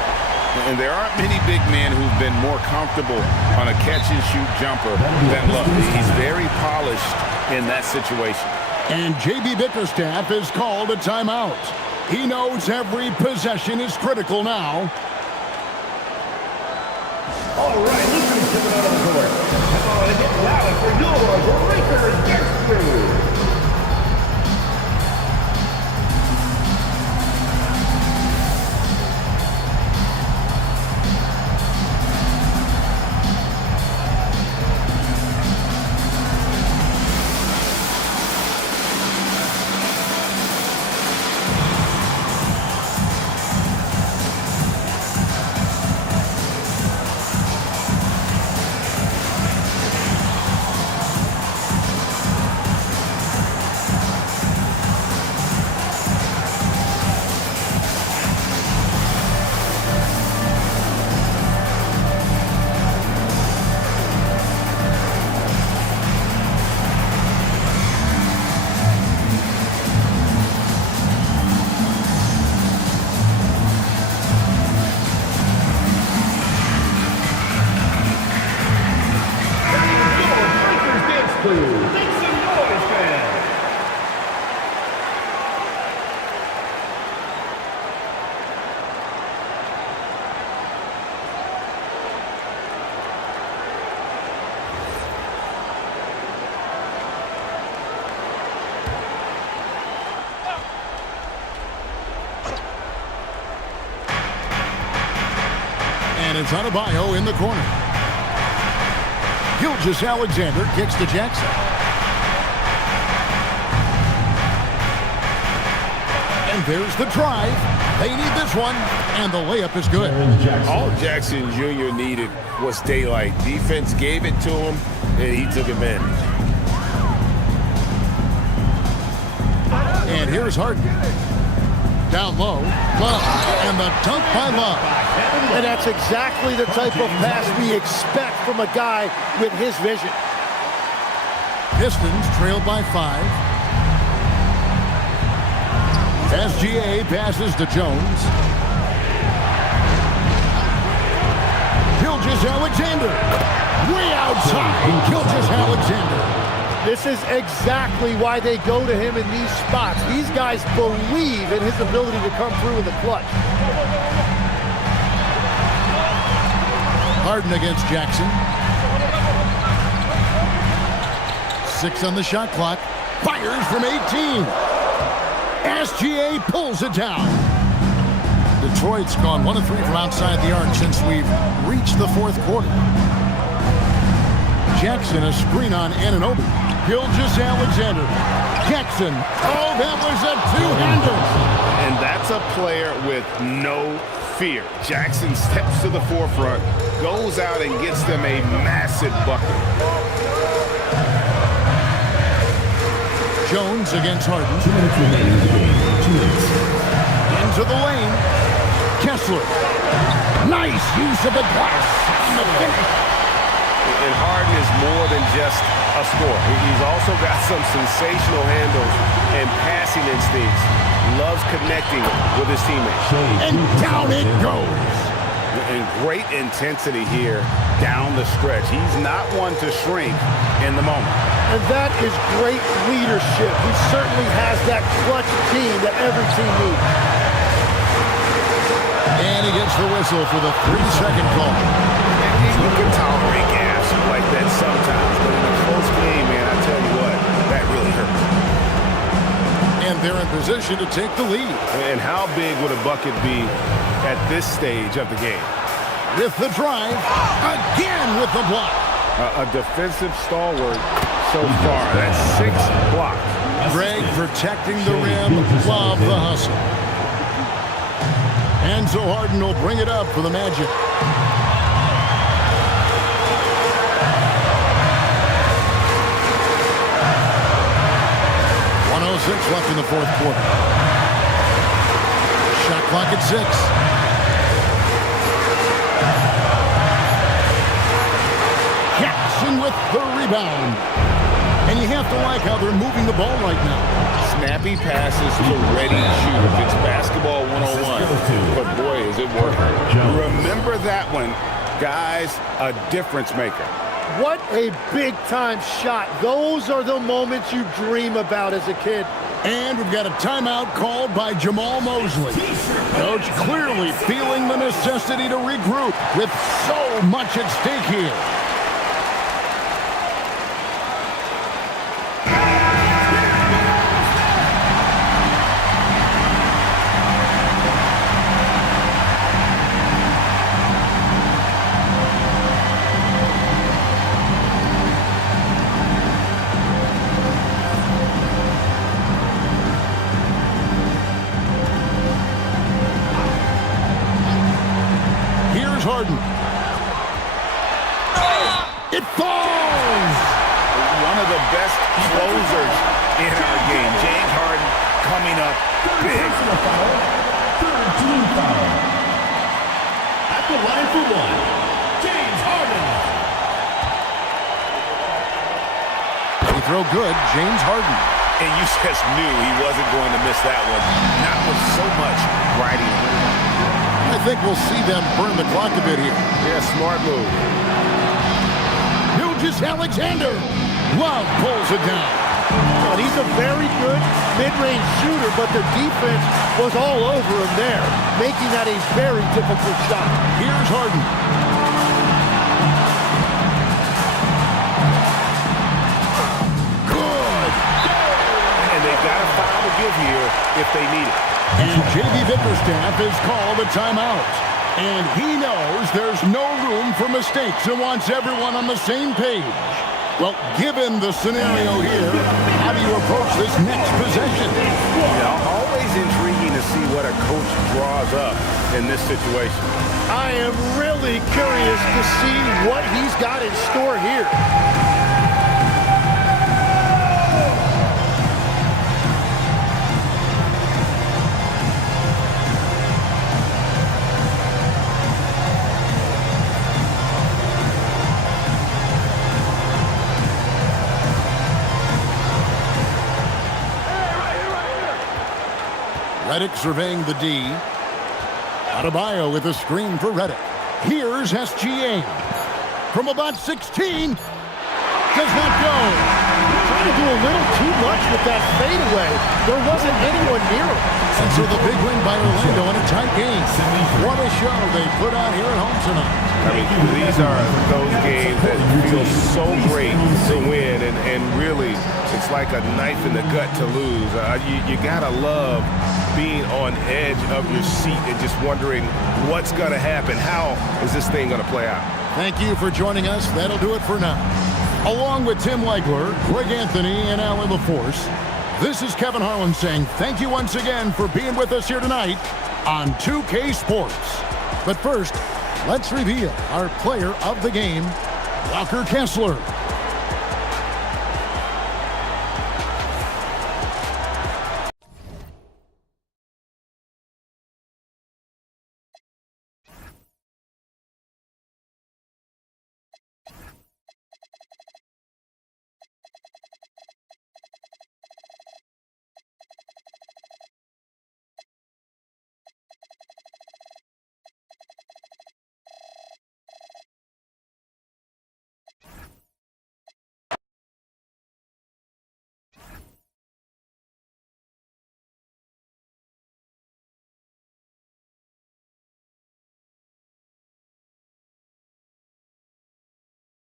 And there aren't many big men who've been more comfortable on a catch-and-shoot jumper than Love. He's very polished in that situation. And J.B. Bickerstaff has called a timeout. He knows every possession is critical now. All right, listen to it on the court. Come on and get louder for yours. Lakers gets through. And it's Adebayo in the corner. Gilgeous-Alexander kicks to Jackson. And there's the drive. They need this one, and the layup is good. All Jackson Jr. needed was daylight. Defense gave it to him, and he took advantage. And here's Harden. Down low, Love, and the dunk by Love. And that's exactly the type of pass we expect from a guy with his vision. Pistons trailed by 5. SGA passes to Jones. Gilgeous-Alexander. Way outside. Gilgeous-Alexander. This is exactly why they go to him in these spots. These guys believe in his ability to come through in the clutch. Harden against Jackson. 6 on the shot clock. Fires from 18. SGA pulls it down. Detroit's gone 1 of 3 from outside the arc since we've reached the 4th quarter. Jackson, a screen on Anunoby. Gilgeous-Alexander. Jackson. Oh, that was a two-hander. And that's a player with no fear. Jackson steps to the forefront, goes out and gets them a massive bucket. Jones against Harden. 2 minutes remaining in the game. 2 minutes. Into the lane. Kessler. Nice use of the glass on the finish. And Harden is more than just a scorer. He's also got some sensational handles and passing instincts. Loves connecting with his teammates. And down it goes. And great intensity here down the stretch. He's not one to shrink in the moment. And that is great leadership. He certainly has that clutch team that every team needs. And he gets the whistle for the 3-second call. And you can tolerate gas like that sometimes, but in a close game, man, I tell you what, that really hurts. And they're in position to take the lead. And how big would a bucket be at this stage of the game? with the drive. Again with the block. A defensive stalwart so far. That's 6 blocks. Greg protecting the rim. Love the hustle. And so Harden will bring it up for the Magic. .106 left in the fourth quarter. Shot clock at 6. Jackson with the rebound. And you have to like how they're moving the ball right now. Snappy passes to ready shoot. It's basketball 101. But boy, is it working. Remember that one. Guys, a difference maker. What a big-time shot. Those are the moments you dream about as a kid. And we've got a timeout called by Jamal Mosley. Coach clearly feeling the necessity to regroup with so much at stake here. Harden. It falls! One of the best closers in our game. James Harden coming up big. Third team foul. At the line for one, James Harden. He throw good, James Harden. And you just knew he wasn't going to miss that one. Not with so much riding. I think we'll see them burn the clock a bit here. Yeah, smart move. Alexander. Love pulls it down. Well, he's a very good mid-range shooter, but the defense was all over him there, making that a very difficult shot. Here's Harden. Good. And they've got a foul to give here if they need it. And J.B. Bickerstaff is called a timeout. And he knows there's no room for mistakes and wants everyone on the same page. Well, given the scenario here, how do you approach this next possession? Yeah, always intriguing to see what a coach draws up in this situation. I am really curious to see what he's got in store here. Redick surveying the D. Adebayo with a screen for Redick. Here's SGA. From about 16. Does not go. Trying to do a little too much with that fadeaway. There wasn't anyone near him. And so the big win by Orlando in a tight game. What a show they put on here at home tonight. I mean, these are those games that feel so great to win, and really, it's like a knife in the gut to lose. You gotta love being on edge of your seat and just wondering what's gonna happen. How is this thing gonna play out? Thank you for joining us. That'll do it for now. Along with Tim Legler, Greg Anthony, and Alan LaForce, this is Kevin Harlan saying thank you once again for being with us here tonight on 2K Sports. But first, let's reveal our player of the game, Walker Kessler.